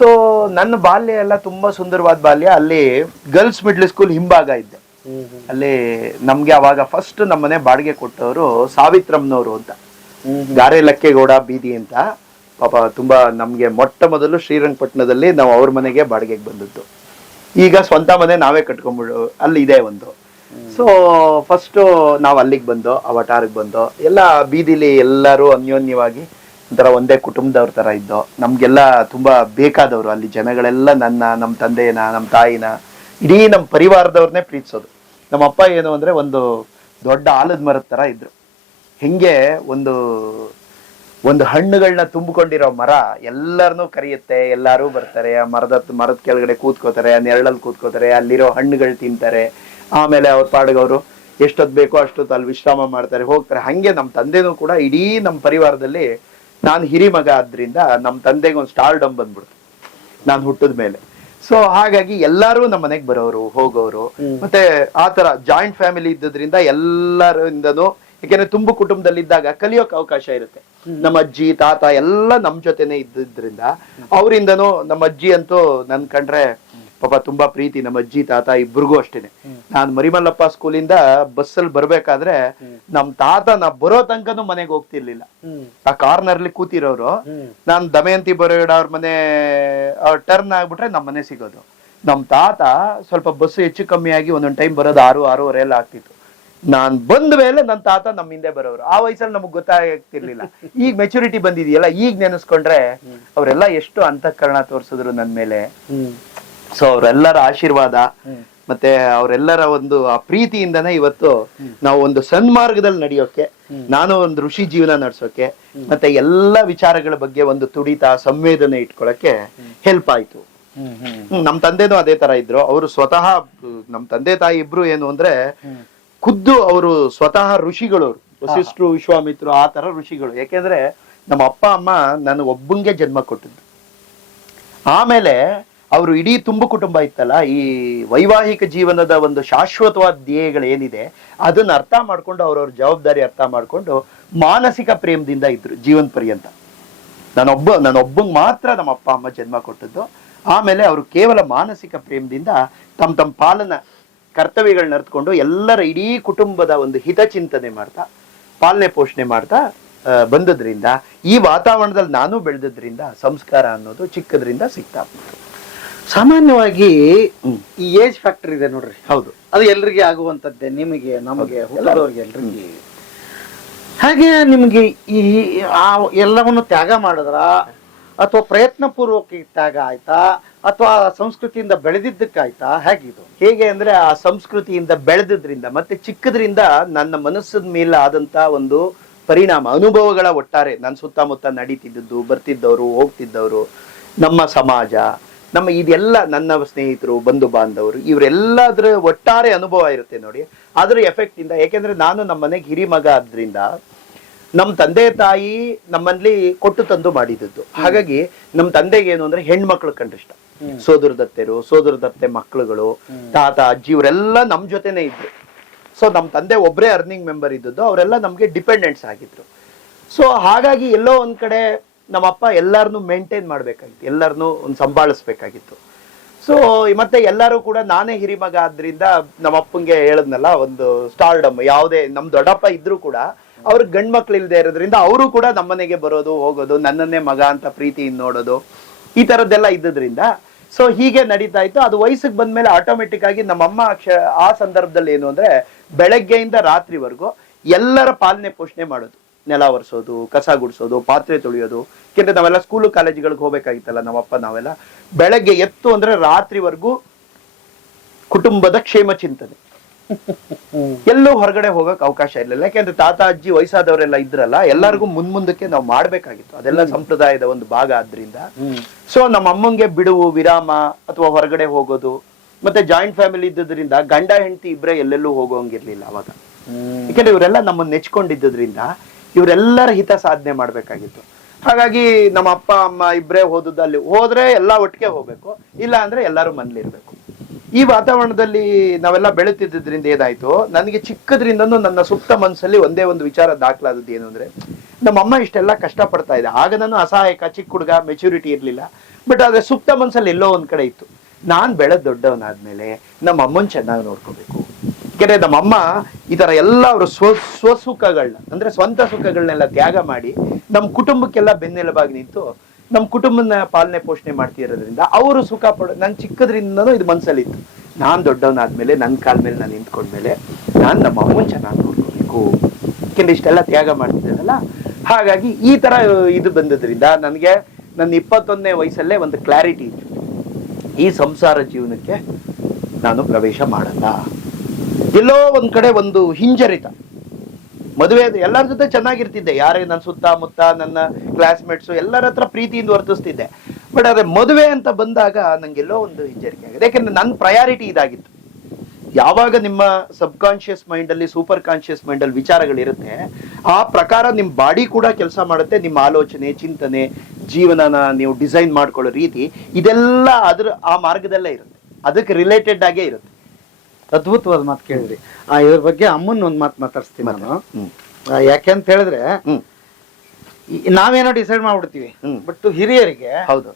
ಸೊ ಸೊ ನನ್ನ ಬಾಲ್ಯ ಎಲ್ಲ ತುಂಬಾ ಸುಂದರವಾದ ಬಾಲ್ಯ. ಅಲ್ಲಿ ಗರ್ಲ್ಸ್ ಮಿಡ್ಲ್ ಸ್ಕೂಲ್ ಹಿಂಭಾಗ ಇದ್ದೆ. ಅಲ್ಲಿ ನಮ್ಗೆ ಅವಾಗ ಫಸ್ಟ್ ನಮ್ಮನೆ ಬಾಡಿಗೆ ಕೊಟ್ಟವರು ಸಾವಿತ್ರಮ್ನವರು ಅಂತ, ಗಾರೆ ಲಕ್ಕೆಗೌಡ ಬೀದಿ ಅಂತ. ಪಾಪ ತುಂಬಾ ನಮ್ಗೆ ಮೊಟ್ಟ ಮೊದಲು ಶ್ರೀರಂಗಪಟ್ಟಣದಲ್ಲಿ ನಾವು ಅವ್ರ ಮನೆಗೆ ಬಾಡಿಗೆಗೆ ಬಂದದ್ದು. ಈಗ ಸ್ವಂತ ಮನೆ ನಾವೇ ಕಟ್ಕೊಂಡ್ಬಿಡು ಅಲ್ಲಿ ಇದೆ ಒಂದು. ಸೊ ಫಸ್ಟ್ ನಾವ್ ಅಲ್ಲಿಗೆ ಬಂದೋ, ಆ ವಟಾರಕ್ಕೆ ಬಂದೋ, ಎಲ್ಲ ಬೀದಿಲಿ ಎಲ್ಲರೂ ಅನ್ಯೋನ್ಯವಾಗಿ ಒಂಥರ ಒಂದೇ ಕುಟುಂಬದವ್ರ ತರ ಇದ್ದೋ. ನಮ್ಗೆಲ್ಲ ತುಂಬಾ ಬೇಕಾದವರು ಅಲ್ಲಿ ಜನಗಳೆಲ್ಲ ನಮ್ಮ ತಂದೆನ, ನಮ್ಮ ತಾಯಿನ, ಇಡೀ ನಮ್ಮ ಪರಿವಾರದವ್ರನ್ನೇ ಪ್ರೀತಿಸೋದು. ನಮ್ಮ ಅಪ್ಪ ಏನು ಅಂದ್ರೆ ಒಂದು ದೊಡ್ಡ ಆಲದ ಮರದ ತರ ಇದ್ರು. ಹಿಂಗೆ ಒಂದು ಹಣ್ಣುಗಳನ್ನ ತುಂಬಿಕೊಂಡಿರೋ ಮರ ಎಲ್ಲರನ್ನೂ ಕರೆಯುತ್ತೆ, ಎಲ್ಲಾರು ಬರ್ತಾರೆ, ಆ ಮರದ ಕೆಳಗಡೆ ಕೂತ್ಕೋತಾರೆ, ಆ ನೆರಳಲ್ಲಿ ಕೂತ್ಕೋತಾರೆ, ಅಲ್ಲಿರೋ ಹಣ್ಣುಗಳು ತಿಂತಾರೆ. ಆಮೇಲೆ ಅವ್ರ ಪಾಡಿಗವರು ಎಷ್ಟೊತ್ತು ಬೇಕೋ ಅಷ್ಟೊತ್ತು ಅಲ್ಲಿ ವಿಶ್ರಾಮ ಮಾಡ್ತಾರೆ, ಹೋಗ್ತಾರೆ. ಹಂಗೆ ನಮ್ಮ ತಂದೆನೂ ಕೂಡ ಇಡೀ ನಮ್ಮ ಪರಿವಾರದಲ್ಲಿ ನಾನು ಹಿರಿ ಮಗ ಆದ್ರಿಂದ ನಮ್ಮ ತಂದೆಗೆ ಒಂದು ಸ್ಟಾರ್ಡಮ್ ಬಂದ್ಬಿಡ್ತು ನಾನು ಹುಟ್ಟಿದ ಮೇಲೆ. ಸೊ ಹಾಗಾಗಿ ಎಲ್ಲಾರು ನಮ್ಮ ಮನೆಗೆ ಬರೋರು ಹೋಗೋರು. ಮತ್ತೆ ಆತರ ಜಾಯಿಂಟ್ ಫ್ಯಾಮಿಲಿ ಇದ್ದದ್ರಿಂದ ಎಲ್ಲರಿಂದನೂ, ಯಾಕೆಂದ್ರೆ ತುಂಬು ಕುಟುಂಬದಲ್ಲಿದ್ದಾಗ ಕಲಿಯೋಕ್ ಅವಕಾಶ ಇರುತ್ತೆ. ನಮ್ಮ ಅಜ್ಜಿ ತಾತ ಎಲ್ಲ ನಮ್ ಜೊತೆನೆ ಇದ್ದಿದ್ರಿಂದ ಅವರಿಂದನೂ, ನಮ್ಮ ಅಜ್ಜಿ ಅಂತೂ ನನ್ ಕಂಡ್ರೆ ಪಾಪ ತುಂಬಾ ಪ್ರೀತಿ. ನಮ್ಮ ಅಜ್ಜಿ ತಾತ ಇಬ್ರಿಗೂ ಅಷ್ಟೇನೆ. ನಾನ್ ಮರಿಮಲ್ಲಪ್ಪ ಸ್ಕೂಲಿಂದ ಬಸ್ಸಲ್ಲಿ ಬರ್ಬೇಕಾದ್ರೆ ನಮ್ ತಾತ ನಾ ಬರೋ ತನಕನೂ ಮನೆಗೆ ಹೋಗ್ತಿರ್ಲಿಲ್ಲ. ಆ ಕಾರ್ನರ್ಲಿ ಕೂತಿರೋರು, ನಾನ್ ದಮಯಂತಿ ಬರೋಡ ಅವ್ರ ಮನೆ ಟರ್ನ್ ಆಗ್ಬಿಟ್ರೆ ನಮ್ ಮನೆ ಸಿಗೋದು. ನಮ್ ತಾತ ಸ್ವಲ್ಪ ಬಸ್ ಹೆಚ್ಚು ಕಮ್ಮಿ ಆಗಿ ಒಂದೊಂದ್ ಟೈಮ್ ಬರೋದು 6-6:30 ಎಲ್ಲ ಆಗ್ತಿತ್ತು. ನಾನ್ ಬಂದ ಮೇಲೆ ನನ್ ತಾತ ನಮ್ ಹಿಂದೆ ಬರೋರು. ಆ ವಯಸ್ಸಲ್ಲಿ ನಮಗ್ ಗೊತ್ತಾಗ್ತಿರ್ಲಿಲ್ಲ. ಈಗ ಮೆಚುರಿಟಿ ಬಂದಿದೆಯಲ್ಲ, ಈಗ ನೆನೆಸ್ಕೊಂಡ್ರೆ ಅವರೆಲ್ಲ ಎಷ್ಟು ಅಂತಃಕರಣ ತೋರ್ಸಿದ್ರು ನನ್ ಮೇಲೆ. ಸೊ ಅವರೆಲ್ಲರ ಆಶೀರ್ವಾದ ಮತ್ತೆ ಅವರೆಲ್ಲರ ಒಂದು ಆ ಪ್ರೀತಿಯಿಂದನೇ ಇವತ್ತು ನಾವು ಒಂದು ಸನ್ಮಾರ್ಗದಲ್ಲಿ ನಡೆಯೋಕೆ, ನಾನು ಒಂದು ಋಷಿ ಜೀವನ ನಡ್ಸೋಕೆ, ಮತ್ತೆ ಎಲ್ಲಾ ವಿಚಾರಗಳ ಬಗ್ಗೆ ಒಂದು ತುಡಿತ ಸಂವೇದನೆ ಇಟ್ಕೊಳಕ್ಕೆ ಹೆಲ್ಪ್ ಆಯ್ತು. ನಮ್ ತಂದೆನೂ ಅದೇ ತರ ಇದ್ರು. ಅವರು ಸ್ವತಃ ನಮ್ ತಂದೆ ತಾಯಿ ಇಬ್ರು ಏನು ಅಂದ್ರೆ ಖುದ್ದು ಅವರು ಸ್ವತಃ ಋಷಿಗಳು. ವಸಿಷ್ಠರು, ವಿಶ್ವಾಮಿತ್ರು, ಆ ತರ ಋಷಿಗಳು. ಯಾಕೆಂದ್ರೆ ನಮ್ಮ ಅಪ್ಪ ಅಮ್ಮ ನನಗೆ ಒಬ್ಬಂಗೆ ಜನ್ಮ ಕೊಟ್ಟಿದ್ದು. ಆಮೇಲೆ ಅವರು ಇಡೀ ತುಂಬು ಕುಟುಂಬ ಇತ್ತಲ್ಲ, ಈ ವೈವಾಹಿಕ ಜೀವನದ ಒಂದು ಶಾಶ್ವತವಾದ ಧ್ಯೇಯಗಳು ಏನಿದೆ ಅದನ್ನ ಅರ್ಥ ಮಾಡ್ಕೊಂಡು ಅವ್ರವ್ರ ಜವಾಬ್ದಾರಿ ಅರ್ಥ ಮಾಡ್ಕೊಂಡು ಮಾನಸಿಕ ಪ್ರೇಮದಿಂದ ಇದ್ರು ಜೀವನ ಪರ್ಯಂತ. ನಾನೊಬ್ಬಂಗ್ ಮಾತ್ರ ನಮ್ಮ ಅಪ್ಪ ಅಮ್ಮ ಜನ್ಮ ಕೊಟ್ಟದ್ದು. ಆಮೇಲೆ ಅವರು ಕೇವಲ ಮಾನಸಿಕ ಪ್ರೇಮದಿಂದ ತಮ್ಮ ಪಾಲನ ಕರ್ತವ್ಯಗಳನ್ನ ಅರ್ಥಕೊಂಡು ಎಲ್ಲರ ಇಡೀ ಕುಟುಂಬದ ಒಂದು ಹಿತಚಿಂತನೆ ಮಾಡ್ತಾ ಪಾಲನೆ ಪೋಷಣೆ ಮಾಡ್ತಾ ಬಂದದ್ರಿಂದ, ಈ ವಾತಾವರಣದಲ್ಲಿ ನಾನು ಬೆಳೆದ್ರಿಂದ ಸಂಸ್ಕಾರ ಅನ್ನೋದು ಚಿಕ್ಕದ್ರಿಂದ ಸಿಗ್ತಾ. ಸಾಮಾನ್ಯವಾಗಿ ಈ ಏಜ್ ಫ್ಯಾಕ್ಟರ್ ಇದೆ ನೋಡ್ರಿ. ಹೌದು, ಅದು ಎಲ್ರಿಗೆ ಆಗುವಂತದ್ದೇ, ನಿಮಗೆ, ನಮಗೆ, ಹುಟ್ಟದವ್ರಿಗೆ ಎಲ್ರಿಗೆ. ಹಾಗೆ ನಿಮ್ಗೆ ಈ ಎಲ್ಲವನ್ನು ತ್ಯಾಗ ಮಾಡಿದ್ರ, ಅಥವಾ ಪ್ರಯತ್ನ ಪೂರ್ವಕ ತ್ಯಾಗ ಆಯ್ತಾ, ಅಥವಾ ಸಂಸ್ಕೃತಿಯಿಂದ ಬೆಳೆದಿದ್ದಕ್ಕಾಯ್ತಾ, ಹೇಗಿದು? ಹೇಗೆ ಅಂದ್ರೆ ಆ ಸಂಸ್ಕೃತಿಯಿಂದ ಬೆಳೆದ್ರಿಂದ ಮತ್ತೆ ಚಿಕ್ಕದ್ರಿಂದ ನನ್ನ ಮನಸ್ಸದ ಮೇಲೆ ಆದಂತ ಒಂದು ಪರಿಣಾಮ, ಅನುಭವಗಳ ಒಟ್ಟಾರೆ ನನ್ನ ಸುತ್ತಮುತ್ತ ನಡೀತಿದ್ದದ್ದು, ಬರ್ತಿದ್ದವರು, ಹೋಗ್ತಿದ್ದವರು, ನಮ್ಮ ಸಮಾಜ, ನಮ್ಮ ಇದೆಲ್ಲ ನನ್ನ ಸ್ನೇಹಿತರು, ಬಂಧು ಬಾಂಧವರು, ಇವರೆಲ್ಲದ್ರ ಒಟ್ಟಾರೆ ಅನುಭವ ಇರುತ್ತೆ ನೋಡಿ. ಅದ್ರ ಎಫೆಕ್ಟ್ ಇಂದ, ಯಾಕೆಂದ್ರೆ ನಾನು ನಮ್ಮ ಮನೆಗೆ ಹಿರಿ ಮಗ ಆದ್ರಿಂದ ನಮ್ ತಂದೆ ತಾಯಿ ನಮ್ಮಲ್ಲಿ ಕೊಟ್ಟು ತಂದು ಮಾಡಿದದ್ದು. ಹಾಗಾಗಿ ನಮ್ ತಂದೆಗೆ ಏನು ಅಂದ್ರೆ ಹೆಣ್ಮಕ್ಳು ಕಂಡ್ರಿಷ್ಟ. ಸೋದರದತ್ತೆರು, ಸೋದರದತ್ತೆ ಮಕ್ಳುಗಳು, ತಾತ ಅಜ್ಜಿ ಇವರೆಲ್ಲ ನಮ್ ಜೊತೆನೆ ಇದ್ರು. ಸೊ ನಮ್ ತಂದೆ ಒಬ್ರೇ ಅರ್ನಿಂಗ್ ಮೆಂಬರ್ ಇದ್ದದ್ದು, ಅವರೆಲ್ಲ ನಮ್ಗೆ ಡಿಪೆಂಡೆಂಟ್ಸ್ ಆಗಿದ್ರು. ಸೊ ಹಾಗಾಗಿ ಎಲ್ಲೋ ಒಂದ್ ಕಡೆ ನಮ್ಮಪ್ಪ ಎಲ್ಲಾರನ್ನು ಮೇಂಟೈನ್ ಮಾಡ್ಬೇಕಾಗಿತ್ತು, ಎಲ್ಲರನ್ನು ಒಂದು ಸಂಭಾಳಿಸ್ಬೇಕಾಗಿತ್ತು. ಸೊ ಮತ್ತೆ ಎಲ್ಲರೂ ಕೂಡ ನಾನೇ ಹಿರಿ ಮಗ ಆದ್ರಿಂದ ನಮ್ಮಪ್ಪಂಗೆ ಹೇಳದ್ನಲ್ಲ, ಒಂದು ಸ್ಟಾರ್ಡಮ್. ಯಾವುದೇ ನಮ್ ದೊಡ್ಡಪ್ಪ ಇದ್ರು ಕೂಡ ಅವ್ರ ಗಂಡ್ ಮಕ್ಳು ಇಲ್ದೇ ಇರೋದ್ರಿಂದ ಅವರು ಕೂಡ ನಮ್ಮನೆಗೆ ಬರೋದು ಹೋಗೋದು, ನನ್ನನ್ನೇ ಮಗ ಅಂತ ಪ್ರೀತಿಯಿಂದ ನೋಡೋದು, ಈ ತರದ್ದೆಲ್ಲ ಇದ್ದದ್ರಿಂದ ಸೊ ಹೀಗೆ ನಡೀತಾ ಇತ್ತು. ಅದು ವಯಸ್ಸಿಗೆ ಬಂದ್ಮೇಲೆ ಆಟೋಮೆಟಿಕ್ ಆಗಿ ನಮ್ಮಮ್ಮ ಆ ಸಂದರ್ಭದಲ್ಲಿ ಏನು ಅಂದ್ರೆ ಬೆಳಗ್ಗೆಯಿಂದ ರಾತ್ರಿವರೆಗೂ ಎಲ್ಲರ ಪಾಲನೆ ಪೋಷಣೆ ಮಾಡೋದು. ನೆಲ ಒರೆಸೋದು, ಕಸ ಗುಡಿಸೋದು, ಪಾತ್ರೆ ತೊಳೆಯೋದು. ಯಾಕೆಂದ್ರೆ ನಾವೆಲ್ಲ ಸ್ಕೂಲು ಕಾಲೇಜುಗಳಿಗೆ ಹೋಗ್ಬೇಕಾಗಿತ್ತಲ್ಲ ನಮ್ಮಪ್ಪ ನಾವೆಲ್ಲ. ಬೆಳಗ್ಗೆ ಎತ್ತು ಅಂದ್ರೆ ರಾತ್ರಿವರೆಗೂ ಕುಟುಂಬದ ಕ್ಷೇಮ ಚಿಂತನೆ. ಎಲ್ಲೂ ಹೊರಗಡೆ ಹೋಗಕ್ ಅವಕಾಶ ಇರಲಿಲ್ಲ. ಯಾಕೆಂದ್ರೆ ತಾತ ಅಜ್ಜಿ ವಯಸ್ಸಾದವರೆಲ್ಲ ಇದ್ರಲ್ಲ, ಎಲ್ಲರಿಗೂ ಮುಂದಕ್ಕೆ ನಾವು ಮಾಡ್ಬೇಕಾಗಿತ್ತು. ಅದೆಲ್ಲ ಸಂಪ್ರದಾಯದ ಒಂದು ಭಾಗ ಆದ್ರಿಂದ. ಸೊ ನಮ್ಮ ಅಮ್ಮಂಗೆ ಬಿಡುವು, ವಿರಾಮ ಅಥವಾ ಹೊರಗಡೆ ಹೋಗೋದು, ಮತ್ತೆ ಜಾಯಿಂಟ್ ಫ್ಯಾಮಿಲಿ ಇದ್ದದ್ರಿಂದ ಗಂಡ ಹೆಂಡತಿ ಇಬ್ರೆ ಎಲ್ಲೆಲ್ಲೂ ಹೋಗೋಂಗಿರ್ಲಿಲ್ಲ ಅವಾಗ. ಯಾಕೆಂದ್ರೆ ಇವರೆಲ್ಲ ನಮ್ಮನ್ನ ನೆಚ್ಕೊಂಡಿದ್ದರಿಂದ ಇವರೆಲ್ಲರ ಹಿತ ಸಾಧನೆ ಮಾಡ್ಬೇಕಾಗಿತ್ತು. ಹಾಗಾಗಿ ನಮ್ಮ ಅಪ್ಪ ಅಮ್ಮ ಇಬ್ರೇ ಹೋದಲ್ಲಿ ಹೋದ್ರೆ ಎಲ್ಲ ಒಟ್ಟಿಗೆ ಹೋಗ್ಬೇಕು, ಇಲ್ಲ ಅಂದ್ರೆ ಎಲ್ಲರೂ ಮನೇಲಿರ್ಬೇಕು. ಈ ವಾತಾವರಣದಲ್ಲಿ ನಾವೆಲ್ಲ ಬೆಳೆತಿದ್ದರಿಂದ ಏನಾಯ್ತು, ನನಗೆ ಚಿಕ್ಕದ್ರಿಂದನೂ ನನ್ನ ಸುಪ್ತ ಮನಸ್ಸಲ್ಲಿ ಒಂದೇ ಒಂದು ವಿಚಾರ ದಾಖಲಾದದ್ದು ಏನು ಅಂದ್ರೆ, ನಮ್ಮಮ್ಮ ಇಷ್ಟೆಲ್ಲ ಕಷ್ಟ ಪಡ್ತಾ ಇದೆ. ಆಗ ನಾನು ಅಸಹಾಯಕ ಚಿಕ್ಕ ಹುಡುಗ, ಮೆಚುರಿಟಿ ಇರ್ಲಿಲ್ಲ. ಬಟ್ ಆದ್ರೆ ಸುಪ್ತ ಮನ್ಸಲ್ಲಿ ಎಲ್ಲೋ ಒಂದ್ ಕಡೆ ಇತ್ತು, ನಾನ್ ಬೆಳೆದ್ ದೊಡ್ಡವನಾದ್ಮೇಲೆ ನಮ್ಮ ಅಮ್ಮನ್ ಚೆನ್ನಾಗಿ ನೋಡ್ಕೋಬೇಕು. ಯಾಕಂದ್ರೆ ನಮ್ಮಮ್ಮ ಈ ತರ ಎಲ್ಲ ಅವರು ಸ್ವಸುಖಗಳನ್ನ ಅಂದ್ರೆ ಸ್ವಂತ ಸುಖಗಳನ್ನೆಲ್ಲ ತ್ಯಾಗ ಮಾಡಿ ನಮ್ ಕುಟುಂಬಕ್ಕೆಲ್ಲ ಬೆನ್ನೆಲುಬಾಗಿ ನಿಂತು ನಮ್ ಕುಟುಂಬನ ಪಾಲನೆ ಪೋಷಣೆ ಮಾಡ್ತಿರೋದ್ರಿಂದ ಅವರು ಸುಖ ಪಡೋ ನನ್ ಚಿಕ್ಕದ್ರಿಂದನೂ ಇದು ಮನ್ಸಲ್ಲಿತ್ತು. ನಾನ್ ದೊಡ್ಡವನಾದ್ಮೇಲೆ ನನ್ ಕಾಲ ಮೇಲೆ ನಾನು ನಿಂತ್ಕೊಂಡ್ಮೇಲೆ ನಾನ್ ನಮ್ಮ ಅಮ್ಮನ್ ಚೆನ್ನಾಗಿ ನೋಡ್ಕೋಬೇಕು, ಯಾಕೆಂದ್ರೆ ಇಷ್ಟೆಲ್ಲ ತ್ಯಾಗ ಮಾಡ್ತಿದ್ದಾರಲ್ಲ. ಹಾಗಾಗಿ ಈ ತರ ಇದು ಬಂದದ್ರಿಂದ ನನಗೆ ನನ್ನ 21ನೇ ವಯಸ್ಸಲ್ಲೇ ಒಂದು ಕ್ಲಾರಿಟಿ ಇತ್ತು, ಈ ಸಂಸಾರ ಜೀವನಕ್ಕೆ ನಾನು ಪ್ರವೇಶ ಮಾಡಲ್ಲ. ಎಲ್ಲೋ ಒಂದ್ ಕಡೆ ಒಂದು ಹಿಂಜರಿತ. ಮದುವೆ ಎಲ್ಲರ ಜೊತೆ ಚೆನ್ನಾಗಿರ್ತಿದ್ದೆ, ಯಾರೇ ನನ್ನ ಸುತ್ತಮುತ್ತ ನನ್ನ ಕ್ಲಾಸ್ಮೇಟ್ಸ್ ಎಲ್ಲರ ಹತ್ರ ಪ್ರೀತಿಯಿಂದ ವರ್ತಿಸ್ತಿದ್ದೆ. ಬಟ್ ಅದೇ ಮದುವೆ ಅಂತ ಬಂದಾಗ ನಂಗೆಲ್ಲೋ ಒಂದು ಹಿಂಜರಿಕೆ ಆಗಿದೆ. ಯಾಕಂದ್ರೆ ನನ್ನ ಪ್ರಯಾರಿಟಿ ಇದಾಗಿತ್ತು. ಯಾವಾಗ ನಿಮ್ಮ ಸಬ್ ಕಾನ್ಶಿಯಸ್ ಮೈಂಡ್ ಅಲ್ಲಿ ಸೂಪರ್ ಕಾನ್ಶಿಯಸ್ ಮೈಂಡ್ ಅಲ್ಲಿ ವಿಚಾರಗಳಿರುತ್ತೆ, ಆ ಪ್ರಕಾರ ನಿಮ್ ಬಾಡಿ ಕೂಡ ಕೆಲಸ ಮಾಡುತ್ತೆ. ನಿಮ್ಮ ಆಲೋಚನೆ, ಚಿಂತನೆ, ಜೀವನನ ನೀವು ಡಿಸೈನ್ ಮಾಡ್ಕೊಳ್ಳೋ ರೀತಿ ಇದೆಲ್ಲ ಆ ಮಾರ್ಗದಲ್ಲೇ ಇರುತ್ತೆ, ಅದಕ್ಕೆ ರಿಲೇಟೆಡ್ ಆಗೇ ಇರುತ್ತೆ. ಅದ್ಭುತವಾದ ಮಾತು ಕೇಳಿದ್ರಿ. ಇದ್ರ ಬಗ್ಗೆ ಅಮ್ಮನ್ ಒಂದ್ ಮಾತು ಮಾತಾಡ್ಸ್ತೀನಿ ನಾನು. ಯಾಕೆಂತ ಹೇಳಿದ್ರೆ ನಾವೇನೋ ಡಿಸೈಡ್ ಮಾಡ್ಬಿಡ್ತೀವಿ, ಬಟ್ ಹಿರಿಯರಿಗೆ ಹೌದು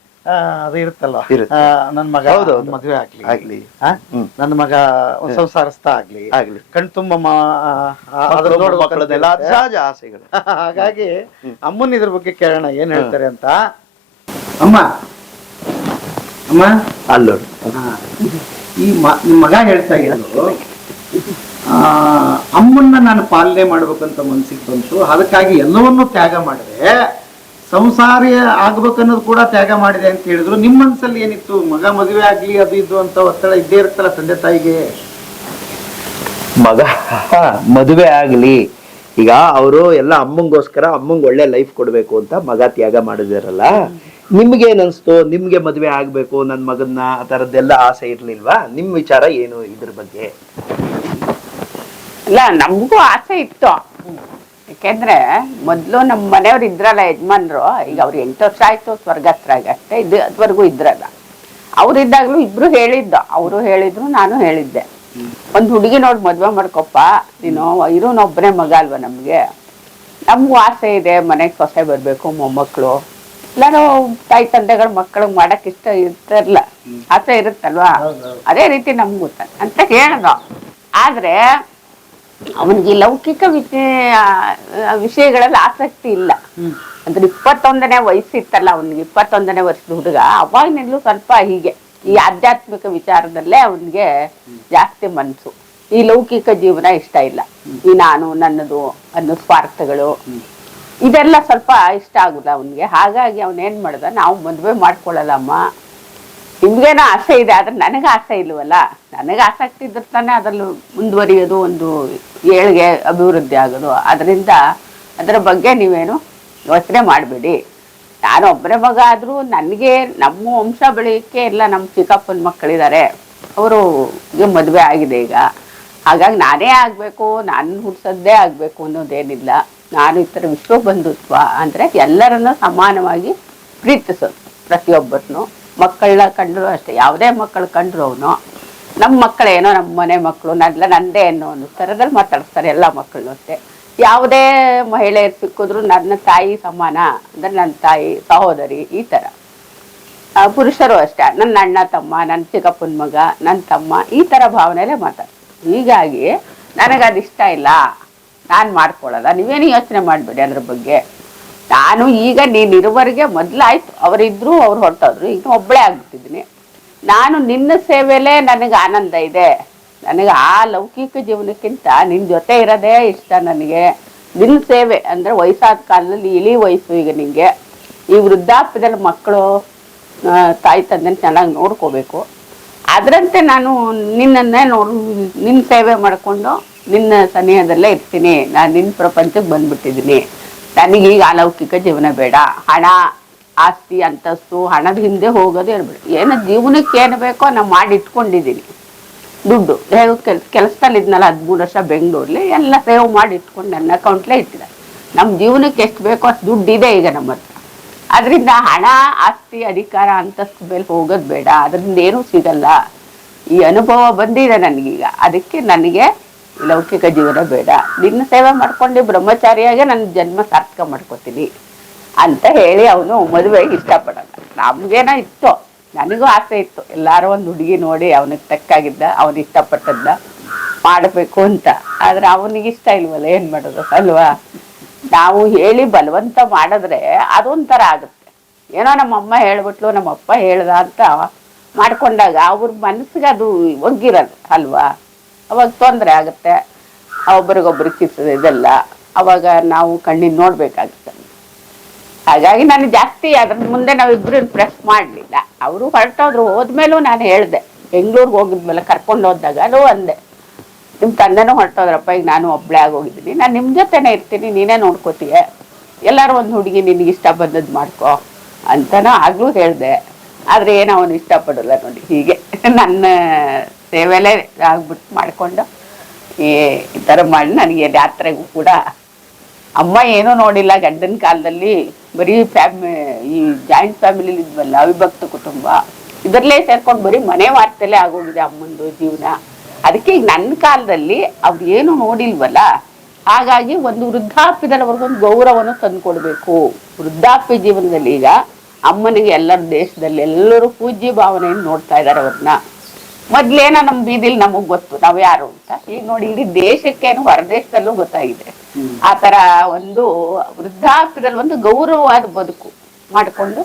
ಅದು ಇರುತ್ತಲ್ವಾ, ಇರುತ್ತೆ. ನನ್ ಮಗ ಮದ್ವೆ ಆಗ್ಲಿ, ನನ್ನ ಮಗ ಒಂದ್ ಸಂಸಾರಸ್ಥ ಆಗ್ಲಿ, ಕಣ್ ತುಂಬ ಮಕ್ಕಳದೆಲ್ಲ ಸಹಜ ಆಸೆಗಳು. ಹಾಗಾಗಿ ಅಮ್ಮನ್ ಇದ್ರ ಬಗ್ಗೆ ಕೇಳೋಣ ಏನ್ ಹೇಳ್ತಾರೆ ಅಂತ. ಅಮ್ಮ ಅಮ್ಮ ಅಲ್ಲೋಡು, ನಿಮ್ ಮಗ ಹೇಳ್ತಾ ಇರೋದು ಅಮ್ಮನ್ನ ನಾನು ಪಾಲನೆ ಮಾಡ್ಬೇಕಂತ ಮನ್ಸಿಗೆ ಬಂತು, ಅದಕ್ಕಾಗಿ ಎಲ್ಲವನ್ನೂ ತ್ಯಾಗ ಮಾಡಿದೆ, ಸಂಸಾರಿ ಆಗ್ಬೇಕನ್ನೋದು ಕೂಡ ತ್ಯಾಗ ಮಾಡಿದೆ ಅಂತ ಹೇಳಿದ್ರು. ನಿಮ್ ಮನ್ಸಲ್ಲಿ ಏನಿತ್ತು? ಮಗ ಮದುವೆ ಆಗ್ಲಿ ಅದು ಇದು ಅಂತ ಒತ್ತಡ ಇದ್ದೇ ಇರುತ್ತಲ್ಲ ತಂದೆ ತಾಯಿಗೆ. ಮಗ ಮದುವೆ ಆಗ್ಲಿ, ಈಗ ಅವರು ಎಲ್ಲ ಅಮ್ಮಂಗೋಸ್ಕರ ಅಮ್ಮಂಗ್ ಒಳ್ಳೆ ಲೈಫ್ ಕೊಡ್ಬೇಕು ಅಂತ ಮಗ ತ್ಯಾಗ ಮಾಡಿದಾರಲ್ಲ, ನಿಮ್ಗೆ ಏನ್ಸ್ತು? ನಿಮ್ಗೆ ಮದ್ವೆ ಆಗ್ಬೇಕು ನನ್ ಮಗನ್ನ ಆ ತರದ್ದೆಲ್ಲ ಆಸೆ ಇರ್ಲಿಲ್ವಾ? ನಿಮ್ ವಿಚಾರ ಏನು ಇದ್ರ ಬಗ್ಗೆ? ಇಲ್ಲ, ನಮಗೂ ಆಸೆ ಇತ್ತು. ಯಾಕೆಂದ್ರೆ ಮೊದ್ಲು ನಮ್ಮ ಮನೆಯವ್ರು ಇದ್ರಲ್ಲ ಯಜಮಾನ್ರು, ಈಗ ಅವ್ರು 8 ವರ್ಷ ಆಯ್ತು ಸ್ವರ್ಗಸ್ಥರಾಗ, ಅಷ್ಟೇ ಇದು ಅದ್ವರೆಗೂ ಇದ್ರಲ್ಲ. ಅವ್ರಿದ್ದಾಗ್ಲೂ ಇಬ್ರು ಹೇಳಿದ್ದು, ಅವರು ಹೇಳಿದ್ರು ನಾನು ಹೇಳಿದ್ದೆ, ಒಂದ್ ಹುಡುಗಿ ನೋಡಿ ಮದ್ವೆ ಮಾಡ್ಕೊಪ್ಪ ನೀನು, ಇರೋನೊಬ್ಬನೇ ಮಗ ಅಲ್ವಾ ನಮ್ಗೆ, ನಮ್ಗೂ ಆಸೆ ಇದೆ ಮನೆಗೆ ಸೊಸೆ ಬರ್ಬೇಕು, ಮೊಮ್ಮಕ್ಳು ಎಲ್ಲಾರು ತಾಯಿ ತಂದೆಗಳ ಮಕ್ಕಳು ಮಾಡಕ್ ಇಷ್ಟ ಇರ್ತಾರಲ್ಲ, ಆಸೆ ಇರುತ್ತಲ್ವಾ, ಅದೇ ರೀತಿ ನಮ್ಗೂ ಅಂತ ಹೇಳ್ದ. ಆದ್ರೆ ಅವನಿಗೆ ಲೌಕಿಕ ವಿಷಯಗಳಲ್ಲಿ ಆಸಕ್ತಿ ಇಲ್ಲ. ಅಂದ್ರೆ 21ನೇ ವಯಸ್ಸಿತ್ತಲ್ಲ ಅವನಿಗೆ, 21ನೇ ವರ್ಷದ ಹುಡುಗ, ಅವಾಗಿನಿಂದಲೂ ಸ್ವಲ್ಪ ಹೀಗೆ ಈ ಆಧ್ಯಾತ್ಮಿಕ ವಿಚಾರದಲ್ಲೇ ಅವನಿಗೆ ಜಾಸ್ತಿ ಮನ್ಸು. ಈ ಲೌಕಿಕ ಜೀವನ ಇಷ್ಟ ಇಲ್ಲ, ಈ ನಾನು ನನ್ನದು ಅನ್ನೋ ಸ್ವಾರ್ಥಗಳು ಇದೆಲ್ಲ ಸ್ವಲ್ಪ ಇಷ್ಟ ಆಗುಲ್ಲ ಅವನಿಗೆ. ಹಾಗಾಗಿ ಅವನೇನ್ ಮಾಡ್ದ, ನಾವು ಮದ್ವೆ ಮಾಡ್ಕೊಳ್ಳಲ್ಲಮ್ಮ, ನಿಮ್ಗೇನೋ ಆಸೆ ಇದೆ ಆದ್ರೆ ನನಗೆ ಆಸೆ ಇಲ್ವಲ್ಲ, ನನಗೆ ಆಸಕ್ತಿ ಇದ್ರೆ ತಾನೇ ಅದ್ರಲ್ಲಿ ಮುಂದುವರಿಯೋದು, ಒಂದು ಏಳ್ಗೆ ಅಭಿವೃದ್ಧಿ ಆಗೋದು. ಅದರಿಂದ ಅದರ ಬಗ್ಗೆ ನೀವೇನು ಯೋಚನೆ ಮಾಡಬೇಡಿ. ನಾನು ಒಬ್ಬರೇ ಮಗ ಆದ್ರೂ ನನಗೆ ನಮ್ಮ ವಂಶ ಬೆಳೆಯೋಕ್ಕೆ ಎಲ್ಲ ನಮ್ಮ ಚಿಕ್ಕಪ್ಪನ ಮಕ್ಕಳಿದ್ದಾರೆ, ಅವರು ಮದುವೆ ಆಗಿದೆ ಈಗ. ಹಾಗಾಗಿ ನಾನೇ ಆಗ್ಬೇಕು, ನಾನು ಹುಡ್ಸೋದೇ ಆಗ್ಬೇಕು ಅನ್ನೋದೇನಿಲ್ಲ. ನಾನು ಈ ಥರ ವಿಶ್ವ ಬಂಧುತ್ವ ಅಂದ್ರೆ ಎಲ್ಲರನ್ನು ಸಮಾನವಾಗಿ ಪ್ರೀತಿಸೋದು, ಪ್ರತಿಯೊಬ್ಬರನ್ನು. ಮಕ್ಕಳನ್ನ ಕಂಡ್ರು ಅಷ್ಟೇ, ಯಾವುದೇ ಮಕ್ಕಳು ಕಂಡ್ರು ಅವನು ನಮ್ಮ ಮಕ್ಕಳೇನೋ, ನಮ್ಮ ಮನೆ ಮಕ್ಕಳು ನಂದೇ ಅನ್ನೋ ಒಂದು ಥರದಲ್ಲಿ ಮಾತಾಡ್ತಾರೆ ಎಲ್ಲ ಮಕ್ಕಳು ಅಷ್ಟೇ. ಯಾವುದೇ ಮಹಿಳೆಯರು ಸಿಕ್ಕಿದ್ರು ನನ್ನ ತಾಯಿ ಸಮಾನ, ಅಂದ್ರೆ ನನ್ನ ತಾಯಿ ಸಹೋದರಿ, ಈ ಥರ. ಪುರುಷರು ಅಷ್ಟೇ, ನನ್ನ ಅಣ್ಣ ತಮ್ಮ, ನನ್ನ ಚಿಕ್ಕಪ್ಪನ ಮಗ, ನನ್ನ ತಮ್ಮ, ಈ ಥರ ಭಾವನೆಯಲ್ಲೇ ಮಾತಾಡ್ತಾರೆ. ಹೀಗಾಗಿ ನನಗದಿಷ್ಟ ಇಲ್ಲ, ನಾನು ಮಾಡ್ಕೊಳ್ಳಲ್ಲ, ನೀವೇನು ಯೋಚನೆ ಮಾಡಬೇಡಿ ಅದ್ರ ಬಗ್ಗೆ. ನಾನು ಈಗ ನೀನಿರುವವರೆಗೆ ಮೊದಲಾಯ್ತು, ಅವರಿದ್ರು ಅವ್ರು ಹೊರಟೋದ್ರು, ಈಗ ಒಬ್ಬಳೇ ಆಗ್ಬಿಟ್ಟಿದ್ದೀನಿ. ನಾನು ನಿನ್ನ ಸೇವೆಯಲ್ಲೇ ನನಗೆ ಆನಂದ ಇದೆ. ನನಗೆ ಆ ಲೌಕಿಕ ಜೀವನಕ್ಕಿಂತ ನಿನ್ನ ಜೊತೆ ಇರೋದೇ ಇಷ್ಟ ನನಗೆ. ನಿನ್ನ ಸೇವೆ ಅಂದರೆ ವಯಸ್ಸಾದ ಕಾಲದಲ್ಲಿ ಇಳಿ ವಯಸ್ಸು ಈಗ ನಿನಗೆ, ಈ ವೃದ್ಧಾಪ್ಯದಲ್ಲಿ ಮಕ್ಕಳು ತಾಯಿ ತಂದೆನ ಚೆನ್ನಾಗಿ ನೋಡ್ಕೋಬೇಕು. ಅದರಂತೆ ನಾನು ನಿನ್ನನ್ನೇ ನಿನ್ನ ಸೇವೆ ಮಾಡಿಕೊಂಡು ನಿನ್ನ ಸನಿಹದಲ್ಲೇ ಇರ್ತೀನಿ. ನಾನು ನಿನ್ನ ಪ್ರಪಂಚಕ್ಕೆ ಬಂದ್ಬಿಟ್ಟಿದ್ದೀನಿ. ನನಗೀಗ ಅಲೌಕಿಕ ಜೀವನ ಬೇಡ. ಹಣ, ಆಸ್ತಿ, ಅಂತಸ್ತು, ಹಣದ ಹಿಂದೆ ಹೋಗೋದು ಇರ್ಬೇಡ. ಏನೋ ಜೀವನಕ್ಕೆ ಏನು ಬೇಕೋ ನಾವು ಮಾಡಿ ಇಟ್ಕೊಂಡಿದ್ದೀನಿ. ದುಡ್ಡು ಹೇಗೋ ಕೆಲಸದಲ್ಲಿ ಇದ್ನಲ್ಲ 13 ವರ್ಷ ಬೆಂಗಳೂರಲ್ಲಿ, ಎಲ್ಲ ಸೇವ್ ಮಾಡಿ ಇಟ್ಕೊಂಡು ನನ್ನ ಅಕೌಂಟ್ಲೇ ಇಟ್ಟಿದ್ದಾರೆ. ನಮ್ಮ ಜೀವನಕ್ಕೆ ಎಷ್ಟು ಬೇಕೋ ಅಷ್ಟು ದುಡ್ಡು ಇದೆ ಈಗ ನಮ್ಮ ಹತ್ರ. ಅದರಿಂದ ಹಣ, ಆಸ್ತಿ, ಅಧಿಕಾರ, ಅಂತಸ್ತು ಮೇಲೆ ಹೋಗೋದು ಬೇಡ. ಅದರಿಂದ ಏನೂ ಸಿಗಲ್ಲ. ಈ ಅನುಭವ ಬಂದಿದೆ ನನಗೀಗ. ಅದಕ್ಕೆ ನನಗೆ ಲೌಕಿಕ ಜೀವನ ಬೇಡ, ನಿನ್ನ ಸೇವೆ ಮಾಡ್ಕೊಂಡು ಬ್ರಹ್ಮಚಾರಿಯಾಗೆ ನನ್ನ ಜನ್ಮ ಸಾರ್ಥಕ ಮಾಡ್ಕೋತೀನಿ ಅಂತ ಹೇಳಿ ಅವನು ಮದುವೆಗೆ ಇಷ್ಟಪಡಲ್ಲ. ನಮ್ಗೇನೋ ಇತ್ತು, ನನಗೂ ಆಸೆ ಇತ್ತು ಎಲ್ಲಾರು ಒಂದು ಹುಡುಗಿ ನೋಡಿ ಅವನಿಗೆ ತಕ್ಕಾಗಿದ್ದ, ಅವನು ಇಷ್ಟಪಟ್ಟದ್ದ ಮಾಡಬೇಕು ಅಂತ. ಆದ್ರೆ ಅವನಿಗೆ ಇಷ್ಟ ಇಲ್ವಲ್ಲ, ಏನ್ ಮಾಡೋದು ಅಲ್ವಾ? ನಾವು ಹೇಳಿ ಬಲವಂತ ಮಾಡಿದ್ರೆ ಅದೊಂಥರ ಆಗುತ್ತೆ. ಏನೋ ನಮ್ಮಮ್ಮ ಹೇಳ್ಬಿಟ್ಲು, ನಮ್ಮಪ್ಪ ಹೇಳ್ದ ಅಂತ ಮಾಡ್ಕೊಂಡಾಗ ಅವ್ರ ಮನಸ್ಸಿಗೆ ಅದು ಒಗ್ಗಿರದು ಅಲ್ವಾ? ಅವಾಗ ತೊಂದರೆ ಆಗುತ್ತೆ, ಒಬ್ರಿಗೊಬ್ರಿಗೆ ಕಿಸದ ಇದೆಲ್ಲ ಅವಾಗ ನಾವು ಕಣ್ಣಿನ ನೋಡ್ಬೇಕಾಗುತ್ತೆ. ಹಾಗಾಗಿ ನಾನು ಜಾಸ್ತಿ ಅದ್ರ ಮುಂದೆ ನಾವಿಬ್ರು ಪ್ರೆಸ್ ಮಾಡ್ಲಿಲ್ಲ. ಅವರು ಹೊರಟೋದ್ರು. ಹೋದ್ಮೇಲೂ ನಾನು ಹೇಳ್ದೆ, ಬೆಂಗ್ಳೂರ್ಗೆ ಹೋಗಿದ್ಮೇಲೆ ಕರ್ಕೊಂಡು ಹೋದಾಗ ಅದು ಅಂದೆ, ನಿಮ್ ತಂದೆನೂ ಹೊರಟೋದ್ರಪ್ಪ, ಈಗ ನಾನು ಒಬ್ಳೆ ಆಗೋಗಿದ್ದೀನಿ, ನಾನು ನಿಮ್ ಜೊತೆನೆ ಇರ್ತೀನಿ, ನೀನೇ ನೋಡ್ಕೋತೀಯ, ಎಲ್ಲಾರು ಒಂದು ಹುಡುಗಿ ನಿನ್ಗೆ ಇಷ್ಟ ಬಂದದ್ದು ಮಾಡ್ಕೊ ಅಂತನೂ ಆಗ್ಲೂ ಹೇಳ್ದೆ. ಆದ್ರೆ ಏನೋ ಅವನು ಇಷ್ಟಪಡಲ್ಲ ನೋಡಿ, ಹೀಗೆ ನನ್ನ ಸೇವೆಲೇ ಆಗ್ಬಿಟ್ಟು ಮಾಡ್ಕೊಂಡು ಈ ಥರ ಮಾಡಿ ನನಗೆ ಯಾತ್ರೆಗೂ ಕೂಡ ಅಮ್ಮ ಏನೂ ನೋಡಿಲ್ಲ. ಗಂಡನ ಕಾಲದಲ್ಲಿ ಬರೀ ಈ ಜಾಯಿಂಟ್ ಫ್ಯಾಮಿಲಿ ಇದ್ವಲ್ಲ, ಅವಿಭಕ್ತ ಕುಟುಂಬ, ಇದರಲ್ಲೇ ಸೇರ್ಕೊಂಡು ಬರೀ ಮನೆ ವಾರ್ತಲ್ಲೇ ಆಗೋಗಿದೆ ಅಮ್ಮಂದು ಜೀವನ. ಅದಕ್ಕೆ ಈಗ ನನ್ನ ಕಾಲದಲ್ಲಿ ಅವ್ರು ಏನು ನೋಡಿಲ್ವಲ್ಲ, ಹಾಗಾಗಿ ಒಂದು ವೃದ್ಧಾಪ್ಯದವರೆಗೊಂದು ಗೌರವವನ್ನು ತಂದುಕೊಡ್ಬೇಕು. ವೃದ್ಧಾಪ್ಯ ಜೀವನದಲ್ಲಿ ಈಗ ಅಮ್ಮನಿಗೆ ಎಲ್ಲರ ದೇಶದಲ್ಲಿ ಎಲ್ಲರೂ ಪೂಜ್ಯ ಭಾವನೆಯನ್ನು ನೋಡ್ತಾ ಇದ್ದಾರೆ ಅವ್ರನ್ನ. ಮೊದ್ಲೇನೋ ನಮ್ಮ ಬೀದಿಲಿ ನಮಗ್ ಗೊತ್ತು ನಾವ್ ಯಾರು ಅಂತ, ಈಗ ನೋಡಿ ಇಡೀ ದೇಶಕ್ಕೇನು ಹೊರದೇಶದಲ್ಲೂ ಗೊತ್ತಾಗಿದೆ. ಆ ತರ ಒಂದು ವೃದ್ಧಾಪ್ಯದಲ್ಲಿ ಒಂದು ಗೌರವವಾದ ಬದುಕು ಮಾಡ್ಕೊಂಡು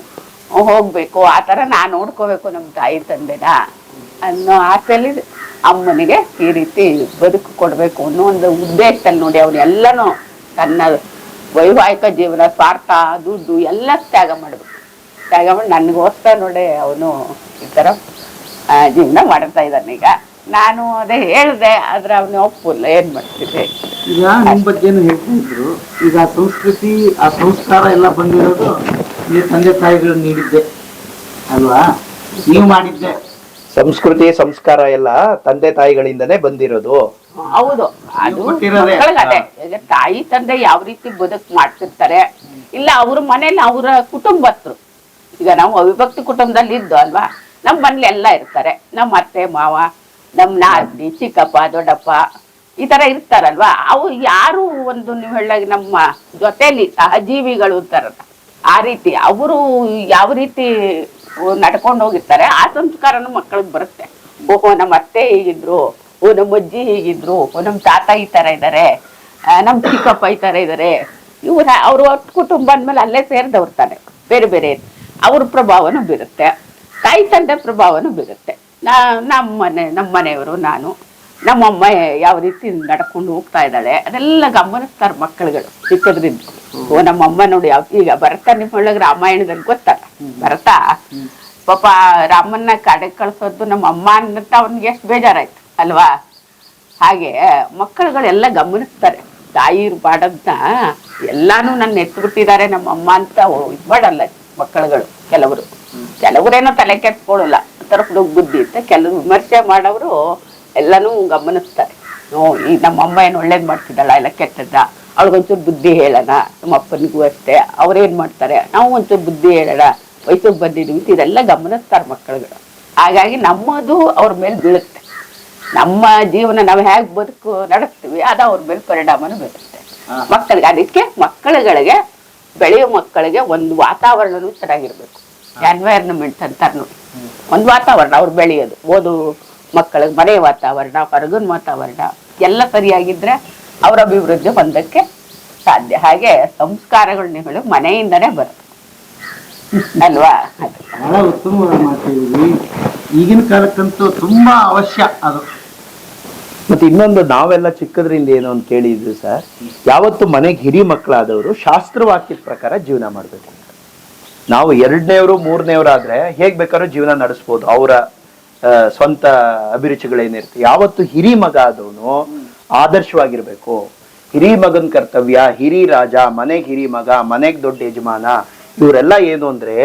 ಹೋಗ್ಬೇಕು. ಆ ತರ ನಾನ್ ನೋಡ್ಕೋಬೇಕು ನಮ್ಮ ತಾಯಿ ತಂದೆನ ಅನ್ನೋ ಆಸೆಯಲ್ಲಿ ಅಮ್ಮನಿಗೆ ಈ ರೀತಿ ಬದುಕು ಕೊಡ್ಬೇಕು ಅನ್ನೋ ಒಂದು ಉದ್ದೇಶದಲ್ಲಿ ನೋಡಿ ಅವನು ಎಲ್ಲನೂ ತನ್ನ ವೈವಾಹಿಕ ಜೀವನ, ಸ್ವಾರ್ಥ, ದುಡ್ಡು ಎಲ್ಲ ತ್ಯಾಗ ಮಾಡ್ಬೇಕು. ತ್ಯಾಗ ಮಾಡಿ ನನ್ಗೋಸ್ಕರ ನೋಡಿ ಅವನು ಈ ತರ ಜೀವನ ಮಾಡ್ತಾ ಇದ್ದಾನೆ. ಈಗ ನಾನು ಅದೇ ಹೇಳ್ದೆ, ಆದ್ರೆ ಅವನು ಒಪ್ಪಿಲ್ಲ, ಏನ್ ಮಾಡ್ತಿದ್ದೆ. ಈಗ ನಿಮ್ ಬಗ್ಗೆನು ಹೇಳ್ತಾ ಇದ್ರು. ಈಗ ಸಂಸ್ಕೃತಿ, ಆ ಸಂಸ್ಕಾರ ಎಲ್ಲ ಬಂದಿರೋದು ಈ ತಂದೆ ತಾಯಿಗಳು ನೀಡಿದ್ದೆ ಅಲ್ವಾ, ನೀವು ಮಾಡಿದ್ದೆ. ಸಂಸ್ಕೃತಿ ಸಂಸ್ಕಾರ ಎಲ್ಲ ತಂದೆ ತಾಯಿಗಳಿಂದನೇ ಬಂದಿರೋದು. ಹೌದು, ಅದು ಅದೇ ಈಗ ತಾಯಿ ತಂದೆ ಯಾವ ರೀತಿ ಬದುಕು ಮಾಡ್ತಿರ್ತಾರೆ, ಇಲ್ಲ ಅವ್ರ ಮನೇಲಿ ಅವರ ಕುಟುಂಬಸ್ಥರು. ಈಗ ನಾವು ಅವಿಭಕ್ತ ಕುಟುಂಬದಲ್ಲಿ ಇದ್ದು ಅಲ್ವಾ, ನಮ್ಮ ಮನೇಲಿ ಎಲ್ಲ ಇರ್ತಾರೆ, ನಮ್ಮ ಅತ್ತೆ ಮಾವ, ನಮ್ಮ ನಾದಿ, ಚಿಕ್ಕಪ್ಪ, ದೊಡ್ಡಪ್ಪ, ಈ ತರ ಇರ್ತಾರಲ್ವಾ. ಅವ್ರು ಯಾರು ಒಂದು ನೀವು ಹೇಳಾಗ ನಮ್ಮ ಜೊತೆಲಿ ಸಹಜೀವಿಗಳು ಇರ್ತಾರಲ್ಲ, ಆ ರೀತಿ ಅವರು ಯಾವ ರೀತಿ ನಡ್ಕೊಂಡು ಹೋಗಿರ್ತಾರೆ, ಆ ಸಂಸ್ಕಾರನು ಮಕ್ಕಳಿಗೆ ಬರುತ್ತೆ. ಓಹೋ ನಮ್ಮ ಅತ್ತೆ ಹೀಗಿದ್ರು, ಓ ನಮ್ಮ ಅಜ್ಜಿ ಹೀಗಿದ್ರು, ಓ ನಮ್ಮ ತಾತ ಈ ತರ ಇದ್ದಾರೆ, ನಮ್ಮ ಚಿಕ್ಕಪ್ಪ ಈ ತರ ಇದ್ದಾರೆ. ಇವ್ರ ಅವ್ರು ಒಟ್ಟು ಕುಟುಂಬ ಅಂದ್ಮೇಲೆ ಅಲ್ಲೇ ಸೇರಿದವ್ರು ತಾನೆ, ಬೇರೆ ಬೇರೆ ಅವ್ರ ಪ್ರಭಾವನೂ ಬೀರುತ್ತೆ, ತಾಯಿ ತಂದೆ ಪ್ರಭಾವನೂ ಬೀರುತ್ತೆ. ನಮ್ಮ ಮನೆಯವರು, ನಾನು, ನಮ್ಮಮ್ಮ ಯಾವ ರೀತಿ ನಡ್ಕೊಂಡು ಹೋಗ್ತಾ ಇದ್ದಾಳೆ ಅದೆಲ್ಲ ಗಮನಿಸ್ತಾರೆ ಮಕ್ಕಳುಗಳು ಚಿಕ್ಕದ್ರಿಂದ. ಓ ನಮ್ಮಮ್ಮ ನೋಡಿ ಈಗ ಭರತ ನಿಮ್ಮ ಒಳಗೆ ರಾಮಾಯಣದಲ್ಲಿ ಗೊತ್ತಲ್ಲ, ಭರತ ಪಾಪ ರಾಮನ್ನ ಕಡೆ ಕಳ್ಸೋದು ನಮ್ಮ ಅಮ್ಮ ಅನ್ನತ್ತ ಅವ್ನಿಗೆ ಎಷ್ಟು ಬೇಜಾರಾಯ್ತು ಅಲ್ವಾ. ಹಾಗೆ ಮಕ್ಕಳುಗಳೆಲ್ಲ ಗಮನಿಸ್ತಾರೆ, ತಾಯಿ ಬಾಡದ್ನ ಎಲ್ಲಾನು ನನ್ನ ಎತ್ಬಿಟ್ಟಿದ್ದಾರೆ ನಮ್ಮಮ್ಮ ಅಂತ ಇದ್ಬೇಡಲ್ಲ ಮಕ್ಕಳುಗಳು. ಕೆಲವರೇನೋ ತಲೆ ಕೆಟ್ಕೊಳ್ಳಲ್ಲ, ತರ ಬುದ್ಧಿ ಅಂತ, ಕೆಲವು ವಿಮರ್ಶೆ ಮಾಡೋರು ಎಲ್ಲಾನು ಗಮನಿಸ್ತಾರೆ. ಈ ನಮ್ಮಮ್ಮ ಏನು ಒಳ್ಳೇದ್ ಮಾಡ್ತಿದ್ದಾಳ, ಎಲ್ಲ ಕೆಟ್ಟದ್ದ, ಅವಳಿಗೊಂಚೂರು ಬುದ್ಧಿ ಹೇಳೋಣ. ನಮ್ಮ ಅಪ್ಪನಿಗೂ ಅಷ್ಟೇ, ಅವ್ರೇನ್ ಮಾಡ್ತಾರೆ, ನಾವು ಒಂಚೂರು ಬುದ್ಧಿ ಹೇಳೋಣ, ವಯಸ್ಸಿಗೆ ಬಂದಿದ್ವಿ, ಇದೆಲ್ಲ ಗಮನಿಸ್ತಾರೆ ಮಕ್ಕಳುಗಳು. ಹಾಗಾಗಿ ನಮ್ಮದು ಅವ್ರ ಮೇಲೆ ಬೀಳುತ್ತೆ. ನಮ್ಮ ಜೀವನ ನಾವು ಹೇಗೆ ಬದುಕು ನಡೆಸ್ತೀವಿ ಅದು ಅವ್ರ ಮೇಲೆ ಪರಿಣಾಮನೂ ಬೀಳುತ್ತೆ ಮಕ್ಕಳಿಗೆ. ಅದಕ್ಕೆ ಮಕ್ಕಳುಗಳಿಗೆ, ಬೆಳೆಯೋ ಮಕ್ಕಳಿಗೆ ಒಂದು ವಾತಾವರಣನೂ ಚೆನ್ನಾಗಿರ್ಬೇಕು. ಎನ್ವೈರನ್ಮೆಂಟ್ ಅಂತಾರೆ ನೋಡಿ, ಒಂದು ವಾತಾವರಣ ಅವ್ರು ಬೆಳೆಯೋದು, ಓದು ಮಕ್ಕಳಿಗೆ ಮನೆ ವಾತಾವರಣ, ಹೊರಗಿನ ವಾತಾವರಣ ಎಲ್ಲ ಸರಿಯಾಗಿದ್ರೆ ಅವ್ರ ಅಭಿವೃದ್ಧಿ ಹೊಂದಕ್ಕೆ ಸಾಧ್ಯ. ಹಾಗೆ ಸಂಸ್ಕಾರಗಳು ನೀವು ಮನೆಯಿಂದನೇ ಬರುತ್ತೆ ಅಲ್ವಾ. ಬಹಳ ಉತ್ತಮವಾದ ಮಾತಾಡಿದ್ವಿ. ಈಗಿನ ಕಾಲಕ್ಕಂತೂ ತುಂಬಾ ಅವಶ್ಯ ಅದು. ಮತ್ತೆ ಇನ್ನೊಂದು, ನಾವೆಲ್ಲ ಚಿಕ್ಕದ್ರಿಂದ ಏನೋ ಒಂದು ಕೇಳಿದ್ವಿ ಸರ್, ಯಾವತ್ತು ಮನೆಗೆ ಹಿರಿ ಮಕ್ಕಳಾದವರು ಶಾಸ್ತ್ರವಾಕ್ಯದ ಪ್ರಕಾರ ಜೀವನ ಮಾಡ್ಬೇಕು. ನಾವು 2ನೇವ್ರು 3ನೇವ್ರಾದ್ರೆ ಹೇಗ್ ಬೇಕಾದ್ರೂ ಜೀವನ ನಡೆಸ್ಬೋದು, ಅವರ ಸ್ವಂತ ಅಭಿರುಚಿಗಳೇನಿರುತ್ತೆ. ಯಾವತ್ತು ಹಿರಿ ಮಗ ಆದವನು ಆದರ್ಶವಾಗಿರ್ಬೇಕು. ಹಿರಿ ಮಗನ್ ಕರ್ತವ್ಯ, ಹಿರಿ ರಾಜ, ಮನೆಗ್ ಹಿರಿ ಮಗ, ಮನೆಗ್ ದೊಡ್ಡ ಯಜಮಾನ, ಇವರೆಲ್ಲ ಏನು ಅಂದ್ರೆ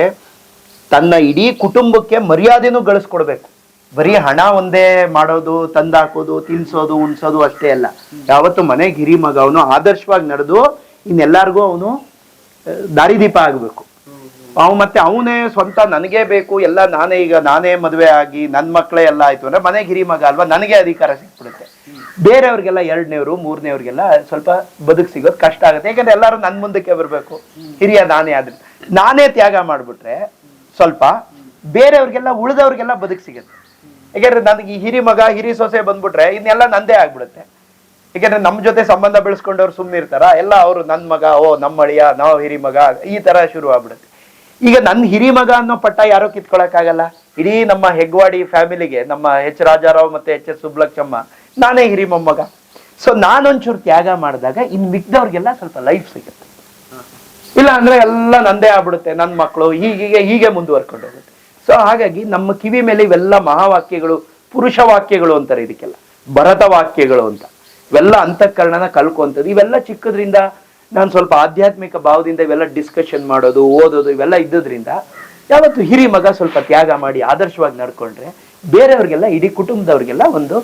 ತನ್ನ ಇಡೀ ಕುಟುಂಬಕ್ಕೆ ಮರ್ಯಾದೆನೂ ಗಳಿಸ್ಕೊಡ್ಬೇಕು. ಬರೀ ಹಣ ಒಂದೇ ಮಾಡೋದು, ತಂದಾಕೋದು, ತಿನ್ಸೋದು, ಉಣ್ಸೋದು ಅಷ್ಟೇ ಅಲ್ಲ. ಯಾವತ್ತು ಮನೆಗೆ ಹಿರಿ ಮಗ ಅವನು ಆದರ್ಶವಾಗಿ ನಡೆದು ಇನ್ನೆಲ್ಲಾರ್ಗು ಅವನು ದಾರಿದೀಪ ಆಗ್ಬೇಕು. ಮತ್ತೆ ಅವನೇ ಸ್ವಂತ ನನಗೇ ಬೇಕು, ಎಲ್ಲ ನಾನೇ ಮದುವೆ ಆಗಿ ನನ್ನ ಮಕ್ಕಳೇ ಎಲ್ಲ ಆಯ್ತು ಅಂದ್ರೆ ಮನೆಗೆ ಹಿರಿ ಮಗ ಅಲ್ವಾ, ನನಗೆ ಅಧಿಕಾರ ಸಿಕ್ಬಿಡುತ್ತೆ. ಬೇರೆಯವ್ರಿಗೆಲ್ಲ 2ನೇವ್ರು 3ನೇವ್ರಿಗೆಲ್ಲ ಸ್ವಲ್ಪ ಬದುಕು ಸಿಗೋದು ಕಷ್ಟ ಆಗುತ್ತೆ. ಯಾಕಂದ್ರೆ ಎಲ್ಲರೂ ನನ್ನ ಮುಂದಕ್ಕೆ ಬರ್ಬೇಕು, ಹಿರಿಯ ನಾನೇ ಆದ್ರೆ. ನಾನೇ ತ್ಯಾಗ ಮಾಡ್ಬಿಟ್ರೆ ಸ್ವಲ್ಪ, ಬೇರೆಯವ್ರಿಗೆಲ್ಲ ಉಳಿದವ್ರಿಗೆಲ್ಲ ಬದುಕು ಸಿಗುತ್ತೆ. ಯಾಕೆಂದ್ರೆ ನನಗೆ ಈ ಹಿರಿ ಮಗ ಹಿರಿ ಸೊಸೆ ಬಂದ್ಬಿಟ್ರೆ ಇನ್ನೆಲ್ಲ ನಂದೇ ಆಗ್ಬಿಡುತ್ತೆ. ಯಾಕೆಂದ್ರೆ ನಮ್ ಜೊತೆ ಸಂಬಂಧ ಬೆಳೆಸ್ಕೊಂಡವ್ರು ಸುಮ್ಮನೆ ಇರ್ತಾರ, ಎಲ್ಲ ಅವರು ನನ್ ಮಗ, ಓ ನಮ್ಮ ಅಳಿಯ, ನಾವು ಹಿರಿ ಮಗ, ಈ ತರ ಶುರು ಆಗ್ಬಿಡುತ್ತೆ. ಈಗ ನನ್ ಹಿರಿ ಮಗ ಅನ್ನೋ ಪಟ್ಟ ಯಾರೋ ಕಿತ್ಕೊಳಕ್ಕಾಗಲ್ಲ. ಇಡೀ ನಮ್ಮ ಹೆಗ್ವಾಡಿ ಫ್ಯಾಮಿಲಿಗೆ, ನಮ್ಮ ಎಚ್ ರಾಜಾರಾವ್ ಮತ್ತೆ ಎಚ್ ಎಸ್ ಸುಬ್ಲಕ್ಷಮ್ಮ, ನಾನೇ ಹಿರಿ ಮೊಮ್ಮಗ. ಸೊ ನಾನೊಂಚೂರು ತ್ಯಾಗ ಮಾಡಿದಾಗ ಇನ್ ಮಿಕ್ದವ್ರಿಗೆಲ್ಲ ಸ್ವಲ್ಪ ಲೈಫ್ ಸಿಗುತ್ತೆ. ಇಲ್ಲ ಅಂದ್ರೆ ಎಲ್ಲ ನಂದೇ ಆಗ್ಬಿಡುತ್ತೆ, ನನ್ ಮಕ್ಕಳು ಹೀಗೆ ಮುಂದುವರ್ಕೊಂಡು ಹೋಗುತ್ತೆ. ಸೊ ಹಾಗಾಗಿ ನಮ್ಮ ಕಿವಿ ಮೇಲೆ ಇವೆಲ್ಲ ಮಹಾವಾಕ್ಯಗಳು, ಪುರುಷ ವಾಕ್ಯಗಳು ಅಂತಾರೆ ಇದಕ್ಕೆಲ್ಲ, ಭರತ ವಾಕ್ಯಗಳು ಅಂತ. ಇವೆಲ್ಲ ಅಂತಃಕರಣನ ಕಲ್ಕೊಂತದ್ದು. ಇವೆಲ್ಲ ಚಿಕ್ಕದ್ರಿಂದ ನಾನು ಸ್ವಲ್ಪ ಆಧ್ಯಾತ್ಮಿಕ ಭಾವದಿಂದ ಇವೆಲ್ಲ ಡಿಸ್ಕಷನ್ ಮಾಡೋದು, ಓದೋದು, ಇವೆಲ್ಲ ಇದ್ದದ್ರಿಂದ ಯಾವತ್ತು ಹಿರಿ ಮಗ ಸ್ವಲ್ಪ ತ್ಯಾಗ ಮಾಡಿ ಆದರ್ಶವಾಗಿ ನಡ್ಕೊಂಡ್ರೆ ಬೇರೆಯವ್ರಿಗೆಲ್ಲ, ಇಡೀ ಕುಟುಂಬದವ್ರಿಗೆಲ್ಲ ಒಂದು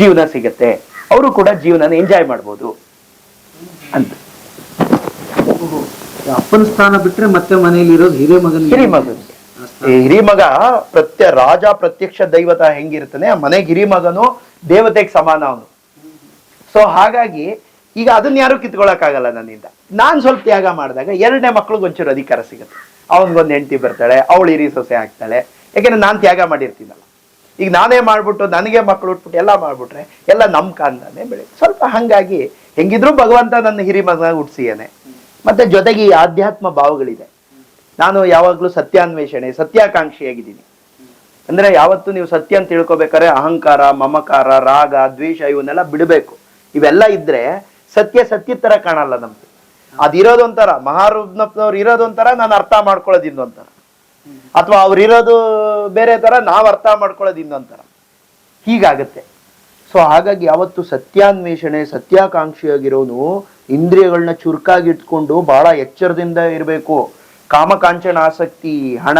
ಜೀವನ ಸಿಗತ್ತೆ, ಅವರು ಕೂಡ ಜೀವನನ ಎಂಜಾಯ್ ಮಾಡ್ಬೋದು ಅಂತ. ಅಪ್ಪನ ಸ್ಥಾನ ಬಿಟ್ರೆ ಮತ್ತೆ ಮನೆಯಲ್ಲಿ ಇರೋದು ಹಿರೇ ಮಗನ. ಹಿರಿ ಮಗ ರಾಜ ಪ್ರತ್ಯಕ್ಷ ದೈವತ ಹೆಂಗಿರ್ತಾನೆ, ಆ ಮನೆಗೆ ಹಿರಿ ಮಗನು ದೇವತೆಗೆ ಸಮಾನ ಅವನು. ಸೊ ಹಾಗಾಗಿ ಈಗ ಅದನ್ನ ಯಾರು ಕಿತ್ಕೊಳಕ್ಕಾಗಲ್ಲ ನನ್ನಿಂದ. ನಾನ್ ಸ್ವಲ್ಪ ತ್ಯಾಗ ಮಾಡಿದಾಗ ಎರಡನೇ ಮಕ್ಳಿಗೆ ಒಂಚೂರು ಅಧಿಕಾರ ಸಿಗುತ್ತೆ. ಅವನ್ಗೊಂದು ಹೆಂಡತಿ ಬರ್ತಾಳೆ, ಅವಳು ಹಿರಿ ಸೊಸೆ ಆಗ್ತಾಳೆ. ಯಾಕೆಂದ್ರೆ ನಾನ್ ತ್ಯಾಗ ಮಾಡಿರ್ತೀನಲ್ಲ. ಈಗ ನಾನೇ ಮಾಡ್ಬಿಟ್ಟು ನನಗೆ ಮಕ್ಳು ಉಟ್ಬಿಟ್ಟು ಎಲ್ಲ ಮಾಡ್ಬಿಟ್ರೆ ಎಲ್ಲ ನಮ್ ಕಾಂದಾನೆ ಬೆಳೆ ಸ್ವಲ್ಪ. ಹಂಗಾಗಿ ಹೆಂಗಿದ್ರು ಭಗವಂತ ನನ್ನ ಹಿರಿ ಮಗನಾಗ ಹುಟ್ಸಿಯೇನೆ. ಮತ್ತೆ ಜೊತೆಗೆ ಈ ಆಧ್ಯಾತ್ಮ ಭಾವಗಳಿದೆ. ನಾನು ಯಾವಾಗ್ಲೂ ಸತ್ಯಾನ್ವೇಷಣೆ, ಸತ್ಯಾಕಾಂಕ್ಷಿಯಾಗಿದ್ದೀನಿ. ಅಂದ್ರೆ ಯಾವತ್ತು ನೀವು ಸತ್ಯ ಅಂತ ತಿಳ್ಕೊಬೇಕಾದ್ರೆ ಅಹಂಕಾರ, ಮಮಕಾರ, ರಾಗ, ದ್ವೇಷ ಇವನ್ನೆಲ್ಲ ಬಿಡಬೇಕು. ಇವೆಲ್ಲ ಇದ್ರೆ ಸತ್ಯ ತರ ಕಾಣಲ್ಲ ನಮ್ಗೆ. ಅದಿರೋದೊಂಥರ, ಮಹಾರೂಪ್ನವ್ರು ಇರೋದೊಂಥರ, ನಾನು ಅರ್ಥ ಮಾಡ್ಕೊಳ್ಳೋದು ಇನ್ನೊಂಥರ, ಅಥವಾ ಅವ್ರು ಇರೋದು ಬೇರೆ ತರ, ನಾವ್ ಅರ್ಥ ಮಾಡ್ಕೊಳ್ಳೋದು ಇನ್ನೊಂಥರ, ಹೀಗಾಗತ್ತೆ. ಸೊ ಹಾಗಾಗಿ ಯಾವತ್ತು ಸತ್ಯಾನ್ವೇಷಣೆ, ಸತ್ಯಾಕಾಂಕ್ಷಿಯಾಗಿರೋನು ಇಂದ್ರಿಯಗಳನ್ನ ಚುರುಕಾಗಿಟ್ಕೊಂಡು ಬಹಳ ಎಚ್ಚರದಿಂದ ಇರಬೇಕು. ಕಾಮಕಾಂಚನ ಆಸಕ್ತಿ, ಹಣ,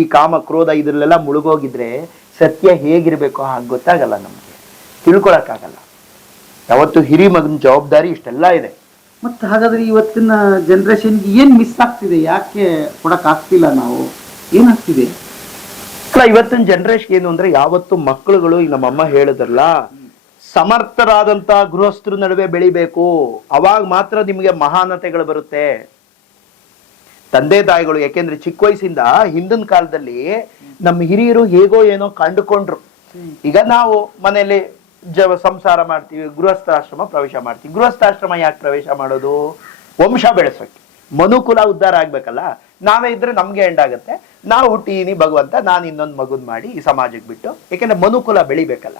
ಈ ಕಾಮ ಕ್ರೋಧ ಇದ್ರಲ್ಲೆಲ್ಲ ಮುಳುಗೋಗಿದ್ರೆ ಸತ್ಯ ಹೇಗಿರ್ಬೇಕು ಹಾಗೆ ಗೊತ್ತಾಗಲ್ಲ, ನಮ್ಗೆ ತಿಳ್ಕೊಳಕ್ಕಾಗಲ್ಲ. ಯಾವತ್ತು ಹಿರಿ ಮಗನ ಜವಾಬ್ದಾರಿ ಇಷ್ಟೆಲ್ಲ ಇದೆ. ಮತ್ತೆ ಹಾಗಾದ್ರೆ ಇವತ್ತಿನ ಜನರೇಷನ್ಗೆ ಏನ್ ಮಿಸ್ ಆಗ್ತಿದೆ? ಯಾಕೆ ಕೊಡಕ್ ಆಗ್ತಿಲ್ಲ? ನಾವು ಏನಾಗ್ತಿದೆ? ಅಲ್ಲ, ಇವತ್ತಿನ ಜನರೇಷನ್ ಏನು ಅಂದ್ರೆ ಯಾವತ್ತು ಮಕ್ಕಳುಗಳು, ಈಗ ನಮ್ಮಮ್ಮ ಹೇಳಿದ್ರಲ್ಲ, ಸಮರ್ಥರಾದಂತ ಗೃಹಸ್ಥರ ನಡುವೆ ಬೆಳಿಬೇಕು. ಅವಾಗ ಮಾತ್ರ ನಿಮ್ಗೆ ಮಹಾನತೆಗಳು ಬರುತ್ತೆ. ತಂದೆ ತಾಯಿಗಳು, ಯಾಕೆಂದ್ರೆ ಚಿಕ್ಕ ವಯಸ್ಸಿಂದ ಹಿಂದಿನ ಕಾಲದಲ್ಲಿ ನಮ್ಮ ಹಿರಿಯರು ಹೇಗೋ ಏನೋ ಕಂಡುಕೊಂಡ್ರು. ಈಗ ನಾವು ಮನೇಲಿ ಸಂಸಾರ ಮಾಡ್ತೀವಿ, ಗೃಹಸ್ಥಾಶ್ರಮ ಪ್ರವೇಶ ಮಾಡ್ತೀವಿ. ಗೃಹಸ್ಥಾಶ್ರಮ ಯಾಕೆ ಪ್ರವೇಶ ಮಾಡೋದು? ವಂಶ ಬೆಳೆಸೋಕೆ, ಮನುಕುಲ ಉದ್ಧಾರ ಆಗ್ಬೇಕಲ್ಲ. ನಾವೇ ಇದ್ರೆ ನಮ್ಗೆ ಎಂಡಾಗತ್ತೆ. ನಾವು ಹುಟ್ಟೀನಿ ಭಗವಂತ, ನಾನು ಇನ್ನೊಂದು ಮಗುನ್ ಮಾಡಿ ಈ ಸಮಾಜಕ್ಕೆ ಬಿಟ್ಟು, ಯಾಕೆಂದ್ರೆ ಮನುಕುಲ ಬೆಳಿಬೇಕಲ್ಲ.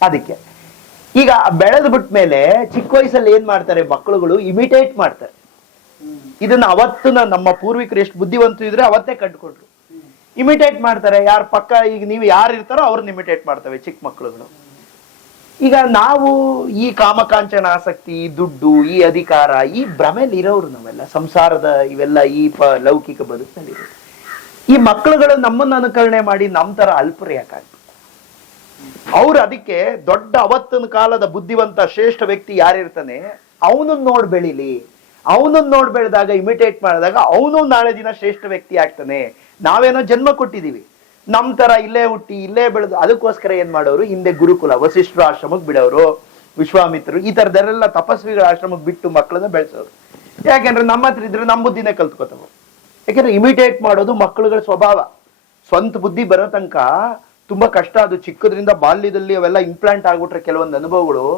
ಅದಕ್ಕೆ ಈಗ ಬೆಳೆದ್ ಬಿಟ್ಟ ಮೇಲೆ ಚಿಕ್ಕ ವಯಸ್ಸಲ್ಲಿ ಏನ್ ಮಾಡ್ತಾರೆ ಮಕ್ಕಳುಗಳು? ಇಮಿಟೇಟ್ ಮಾಡ್ತಾರೆ. ಇದನ್ನ ಅವತ್ತು ನಮ್ಮ ಪೂರ್ವಿಕರು ಎಷ್ಟು ಬುದ್ಧಿವಂತರು ಇದ್ರೆ ಅವತ್ತೇ ಕಂಡುಕೊಂಡ್ರು. ಇಮಿಟೇಟ್ ಮಾಡ್ತಾರೆ. ಯಾರ ಪಕ್ಕ ಈಗ ನೀವು ಯಾರು ಇರ್ತಾರೋ ಅವ್ರನ್ನ ಇಮಿಟೇಟ್ ಮಾಡ್ತವೆ ಚಿಕ್ಕ ಮಕ್ಕಳುಗಳು. ಈಗ ನಾವು ಈ ಕಾಮಕಾಂಚನ ಆಸಕ್ತಿ, ಈ ದುಡ್ಡು, ಈ ಅಧಿಕಾರ, ಈ ಭ್ರಮೆಯಲ್ಲಿ ಇರೋರು ನಾವೆಲ್ಲ, ಸಂಸಾರದ ಇವೆಲ್ಲ ಈ ಲೌಕಿಕ ಬದುಕಿನಲ್ಲಿ ಇರೋರು. ಈ ಮಕ್ಕಳುಗಳು ನಮ್ಮನ್ನ ಅನುಕರಣೆ ಮಾಡಿ ನಮ್ ತರ ಅಲ್ಪರು ಯಾಕಾಗ್ಬೇಕು? ಅವ್ರು ಅದಕ್ಕೆ ದೊಡ್ಡ ಅವತ್ತಿನ ಕಾಲದ ಬುದ್ಧಿವಂತ ಶ್ರೇಷ್ಠ ವ್ಯಕ್ತಿ ಯಾರಿರ್ತಾನೆ ಅವನನ್ನ ನೋಡ್ ಬೆಳಿಲಿ. ಅವನನ್ನ ನೋಡ್ ಬೆಳೆದಾಗ, ಇಮಿಟೇಟ್ ಮಾಡಿದಾಗ ಅವನು ನಾಳೆ ದಿನ ಶ್ರೇಷ್ಠ ವ್ಯಕ್ತಿ ಆಗ್ತಾನೆ. ನಾವೇನೋ ಜನ್ಮ ಕೊಟ್ಟಿದೀವಿ, ನಮ್ ತರ ಇಲ್ಲೇ ಹುಟ್ಟಿ ಇಲ್ಲೇ ಬೆಳೆದು, ಅದಕ್ಕೋಸ್ಕರ ಏನ್ ಮಾಡೋರು, ಹಿಂದೆ ಗುರುಕುಲ, ವಸಿಷ್ಠರ ಆಶ್ರಮಕ್ಕೆ ಬಿಡೋರು, ವಿಶ್ವಾಮಿತ್ರರು, ಈ ತರದರೆಲ್ಲ ತಪಸ್ವಿಗಳ ಆಶ್ರಮಕ್ಕೆ ಬಿಟ್ಟು ಮಕ್ಕಳನ್ನ ಬೆಳೆಸೋರು. ಯಾಕೆಂದ್ರೆ ನಮ್ಮ ಹತ್ರ ಇದ್ರೆ ನಮ್ಮ ಬುದ್ಧಿನೇ ಕಲ್ತ್ಕೋತಾವ. ಯಾಕೆಂದ್ರೆ ಇಮಿಟೇಟ್ ಮಾಡೋದು ಮಕ್ಕಳುಗಳ ಸ್ವಭಾವ. ಸ್ವಂತ ಬುದ್ಧಿ ಬರೋ ತನಕ ತುಂಬಾ ಕಷ್ಟ. ಅದು ಚಿಕ್ಕದ್ರಿಂದ ಬಾಲ್ಯದಲ್ಲಿ ಅವೆಲ್ಲ ಇಂಪ್ಲಾಂಟ್ ಆಗ್ಬಿಟ್ರೆ ಕೆಲವೊಂದು ಅನುಭವಗಳು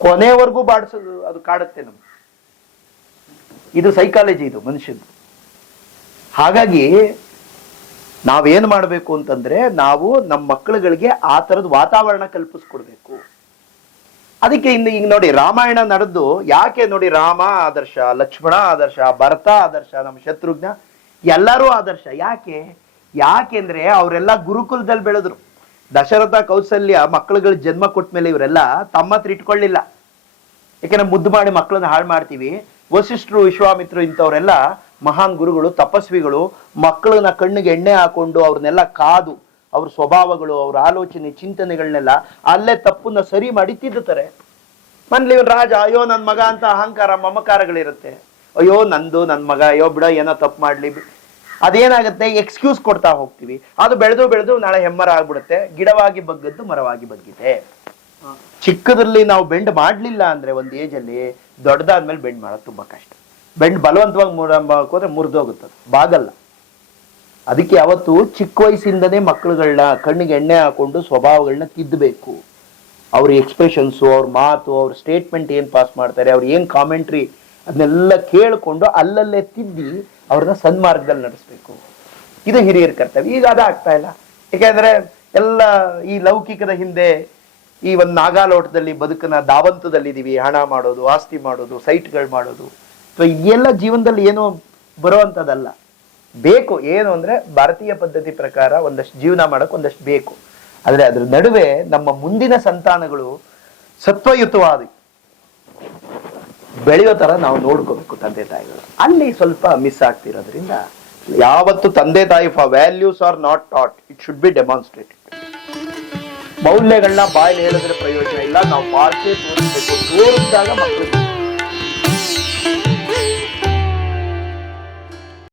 ಕೊನೆವರೆಗೂ ಬಾಡಿಸೋದು, ಅದು ಕಾಡುತ್ತೆ ನಮ್ಗೆ. ಇದು ಸೈಕಾಲಜಿ, ಇದು ಮನುಷ್ಯದ್ದು. ಹಾಗಾಗಿ ನಾವೇನ್ ಮಾಡ್ಬೇಕು ಅಂತಂದ್ರೆ, ನಾವು ನಮ್ಮ ಮಕ್ಕಳುಗಳಿಗೆ ಆ ತರದ ವಾತಾವರಣ ಕಲ್ಪಿಸ್ಕೊಡ್ಬೇಕು. ಅದಕ್ಕೆ ಈಗ ನೋಡಿ, ರಾಮಾಯಣ ನಡೆದು ಯಾಕೆ ನೋಡಿ, ರಾಮ ಆದರ್ಶ, ಲಕ್ಷ್ಮಣ ಆದರ್ಶ, ಭರತ ಆದರ್ಶ, ನಮ್ಮ ಶತ್ರುಘ್ನ ಎಲ್ಲರೂ ಆದರ್ಶ. ಯಾಕೆಂದ್ರೆ ಅವರೆಲ್ಲ ಗುರುಕುಲದಲ್ಲಿ ಬೆಳೆದ್ರು. ದಶರಥ, ಕೌಸಲ್ಯ ಮಕ್ಕಳುಗಳ ಜನ್ಮ ಕೊಟ್ಟ ಮೇಲೆ ಇವರೆಲ್ಲ ತಮ್ಮ ಹತ್ರ ಇಟ್ಕೊಳ್ಳಿಲ್ಲ. ಯಾಕೆಂದ್ರೆ ಮುದ್ದು ಮಾಡಿ ಮಕ್ಕಳನ್ನ ಹಾಳು ಮಾಡ್ತೀವಿ. ವಸಿಷ್ಠರು, ವಿಶ್ವಾಮಿತ್ರರು ಇಂಥವ್ರೆಲ್ಲ ಮಹಾನ್ ಗುರುಗಳು, ತಪಸ್ವಿಗಳು. ಮಕ್ಕಳನ್ನ ಕಣ್ಣಿಗೆ ಎಣ್ಣೆ ಹಾಕೊಂಡು ಅವ್ರನ್ನೆಲ್ಲ ಕಾದು, ಅವ್ರ ಸ್ವಭಾವಗಳು, ಅವ್ರ ಆಲೋಚನೆ, ಚಿಂತನೆಗಳನ್ನೆಲ್ಲ ಅಲ್ಲೇ ತಪ್ಪನ್ನ ಸರಿ ಮಾಡಿ ತಿದ್ದುತ್ತಾರೆ. ಮನ್ಲಿ ರಾಜ, ಅಯ್ಯೋ ನನ್ ಮಗ ಅಂತ ಅಹಂಕಾರ, ಮಮಕಾರಗಳಿರುತ್ತೆ. ಅಯ್ಯೋ ನಂದು, ನನ್ ಮಗ, ಅಯ್ಯೋ ಬಿಡ, ಏನೋ ತಪ್ಪು ಮಾಡ್ಲಿ. ಅದೇನಾಗುತ್ತೆ, ಎಕ್ಸ್ಕ್ಯೂಸ್ ಕೊಡ್ತಾ ಹೋಗ್ತೀವಿ. ಅದು ಬೆಳೆದು ನಾಳೆ ಹೆಮ್ಮರ ಆಗ್ಬಿಡುತ್ತೆ. ಗಿಡವಾಗಿ ಬಗ್ಗದ್ದು ಮರವಾಗಿ ಬಗ್ಗಿದೆ. ಚಿಕ್ಕದ್ರಲ್ಲಿ ನಾವು ಬೆಂಡ್ ಮಾಡ್ಲಿಲ್ಲ ಅಂದ್ರೆ ಒಂದ್ ಏಜ್ ಅಲ್ಲಿ, ದೊಡ್ಡದಾದ್ಮೇಲೆ ಬೆಂಡ್ ಮಾಡೋದು ತುಂಬಾ ಕಷ್ಟ. ಬೆಂಡ್ ಬಲವಂತವಾಗಿ ಹೋದ್ರೆ ಮುರಿದೋಗುತ್ತದೆ, ಬಾಗಲ್ಲ. ಅದಕ್ಕೆ ಯಾವತ್ತು ಚಿಕ್ಕ ವಯಸ್ಸಿಂದನೇ ಮಕ್ಕಳುಗಳನ್ನ ಕಣ್ಣಿಗೆ ಎಣ್ಣೆ ಹಾಕೊಂಡು ಸ್ವಭಾವಗಳನ್ನ ತಿದ್ದಬೇಕು. ಅವ್ರ ಎಕ್ಸ್ಪ್ರೆಷನ್ಸು, ಅವ್ರ ಮಾತು, ಅವ್ರ ಸ್ಟೇಟ್ಮೆಂಟ್ ಏನ್ ಪಾಸ್ ಮಾಡ್ತಾರೆ, ಅವ್ರು ಏನ್ ಕಾಮೆಂಟ್ರಿ, ಅದನ್ನೆಲ್ಲ ಕೇಳಿಕೊಂಡು ಅಲ್ಲಲ್ಲೇ ತಿದ್ದಿ ಅವ್ರನ್ನ ಸನ್ಮಾರ್ಗದಲ್ಲಿ ನಡೆಸ್ಬೇಕು. ಇದು ಹಿರಿಯರ ಕರ್ತವ್ಯ. ಈಗ ಅದಾಗ್ತಾ ಇಲ್ಲ. ಯಾಕೆಂದ್ರೆ ಎಲ್ಲ ಈ ಲೌಕಿಕದ ಹಿಂದೆ ಈ ಒಂದು ನಾಗಾಲೋಟದಲ್ಲಿ ಬದುಕನ್ನ ದಾವಂತದಲ್ಲಿದ್ದೀವಿ. ಹಣ ಮಾಡೋದು, ಆಸ್ತಿ ಮಾಡೋದು, ಸೈಟ್ಗಳು ಮಾಡೋದು, ಅಥವಾ ಇದೆಲ್ಲ ಜೀವನದಲ್ಲಿ ಏನೋ ಬರೋವಂಥದ್ದಲ್ಲ. ಬೇಕು ಏನು ಅಂದ್ರೆ ಭಾರತೀಯ ಪದ್ಧತಿ ಪ್ರಕಾರ ಒಂದಷ್ಟು ಜೀವನ ಮಾಡಕ್ ಒಂದಷ್ಟು ಬೇಕು. ಆದ್ರೆ ಅದ್ರ ನಡುವೆ ನಮ್ಮ ಮುಂದಿನ ಸಂತಾನಗಳು ಸತ್ವಯುತವಾದ ಬೆಳೆಯೋ ತರ ನಾವು ನೋಡ್ಕೋಬೇಕು. ತಂದೆ ತಾಯಿಗಳು ಅಲ್ಲಿ ಸ್ವಲ್ಪ ಮಿಸ್ ಆಗ್ತಿರೋದ್ರಿಂದ ಯಾವತ್ತು ತಂದೆ ತಾಯಿ values are not taught, it should be demonstrated. ಮೌಲ್ಯಗಳನ್ನ ಬಾಯಲ್ಲಿ ಹೇಳಿದ್ರೆ ಪ್ರಯೋಜನ ಇಲ್ಲ, ನಾವು ಪಾಲಿಸಿ ತೋರಿಸ್ಬೇಕು. ತೋರಿಸಿದಾಗ ಮಕ್ಕಳು